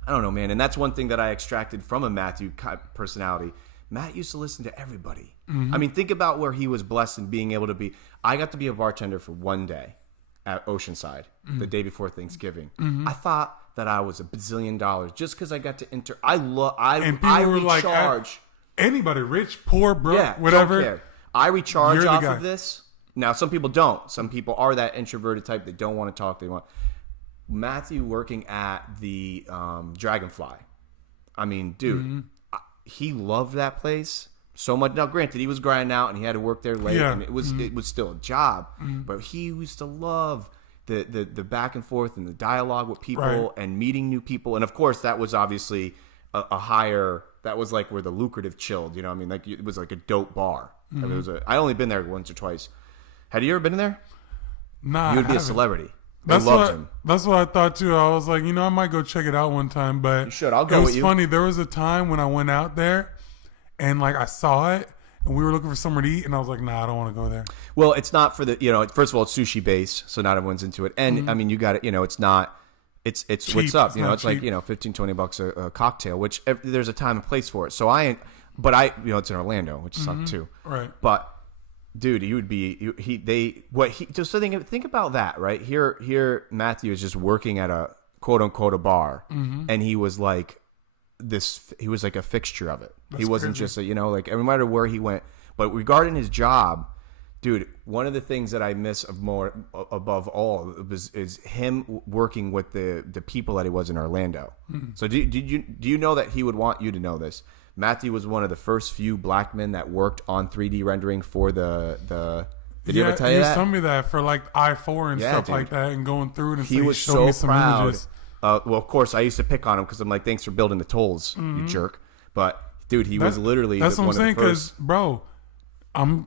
I don't know, man, and that's one thing that I extracted from a Matthew personality. Matt used to listen to everybody. I mean, think about where he was blessed in being able to be. I got to be a bartender for one day at Oceanside the day before Thanksgiving. I thought that I was $1 bazillion just because I got to enter. I recharge. Anybody, rich, poor, broke, whatever. Don't care. I recharge off of this. Now, some people don't. Some people are that introverted type. They don't want to talk. They want. Matthew working at the Dragonfly. I mean, dude, he loved that place so much. Now, granted, he was grinding out and he had to work there late, and it was still a job. But he used to love the back and forth and the dialogue with people and meeting new people. And of course, that was obviously a higher. That was like where the lucrative chilled. You know, what I mean, like it was like a dope bar. I mean, I only been there once or twice. Had you ever been there? Nah, you would be a celebrity. Loved him. That's what I thought too. I was like, I might go check it out one time. But you should. I'll go with you. It was funny. There was a time when I went out there, and I saw it, and we were looking for somewhere to eat, and I was like, nah, I don't want to go there. Well, it's not for the first of all, it's sushi base, so not everyone's into it. And I mean, you got it. It's not. It's cheap. What's up? It's cheap. Like $15-20 a cocktail, which there's a time and place for it. So it's in Orlando, which sucked too. Right. But dude, he would be just think about that, right? Here Matthew is just working at a quote unquote a bar, and he was like a fixture of it. He wasn't crazy. just like no matter where he went. But regarding his job, dude, one of the things that I miss above all is him working with the people that he was in Orlando. So do you know that he would want you to know this? Matthew was one of the first few black men that worked on 3D rendering for the. Did he ever tell you that? told me that for like I-4 and stuff dude. like that, and going through it and He was showed so me some proud. images. Well, of course, I used to pick on him because I'm like, thanks for building the tolls, you jerk. But dude, he was literally that's what I'm one saying. of the first. Bro,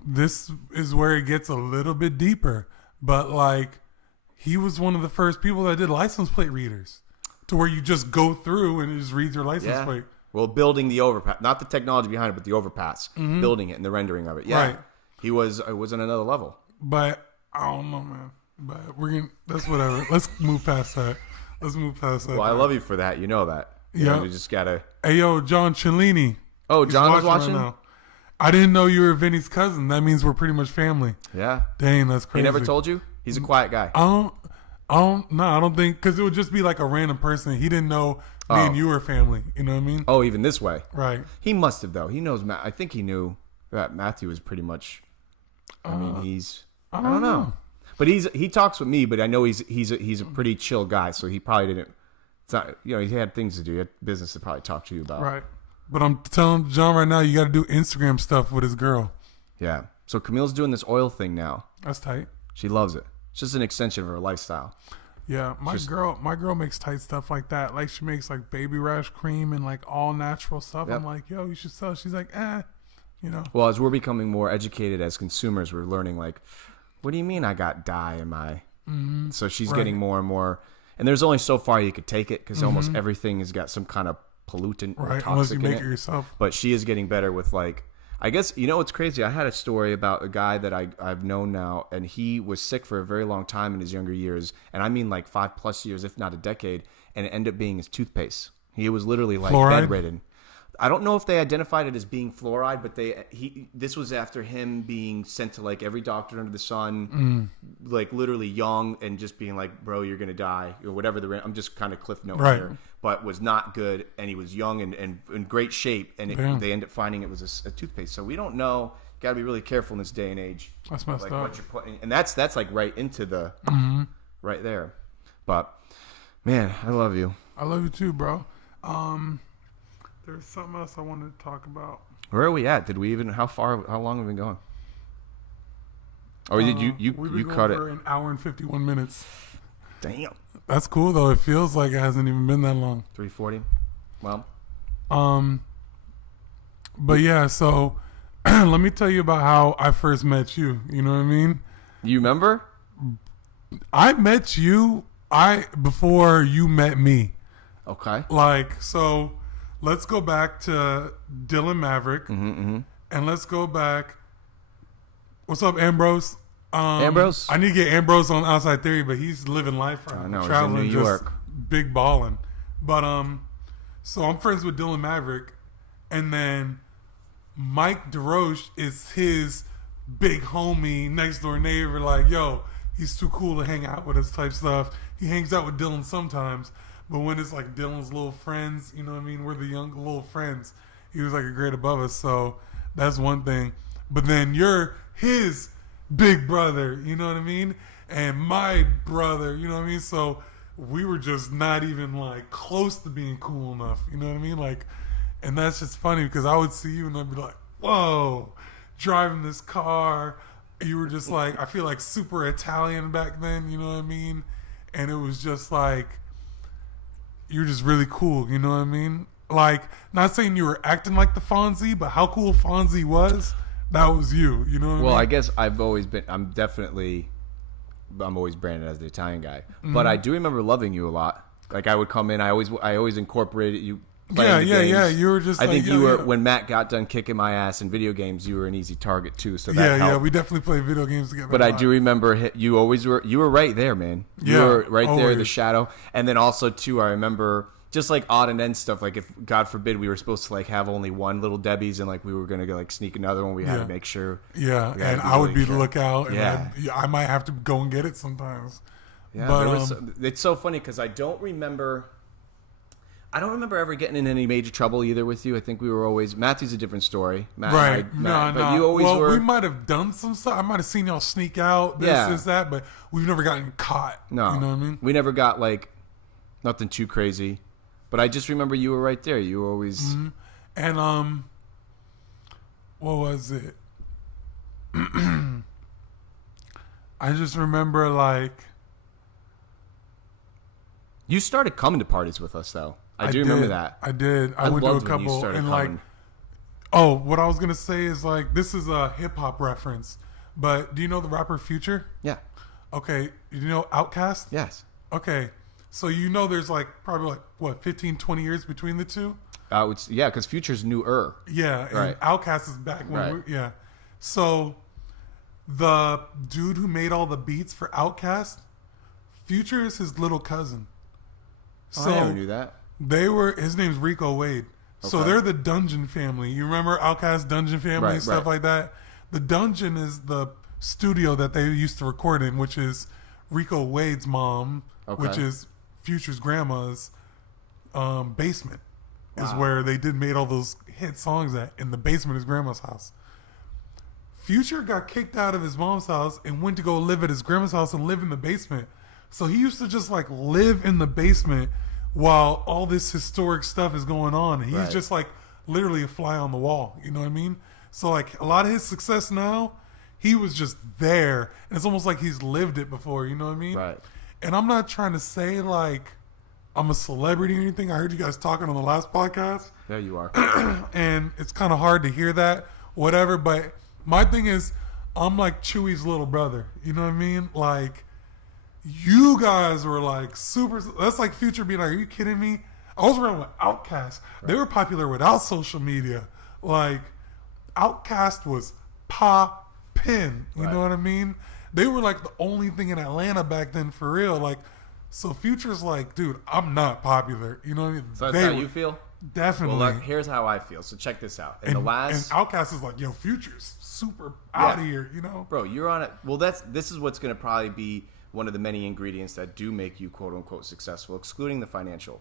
this is where it gets a little bit deeper. But like, he was one of the first people that did license plate readers, to where you just go through and it just reads your license plate. Well, building the overpass, not the technology behind it, but the overpass, building it and the rendering of it. Yeah, Right. He was on another level. But I don't know, man. But that's whatever. Let's move past that. Well, I love you for that. You know that. Yeah. You just gotta. Hey, yo, John Cellini. Oh, John was Right watching. now. I didn't know you were Vinny's cousin. That means we're pretty much family. Yeah. Dang, that's crazy. He never told you. He's a quiet guy. I don't think, because it would just be like a random person. He didn't know me and you were family. You know what I mean? Oh, even this way. Right. He must have though. He knows. I think he knew that Matthew was pretty much. I mean, I don't know. But he talks with me, but I know he's a pretty chill guy, so he probably didn't. It's not, he had things to do. He had business to probably talk to you about. Right. But I'm telling John right now, you got to do Instagram stuff with his girl. Yeah. So Camille's doing this oil thing now. That's tight. She loves it. It's just an extension of her lifestyle. Yeah, my girl makes tight stuff like that. Like, she makes like baby rash cream and like all natural stuff. Yep. I'm like, yo, you should sell. She's like, Well, as we're becoming more educated as consumers, we're learning like, what do you mean I got dye in my? So she's getting more and more. And there's only so far you could take it because almost everything has got some kind of pollutant or toxic unless you in make it. it yourself. But she is getting better with like, I guess, what's crazy? I had a story about a guy that I've known now, and he was sick for a very long time in his younger years. And I mean like 5+ years, if not a decade. And it ended up being his toothpaste. He was literally like Fluoride? bedridden. I don't know if they identified it as being fluoride, but this was after him being sent to like every doctor under the sun, like literally young, and just being like, bro, you're gonna die, or whatever. I'm just kind of cliff noting here, but was not good, and he was young and in great shape, and they end up finding it was a toothpaste. So we don't know. Got to be really careful in this day and age. That's messed like up. what you're putting, and that's like right into the right there. But man, I love you. I love you too, bro. There's something else I wanted to talk about. Where are we at? Did we even? How long have we been going? Or did you cut it? For an hour and 51 minutes. Damn. That's cool though. It feels like it hasn't even been that long. 3:40. Well. But yeah. So let me tell you about how I first met you. You know what I mean? You remember? I met you. Before you met me. Okay. Like, so let's go back to Dylan Maverick, and let's go back. What's up, Ambrose? Ambrose? I need to get Ambrose on Outside Theory, but he's living life right now. I know, he's in traveling, New York. just big balling. But so I'm friends with Dylan Maverick, and then Mike DeRoche is his big homie, next door neighbor. Like, yo, he's too cool to hang out with us type stuff. He hangs out with Dylan sometimes. But when it's like Dylan's little friends, you know what I mean? We're the young little friends. He was like a grade above us, so that's one thing. But then you're his big brother, you know what I mean? And my brother, you know what I mean? So we were just not even like close to being cool enough, you know what I mean? Like, and that's just funny because I would see you and I'd be like, whoa, driving this car. You were just like, I feel like super Italian back then, you know what I mean? And it was just like, you're just really cool, you know what I mean? Like, not saying you were acting like the Fonzie, but how cool Fonzie was, that was you, you know what I mean? Well, I guess I'm always branded as the Italian guy. But I do remember loving you a lot. Like, I would come in, I always incorporated you. Yeah. You were just I think you were, when Matt got done kicking my ass in video games, you were an easy target too, so that helped. Yeah, we definitely played video games together. But I do remember you were right there, man. You were right there, the shadow. And then also too, I remember just like odd and end stuff. Like if God forbid we were supposed to like have only one Little Debbie's and like we were gonna go like sneak another one, we had to make sure. Yeah, and I would be the lookout, and I might have to go and get it sometimes. Yeah, but it's so funny because I don't remember ever getting in any major trouble either with you. I think we were always Matthew's a different story. Right? Matt, No. But you always were. We might have done some stuff. I might have seen y'all sneak out. This, that. But we've never gotten caught. No, you know what I mean. We never got like nothing too crazy. But I just remember you were right there. You were always. Mm-hmm. And what was it? I just remember like. You started coming to parties with us though. I do remember that. I did. I went to a couple and like. Oh, what I was gonna say is like this is a hip hop reference, but do you know the rapper Future? Yeah. Okay. You know Outkast? Yes. Okay. So you know there's like probably like what 15, 20 years between the two? Yeah, because Future's newer. Yeah, and right. Outkast is back when yeah. So the dude who made all the beats for Outkast, Future is his little cousin. So I never knew that. His name's Rico Wade. So they're the Dungeon family. You remember Outkast Dungeon family and stuff like that? The Dungeon is the studio that they used to record in, which is Rico Wade's mom, which is Future's grandma's basement. Is where they made all those hit songs at, in the basement of his grandma's house. Future got kicked out of his mom's house and went to go live at his grandma's house and live in the basement. So he used to just like live in the basement while all this historic stuff is going on. And he's just like literally a fly on the wall. You know what I mean? So like a lot of his success now, he was just there. And it's almost like he's lived it before. You know what I mean? Right. And I'm not trying to say like I'm a celebrity or anything. I heard you guys talking on the last podcast. There you are. And it's kind of hard to hear that, whatever. But my thing is, I'm like Chewy's little brother. You know what I mean? Like, you guys were like super. That's like Future being like, are you kidding me? I was around with Outkast. They were popular without social media. Like, Outkast was poppin'. You know what I mean? They were like the only thing in Atlanta back then for real. Like, so Future's like, dude, I'm not popular. You know what I mean? So that's how you feel? Definitely. Well, look, here's how I feel. So check this out. And Outkast is like, yo, Future's super out of here, you know? Bro, you're on it. Well, this is what's going to probably be one of the many ingredients that do make you quote unquote successful, excluding the financial,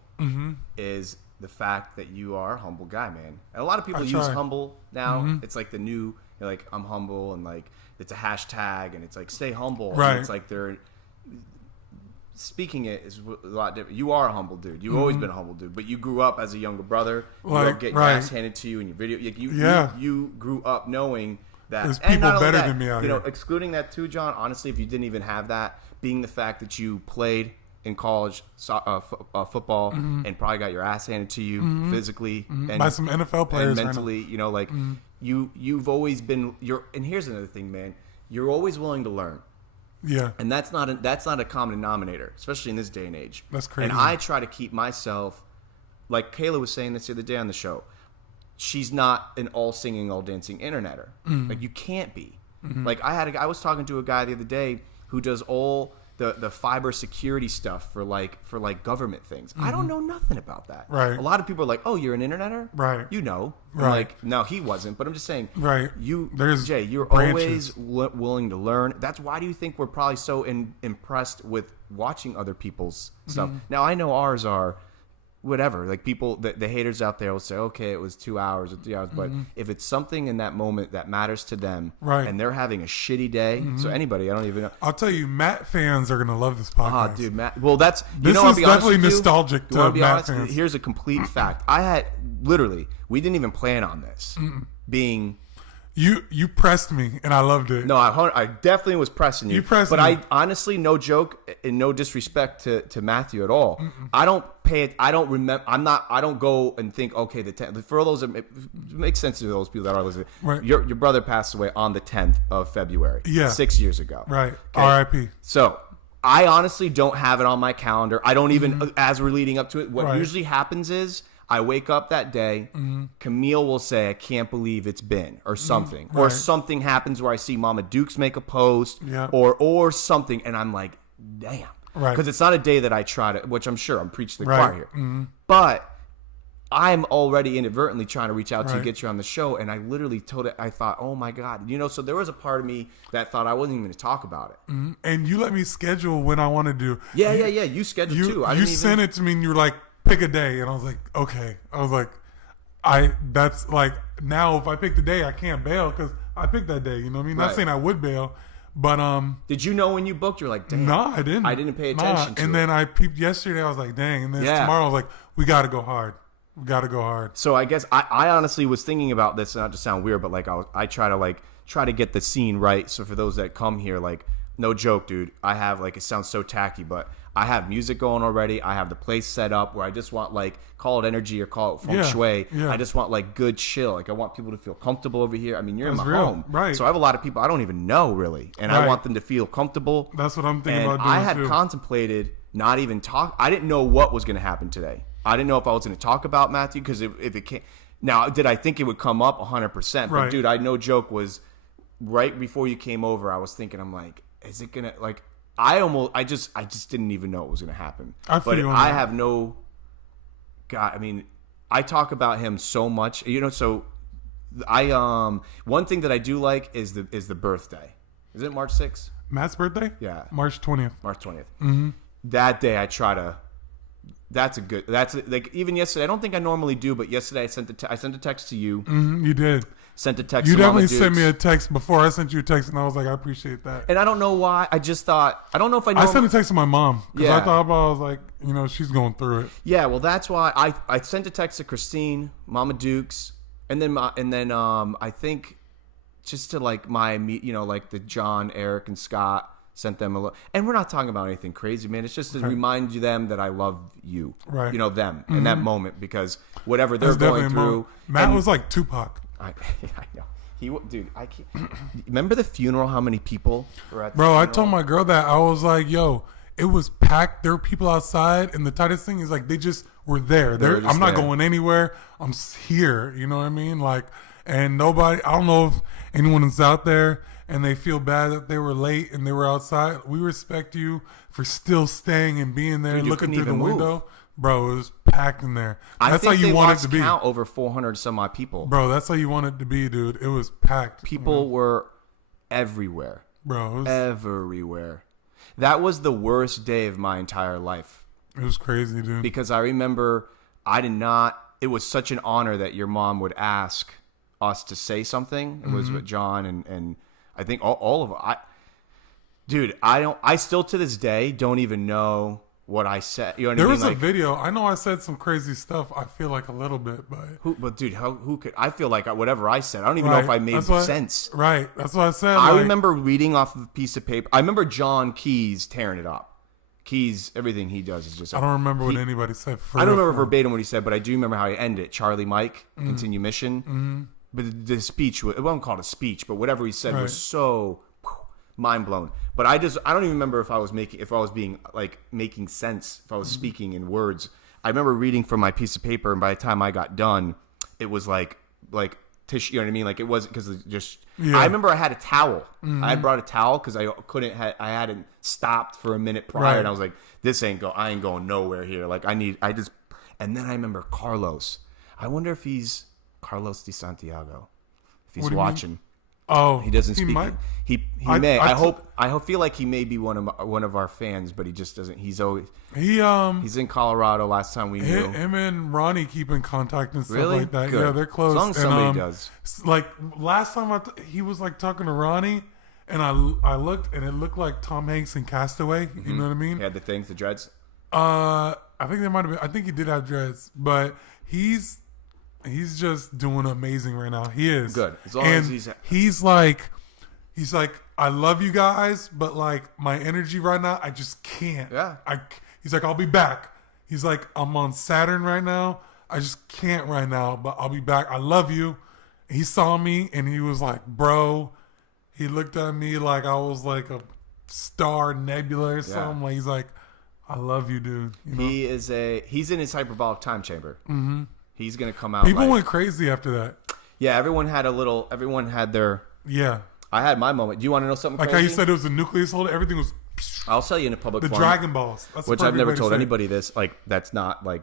is the fact that you are a humble guy, man. And a lot of people use humble now. It's like the new, like, I'm humble, and like it's a hashtag, and it's like stay humble. Right. And it's like they're speaking it is a lot different. You are a humble dude. You've always been a humble dude, but you grew up as a younger brother. You don't get your ass handed to you in your video. You grew up knowing that there's people better than me out here. You know, excluding that too, John. Honestly, if you didn't even have that, being the fact that you played in college football and probably got your ass handed to you physically and by some NFL players, and mentally, you know, like you've always been. And here's another thing, man. You're always willing to learn. Yeah, and that's not a common denominator, especially in this day and age. That's crazy. And I try to keep myself, like Kayla was saying this the other day on the show. She's not an all singing, all dancing interneter. Like you can't be. Like I was talking to a guy the other day who does all the fiber security stuff for government things. I don't know nothing about that. Right. A lot of people are like, "Oh, you're an interneter?" Right. You know. Right. Like, no, he wasn't. But I'm just saying. Right. Jay, you're always willing to learn. That's why do you think we're probably so impressed with watching other people's stuff? Now I know ours are. Whatever, like people, the haters out there will say, okay, it was 2 hours or 3 hours, but if it's something in that moment that matters to them, and they're having a shitty day, so anybody, I don't even know. I'll tell you, Matt fans are gonna love this podcast. Oh, dude, Matt. Well, this is definitely nostalgic to Matt fans. Here's a complete fact. I had literally, we didn't even plan on this being. You pressed me, and I loved it. No, I definitely was pressing you. You pressed me. But I honestly, no joke and no disrespect to Matthew at all. I don't pay it. I don't remember. I don't go and think, okay, the 10th. For those, it makes sense to those people that are listening. Right. Your brother passed away on the 10th of February. Yeah. 6 years ago. Right. Okay? R.I.P. So I honestly don't have it on my calendar. I don't even, as we're leading up to it, what usually happens is, I wake up that day, Camille will say, I can't believe it's been, or something. Or something happens where I see Mama Dukes make a post, or something, and I'm like, damn. Right. Because it's not a day that I try to, which I'm sure I'm preaching to the choir here. But I'm already inadvertently trying to reach out to you, Right. get you on the show, and I literally told it. I thought, oh my god, so there was a part of me that thought I wasn't even going to talk about it. And you let me schedule when I want to do. Yeah. You scheduled too. You sent it to me, and you were like, pick a day, and I was like, okay. I was like, that's like now if I pick the day, I can't bail because I picked that day. You know what I mean? Not Right. saying I would bail, but Did you know when you booked? You're like, damn. no, I didn't. I didn't pay attention to and it. then I peeped yesterday. I was like, dang. And then Yeah. tomorrow I was like, we got to go hard. We got to go hard. So I guess I honestly was thinking about this, not to sound weird, but like I try to get the scene right. So for those that come here, like no joke, dude, I have like it sounds so tacky, but I have music going already. I have the place set up where I just want like call it energy or call it feng Yeah, shui. yeah. I just want like good chill. Like I want people to feel comfortable over here. I mean, you're in That's my real, home, right. So I have a lot of people I don't even know really, and I Right. want them to feel comfortable. That's what I'm thinking And about doing I had too. contemplated not even talk. I didn't know what was going to happen today. I didn't know if I was going to talk about Matthew because if it came. Now, did I think it would come up 100%? But Right. dude, I no joke was right before you came over. I was thinking, I'm like, is it gonna like? I just didn't even know it was gonna happen. I feel But you on I that. have no. God, I mean, I talk about him so much. So I one thing that I do like is the birthday. Is it March 6th? Matt's birthday? Yeah. March 20th. March 20th. Mm-hmm. That day I try to. That's like even yesterday. I don't think I normally do, but yesterday I sent a text to you. You did. Sent a text. You to Mama definitely sent Dukes. me a text before I sent you a text, and I was like, I appreciate that. And I don't know why. I just thought I don't know if I. I sent a text to my mom because Yeah. I thought about. I was like, she's going through it. Yeah, well, that's why I sent a text to Christine, Mama Dukes, and then I think just to like my like the John, Eric, and Scott sent them a look. And we're not talking about anything crazy, man. It's just to remind you them that I love you, Right. Them in that moment because whatever they're That's going definitely a through. moment. Matt and was like Tupac. I know. Dude, I can't. Remember the funeral? How many people were at the Bro, I funeral? told my girl that. I was like, yo, it was packed. There were people outside. And the tightest thing is like, they just were there. They were just I'm not there. going anywhere. I'm here. You know what I mean? Like, and nobody, I don't know if anyone is out there and they feel bad that they were late and they were outside. We respect you for still staying and being there, Dude, you looking couldn't through the even move. window. Bro, it was packed in there. I That's think how you they want it lost to be. count over 400 some odd people. Bro, that's how you want it to be, dude. It was packed. People were everywhere. Bro, Everywhere. That was the worst day of my entire life it was crazy, dude. because I remember it was such an honor that your mom would ask us to say something. It was with John and I think all of it. I still to this day don't even know what I said. You know what There I mean? was a Like, video. I know I said some crazy stuff. I feel like a little bit, but but dude, who could? I feel like whatever I said, I don't even know if I made That's what- sense. Right. That's what I said. I like, remember reading off of a piece of paper. I remember John Keys tearing it up. Keys, everything he does is just. I don't remember what anybody said. I don't remember verbatim what he said, but I do remember how he ended it. Charlie Mike, continue mission. But the speech, it wasn't called a speech, but whatever he said Right. was so mind blown. But I don't even remember if I was being like making sense, if I was speaking in words. I remember reading from my piece of paper, and by the time I got done, it was like tissue. You know what I mean? Like it wasn't because just. Yeah. I remember I had a towel. I had brought a towel because I hadn't stopped for a minute prior, Right. and I was like, I ain't going nowhere here. Like and then I remember Carlos. I wonder if he's Carlos de Santiago. If he's What do you mean? watching. Oh, He doesn't speak. Might. He I- may. I I feel like he may be one of our fans, but he just doesn't. He's always He's in Colorado. Last time we knew. him and Ronnie keep in contact and stuff Really? like that. Good. Yeah, they're close. As long as And, somebody does. Like last time he was like talking to Ronnie, and I looked and it looked like Tom Hanks in Castaway. You know what I mean? He had the things, the dreads. I think there might have been. I think he did have dreads, but he's just doing amazing right now. He is Good. As long and as he's like, I love you guys, but like my energy right now, I just can't. Yeah. He's like, I'll be back. He's like, I'm on Saturn right now. I just can't right now, but I'll be back. I love you. He saw me and he was like, bro. He looked at me like I was like a star nebula or something. Like he's like, I love you, dude. You know? He's in his hyperbolic time chamber. Mm-hmm. He's gonna come out. People went crazy after that. Yeah, everyone had their. Yeah. I had my moment. Do you want to know something Like crazy? how you said it was a nucleus holder. Everything was I'll tell you in a public the forum. Dragon Balls. That's the Which I've perfect never way to told say it. anybody this. Like that's not like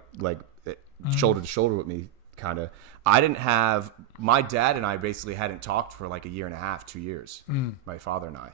shoulder to shoulder with me, kind of. I didn't have my dad and I basically hadn't talked for like a year and a half, 2 years. My father and I,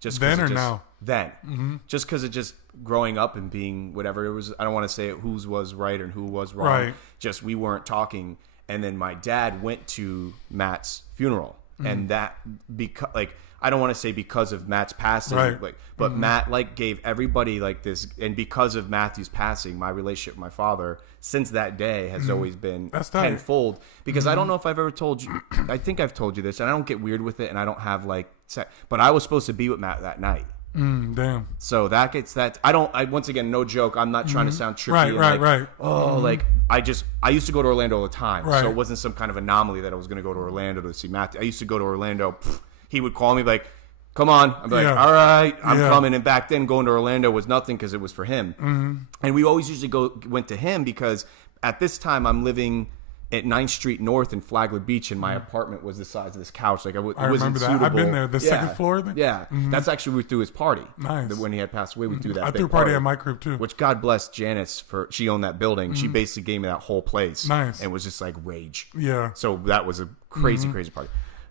just then or now. Then, just because of just growing up and being whatever it was. I don't want to say whose was right and who was wrong. Right. Just we weren't talking, and then my dad went to Matt's funeral, and that because like. I don't want to say because of Matt's passing, right. like, but Matt like gave everybody like this, and because of Matthew's passing, my relationship with my father since that day has always been tenfold. Because I don't know if I've ever told you, I think I've told you this, and I don't get weird with it, and I don't have like, but I was supposed to be with Matt that night. Damn. So that gets that. I once again, no joke. I'm not trying to sound trippy. Right. Oh, like I used to go to Orlando all the time, Right. so it wasn't some kind of anomaly that I was going to go to Orlando to see Matthew. I used to go to Orlando. He would call me like, come on. I'd be like, all right, I'm coming. And back then going to Orlando was nothing because it was for him. And we always usually went to him because at this time I'm living at 9th Street North in Flagler Beach, and my apartment was the size of this couch. Like it wasn't remember that. suitable. I've been there. The second floor thing? Yeah. That's actually we threw his party. Nice. When he had passed away, we threw that I big threw a party at my crib too. Which God bless Janice for, she owned that building. She basically gave me that whole place. Nice. And it was just like rage. Yeah. So that was a crazy party.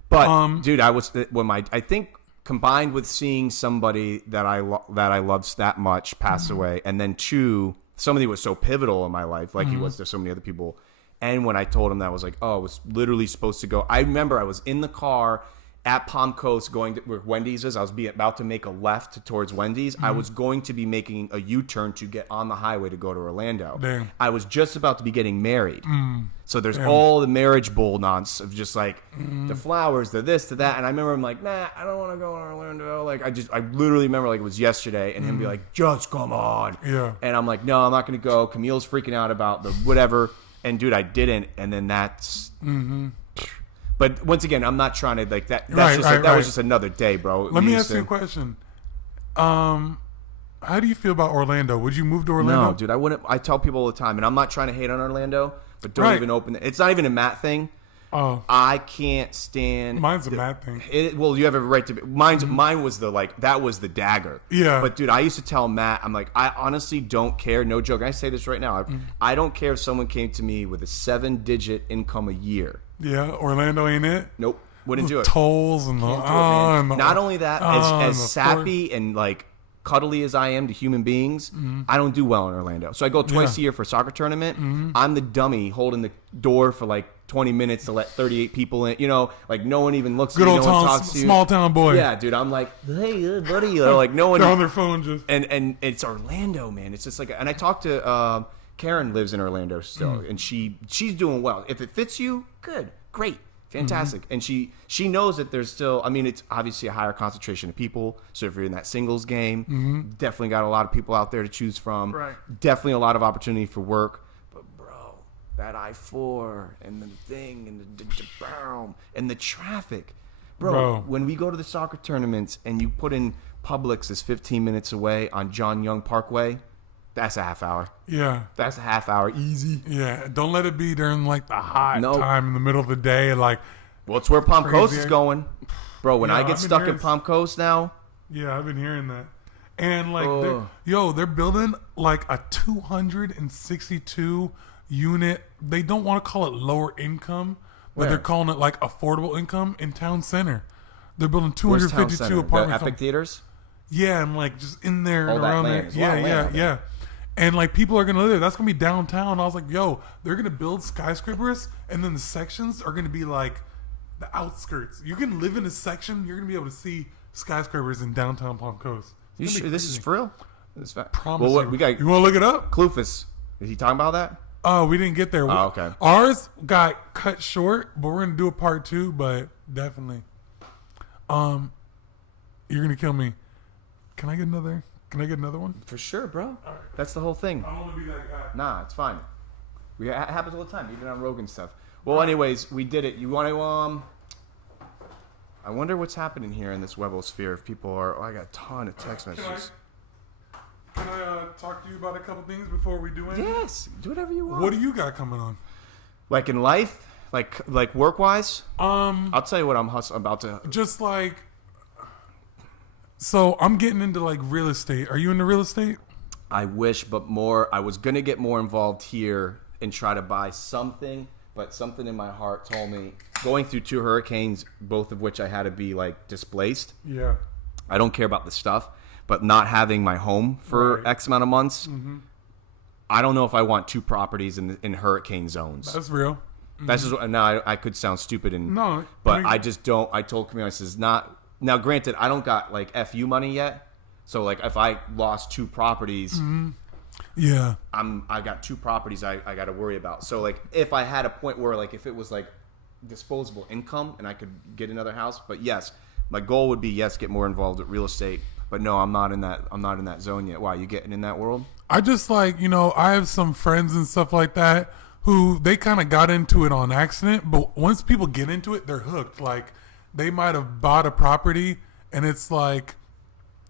But dude, I think combined with seeing somebody that I loved that much pass away, and then two, somebody was so pivotal in my life, like he was to so many other people. And when I told him that, I was like, oh, I was literally supposed to go. I remember I was in the car at Palm Coast going to where Wendy's is. I was about to make a left towards Wendy's. I was going to be making a U-turn to get on the highway to go to Orlando. Damn. I was just about to be getting married. So there's all the marriage bull nonsense of just like the flowers, the this, the that. And I remember I'm like, nah, I don't want to go to Orlando. Like I literally remember like it was yesterday, and him be like, just come on. Yeah. And I'm like, no, I'm not going to go. Camille's freaking out about the whatever. And dude, I didn't. And then that's. But once again, I'm not trying to like that. That was just another day, bro. Let me ask you a question. How do you feel about Orlando? Would you move to Orlando? No, dude, I wouldn't. I tell people all the time, and I'm not trying to hate on Orlando, but don't even open it. It's not even a Matt thing. Oh, I can't stand. Mine's a Matt thing. Well, you have every right to. Mine was the like that was the dagger. Yeah. But dude, I used to tell Matt, I'm like, I honestly don't care. No joke. I say this right now. I don't care if someone came to me with a 7-digit income a year. Yeah, Orlando ain't it. Nope, wouldn't do it. Tolls and the Not only that, as sappy and like cuddly as I am to human beings, I don't do well in Orlando. So I go twice a year for a soccer tournament. I'm the dummy holding the door for like 20 minutes to let 38 people in. You know, like no one even looks at good you. old No one town, talks to you. small town boy. Yeah, dude. I'm like, hey, buddy. Like no one. They're on their phone just. And it's Orlando, man. It's just like, and I talked to Karen lives in Orlando still, and she's doing well. If it fits you, good, great. Fantastic. And she knows that there's still, I mean, it's obviously a higher concentration of people. So if you're in that singles game, definitely got a lot of people out there to choose from. Right. Definitely a lot of opportunity for work. But bro, that I-4 and the thing and the traffic. Bro, when we go to the soccer tournaments and you put in Publix is 15 minutes away on John Young Parkway, that's a half hour. Yeah. That's a half hour. Easy. Yeah. Don't let it be during like the hot time in the middle of the day. Like, well, it's where Palm Coast is going. Bro, when I get stuck in Palm Coast now. Yeah, I've been hearing that. And like, they're building like a 262 unit. They don't want to call it lower income, but they're calling it like affordable income in Town Center. They're building 252 apartments. The Epic Theaters? Yeah, and like just in there and around there. Yeah. And like people are gonna live there. That's gonna be downtown. I was like, yo, they're gonna build skyscrapers, and then the sections are gonna be like the outskirts. You can live in a section. You're gonna be able to see skyscrapers in downtown Palm Coast. You sure this is for real? Promise well, we got. You want to look it up? Clufus. Is he talking about that? Oh, we didn't get there. Oh, okay. Ours got cut short, but we're gonna do a part 2. But definitely, you're gonna kill me. Can I get another one? For sure, bro. Right. That's the whole thing. I don't want to be that guy. Nah, it's fine. It happens all the time, even on Rogan stuff. Well, anyways, we did it. You want to, I wonder what's happening here in this Webosphere if people are, I got a ton of text messages. Can I talk to you about a couple things before we do anything? Yes, do whatever you want. What do you got coming on? Like in life? Like work-wise? I'll tell you what I'm about to... Just like... So I'm getting into like real estate. Are you into real estate? I wish, but more. I was gonna get more involved here and try to buy something, but something in my heart told me, going through 2 hurricanes, both of which I had to be like displaced. Yeah. I don't care about the stuff, but not having my home for X amount of months, I don't know if I want 2 properties in hurricane zones. That's real. That's just now I could sound stupid but I just don't. I told Camille, I says not now. Granted, I don't got like FU money yet, so like if I lost 2 properties, yeah, I got 2 properties I got to worry about. So like if I had a point where like if it was like disposable income and I could get another house, but yes, my goal would be get more involved with real estate. But no, I'm not in that zone yet. Why, you getting in that world? I just like, I have some friends and stuff like that who they kind of got into it on accident, but once people get into it, they're hooked. Like they might have bought a property and it's like,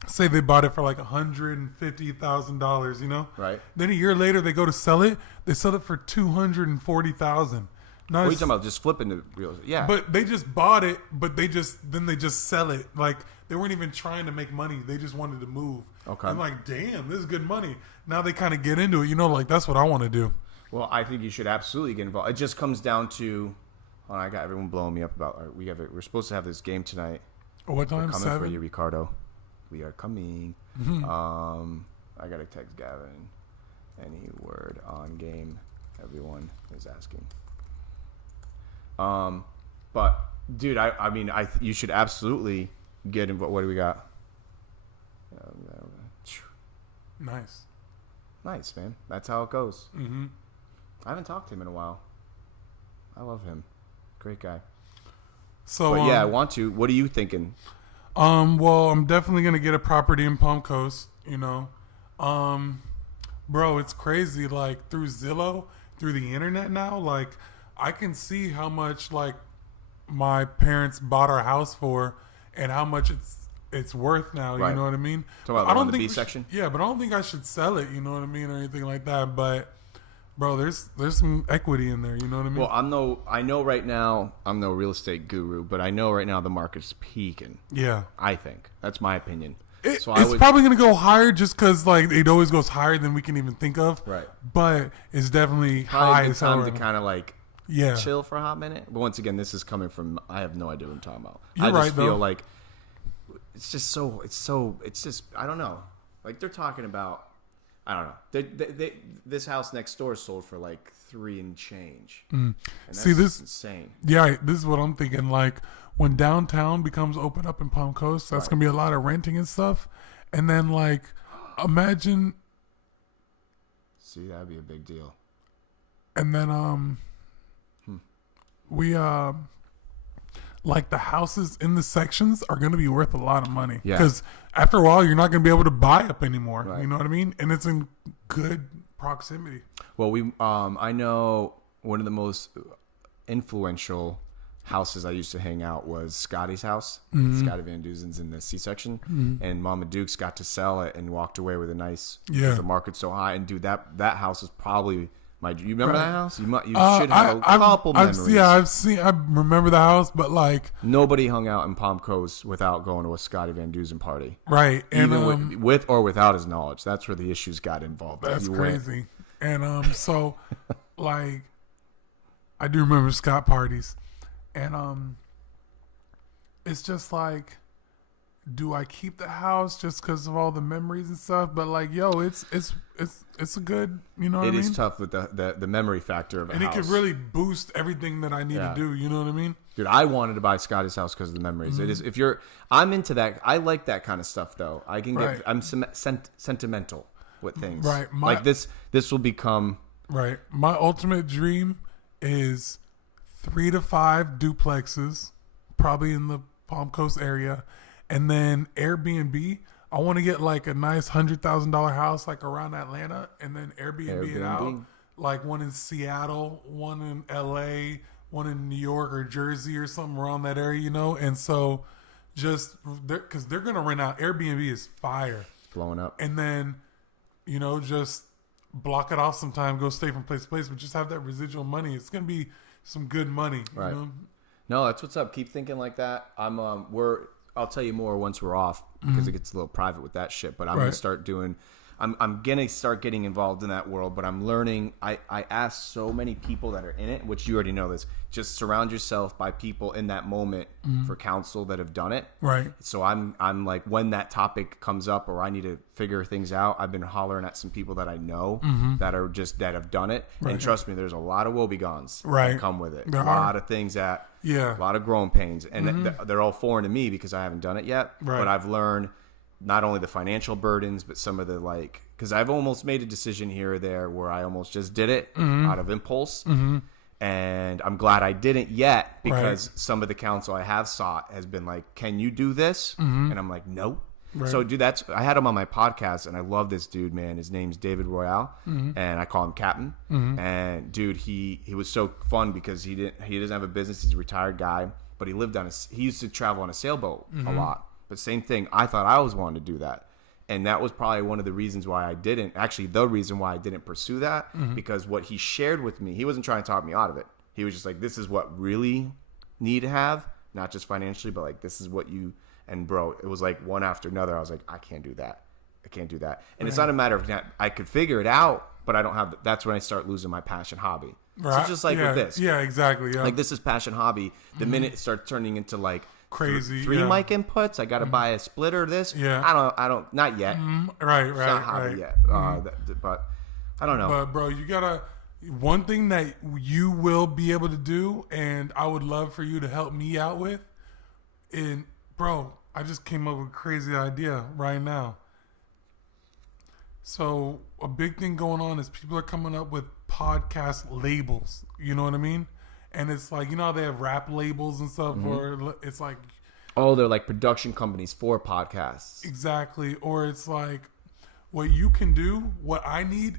say they bought it for like $150,000, Right. Then a year later they go to sell it. They sell it for $240,000. What are you talking about? Just flipping the real estate? Yeah. But they just bought it, but they just sell it. Like they weren't even trying to make money. They just wanted to move. Okay. I'm like, damn, this is good money. Now they kind of get into it. Like that's what I want to do. Well, I think you should absolutely get involved. It just comes down to, I got everyone blowing me up about. We're supposed to have this game tonight. What time? We're coming 7? for you, Ricardo. We are coming. I gotta text Gavin. Any word on game? Everyone is asking. But dude, I mean, you should absolutely get involved. What do we got? Nice, man. That's how it goes. I haven't talked to him in a while. I love him. Great guy. So, but yeah, I want to. What are you thinking? Well, I'm definitely gonna get a property in Palm Coast. Bro, it's crazy. Like through Zillow, through the internet now, like I can see how much like my parents bought our house for, and how much it's worth now. Right. You know what I mean? I don't think the B section. Yeah, but I don't think I should sell it. You know what I mean, or anything like that. But bro, there's some equity in there. You know what I mean? Well, I know right now, I'm no real estate guru, but I know right now the market's peaking. Yeah. I think. That's my opinion. It's probably going to go higher just because like it always goes higher than we can even think of. Right. But it's definitely probably high a good as time hell. to kind of like chill for a hot minute. But once again, this is coming from, I have no idea what I'm talking about. You're right, I just feel though. like it's just, I don't know. Like they're talking about, I don't know. This house next door sold for like 3 and change. And that's insane. Yeah, this is what I'm thinking. Like when downtown becomes open up in Palm Coast, that's gonna be a lot of renting and stuff. And then like, imagine. See, that'd be a big deal. And then we like the houses in the sections are gonna be worth a lot of money. Yeah. Because after a while, you're not gonna be able to buy up anymore. Right. You know what I mean? And it's in good proximity. Well, I know one of the most influential houses I used to hang out was Scotty's house. Scotty Van Duzen's in the C-section. And Mama Dukes got to sell it and walked away with a nice, because the market's so high. And dude, that house is probably you remember that house? You should have a couple memories. I remember the house, but like nobody hung out in Palm Coast without going to a Scotty Van Duzen party. Right. And even with or without his knowledge. That's where the issues got involved. That's crazy. And so like I do remember Scott parties. And it's just like, do I keep the house just because of all the memories and stuff? But like, yo, it's a good, you know what I mean? It is tough with the memory factor of a house. And it could really boost everything that I need to do. You know what I mean? Dude, I wanted to buy Scotty's house because of the memories. It is I'm into that. I like that kind of stuff though. I'm sentimental with things. Right. Like this will become. Right. My ultimate dream is 3 to 5 duplexes, probably in the Palm Coast area, and then Airbnb. I want to get like a nice $100,000 house like around Atlanta, and then Airbnb it out. Like one in Seattle, one in LA, one in New York or Jersey or something around that area, you know. And so, just because they're gonna rent out, Airbnb is fire, blowing up, and then just block it off sometime, go stay from place to place, but just have that residual money. It's gonna be some good money, right? You know? No, that's what's up. Keep thinking like that. I'll tell you more once we're off because it gets a little private with that shit. But I'm gonna start doing. I'm gonna start getting involved in that world, but I'm learning. I ask so many people that are in it, which you already know this. Just surround yourself by people in that moment for counsel that have done it. Right. So I'm like, when that topic comes up or I need to figure things out, I've been hollering at some people that I know that have done it. Right. And trust me, there's a lot of woebegons Right. that come with it. There a lot of things that, a lot of growing pains, and they're all foreign to me because I haven't done it yet. Right. But I've learned not only the financial burdens, but some of the because I've almost made a decision here or there where I almost just did it out of impulse. And I'm glad I didn't yet, because some of the counsel I have sought has been like, can you do this? And I'm like, no. Right. So dude, I had him on my podcast, and I love this dude, man. His name's David Royale, and I call him Captain. And dude, he was so fun because he doesn't have a business. He's a retired guy, but he used to travel on a sailboat a lot. But same thing, I thought I always wanted to do that. And that was probably one of the reasons why I didn't. Actually, the reason why I didn't pursue that, because what he shared with me, he wasn't trying to talk me out of it. He was just like, this is what really need to have, not just financially, but like, this is what you, and bro, it was like one after another. I was like, I can't do that. I can't do that. And it's not a matter of, I could figure it out, but I don't have, that's when I start losing my passion hobby. Right. So just like with this. Yeah, exactly. Yeah. Like this is passion hobby. The minute it starts turning into like, crazy three mic inputs, I got to buy a splitter. I don't not yet. Right. It's not hobby yet. But I don't know. But bro, you gotta, one thing that you will be able to do, and I would love for you to help me out with, and bro, I just came up with a crazy idea right now. So a big thing going on is people are coming up with podcast labels. You know what I mean? And it's like, you know how they have rap labels and stuff, or it's like, oh, they're like production companies for podcasts. Exactly. Or it's like, what you can do, what I need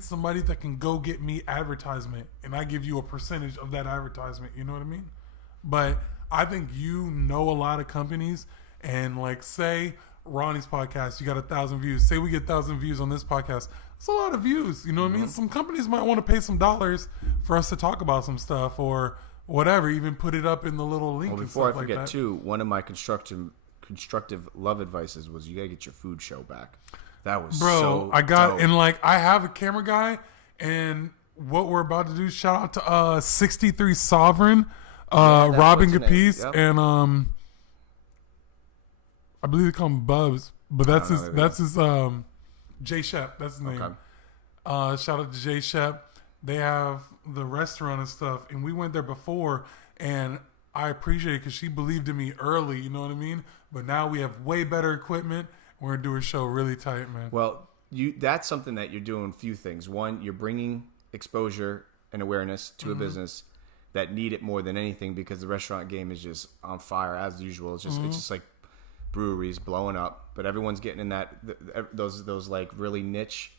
somebody that can go get me advertisement, and I give you a percentage of that advertisement. You know what I mean? But I think you know a lot of companies, and like, say Ronnie's podcast, you got 1,000 views. Say we get 1,000 views on this podcast. It's a lot of views. You know what I mean? Some companies might want to pay some dollars for us to talk about some stuff or whatever. Even put it up in the little link. Well, before I forget, like too, one of my constructive love advices was you gotta get your food show back. That was I got dope. And like, I have a camera guy, and what we're about to do. Shout out to 63 Sovereign, Robin Capiz, and I believe they call him Bubs, but that's his Jay Shep. That's his name. Okay. Shout out to Jay Shep. They have the restaurant and stuff, and we went there before, and I appreciate it because she believed in me early. You know what I mean? But now we have way better equipment. We're gonna do a show really tight, man. Well, that's something that you're doing. A few things. One, you're bringing exposure and awareness to a business that need it more than anything, because the restaurant game is just on fire as usual. It's just like breweries blowing up, but everyone's getting in those like really niche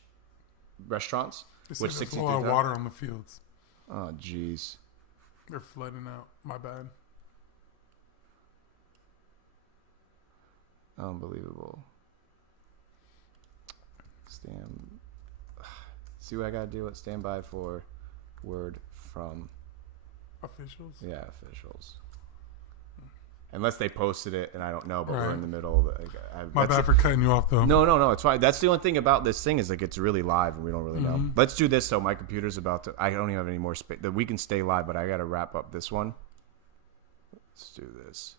restaurants. Which there's a lot of water on the fields. Oh, jeez. They're flooding out. My bad. Unbelievable. See what I gotta do? Stand by for word from officials. Yeah, officials. Unless they posted it and I don't know, but right. We're in the middle. My bad for cutting you off, though. No, it's fine. That's the only thing about this thing is like it's really live and we don't really know. Let's do this though. My computer's about to. I don't even have any more space. We can stay live, but I got to wrap up this one. Let's do this.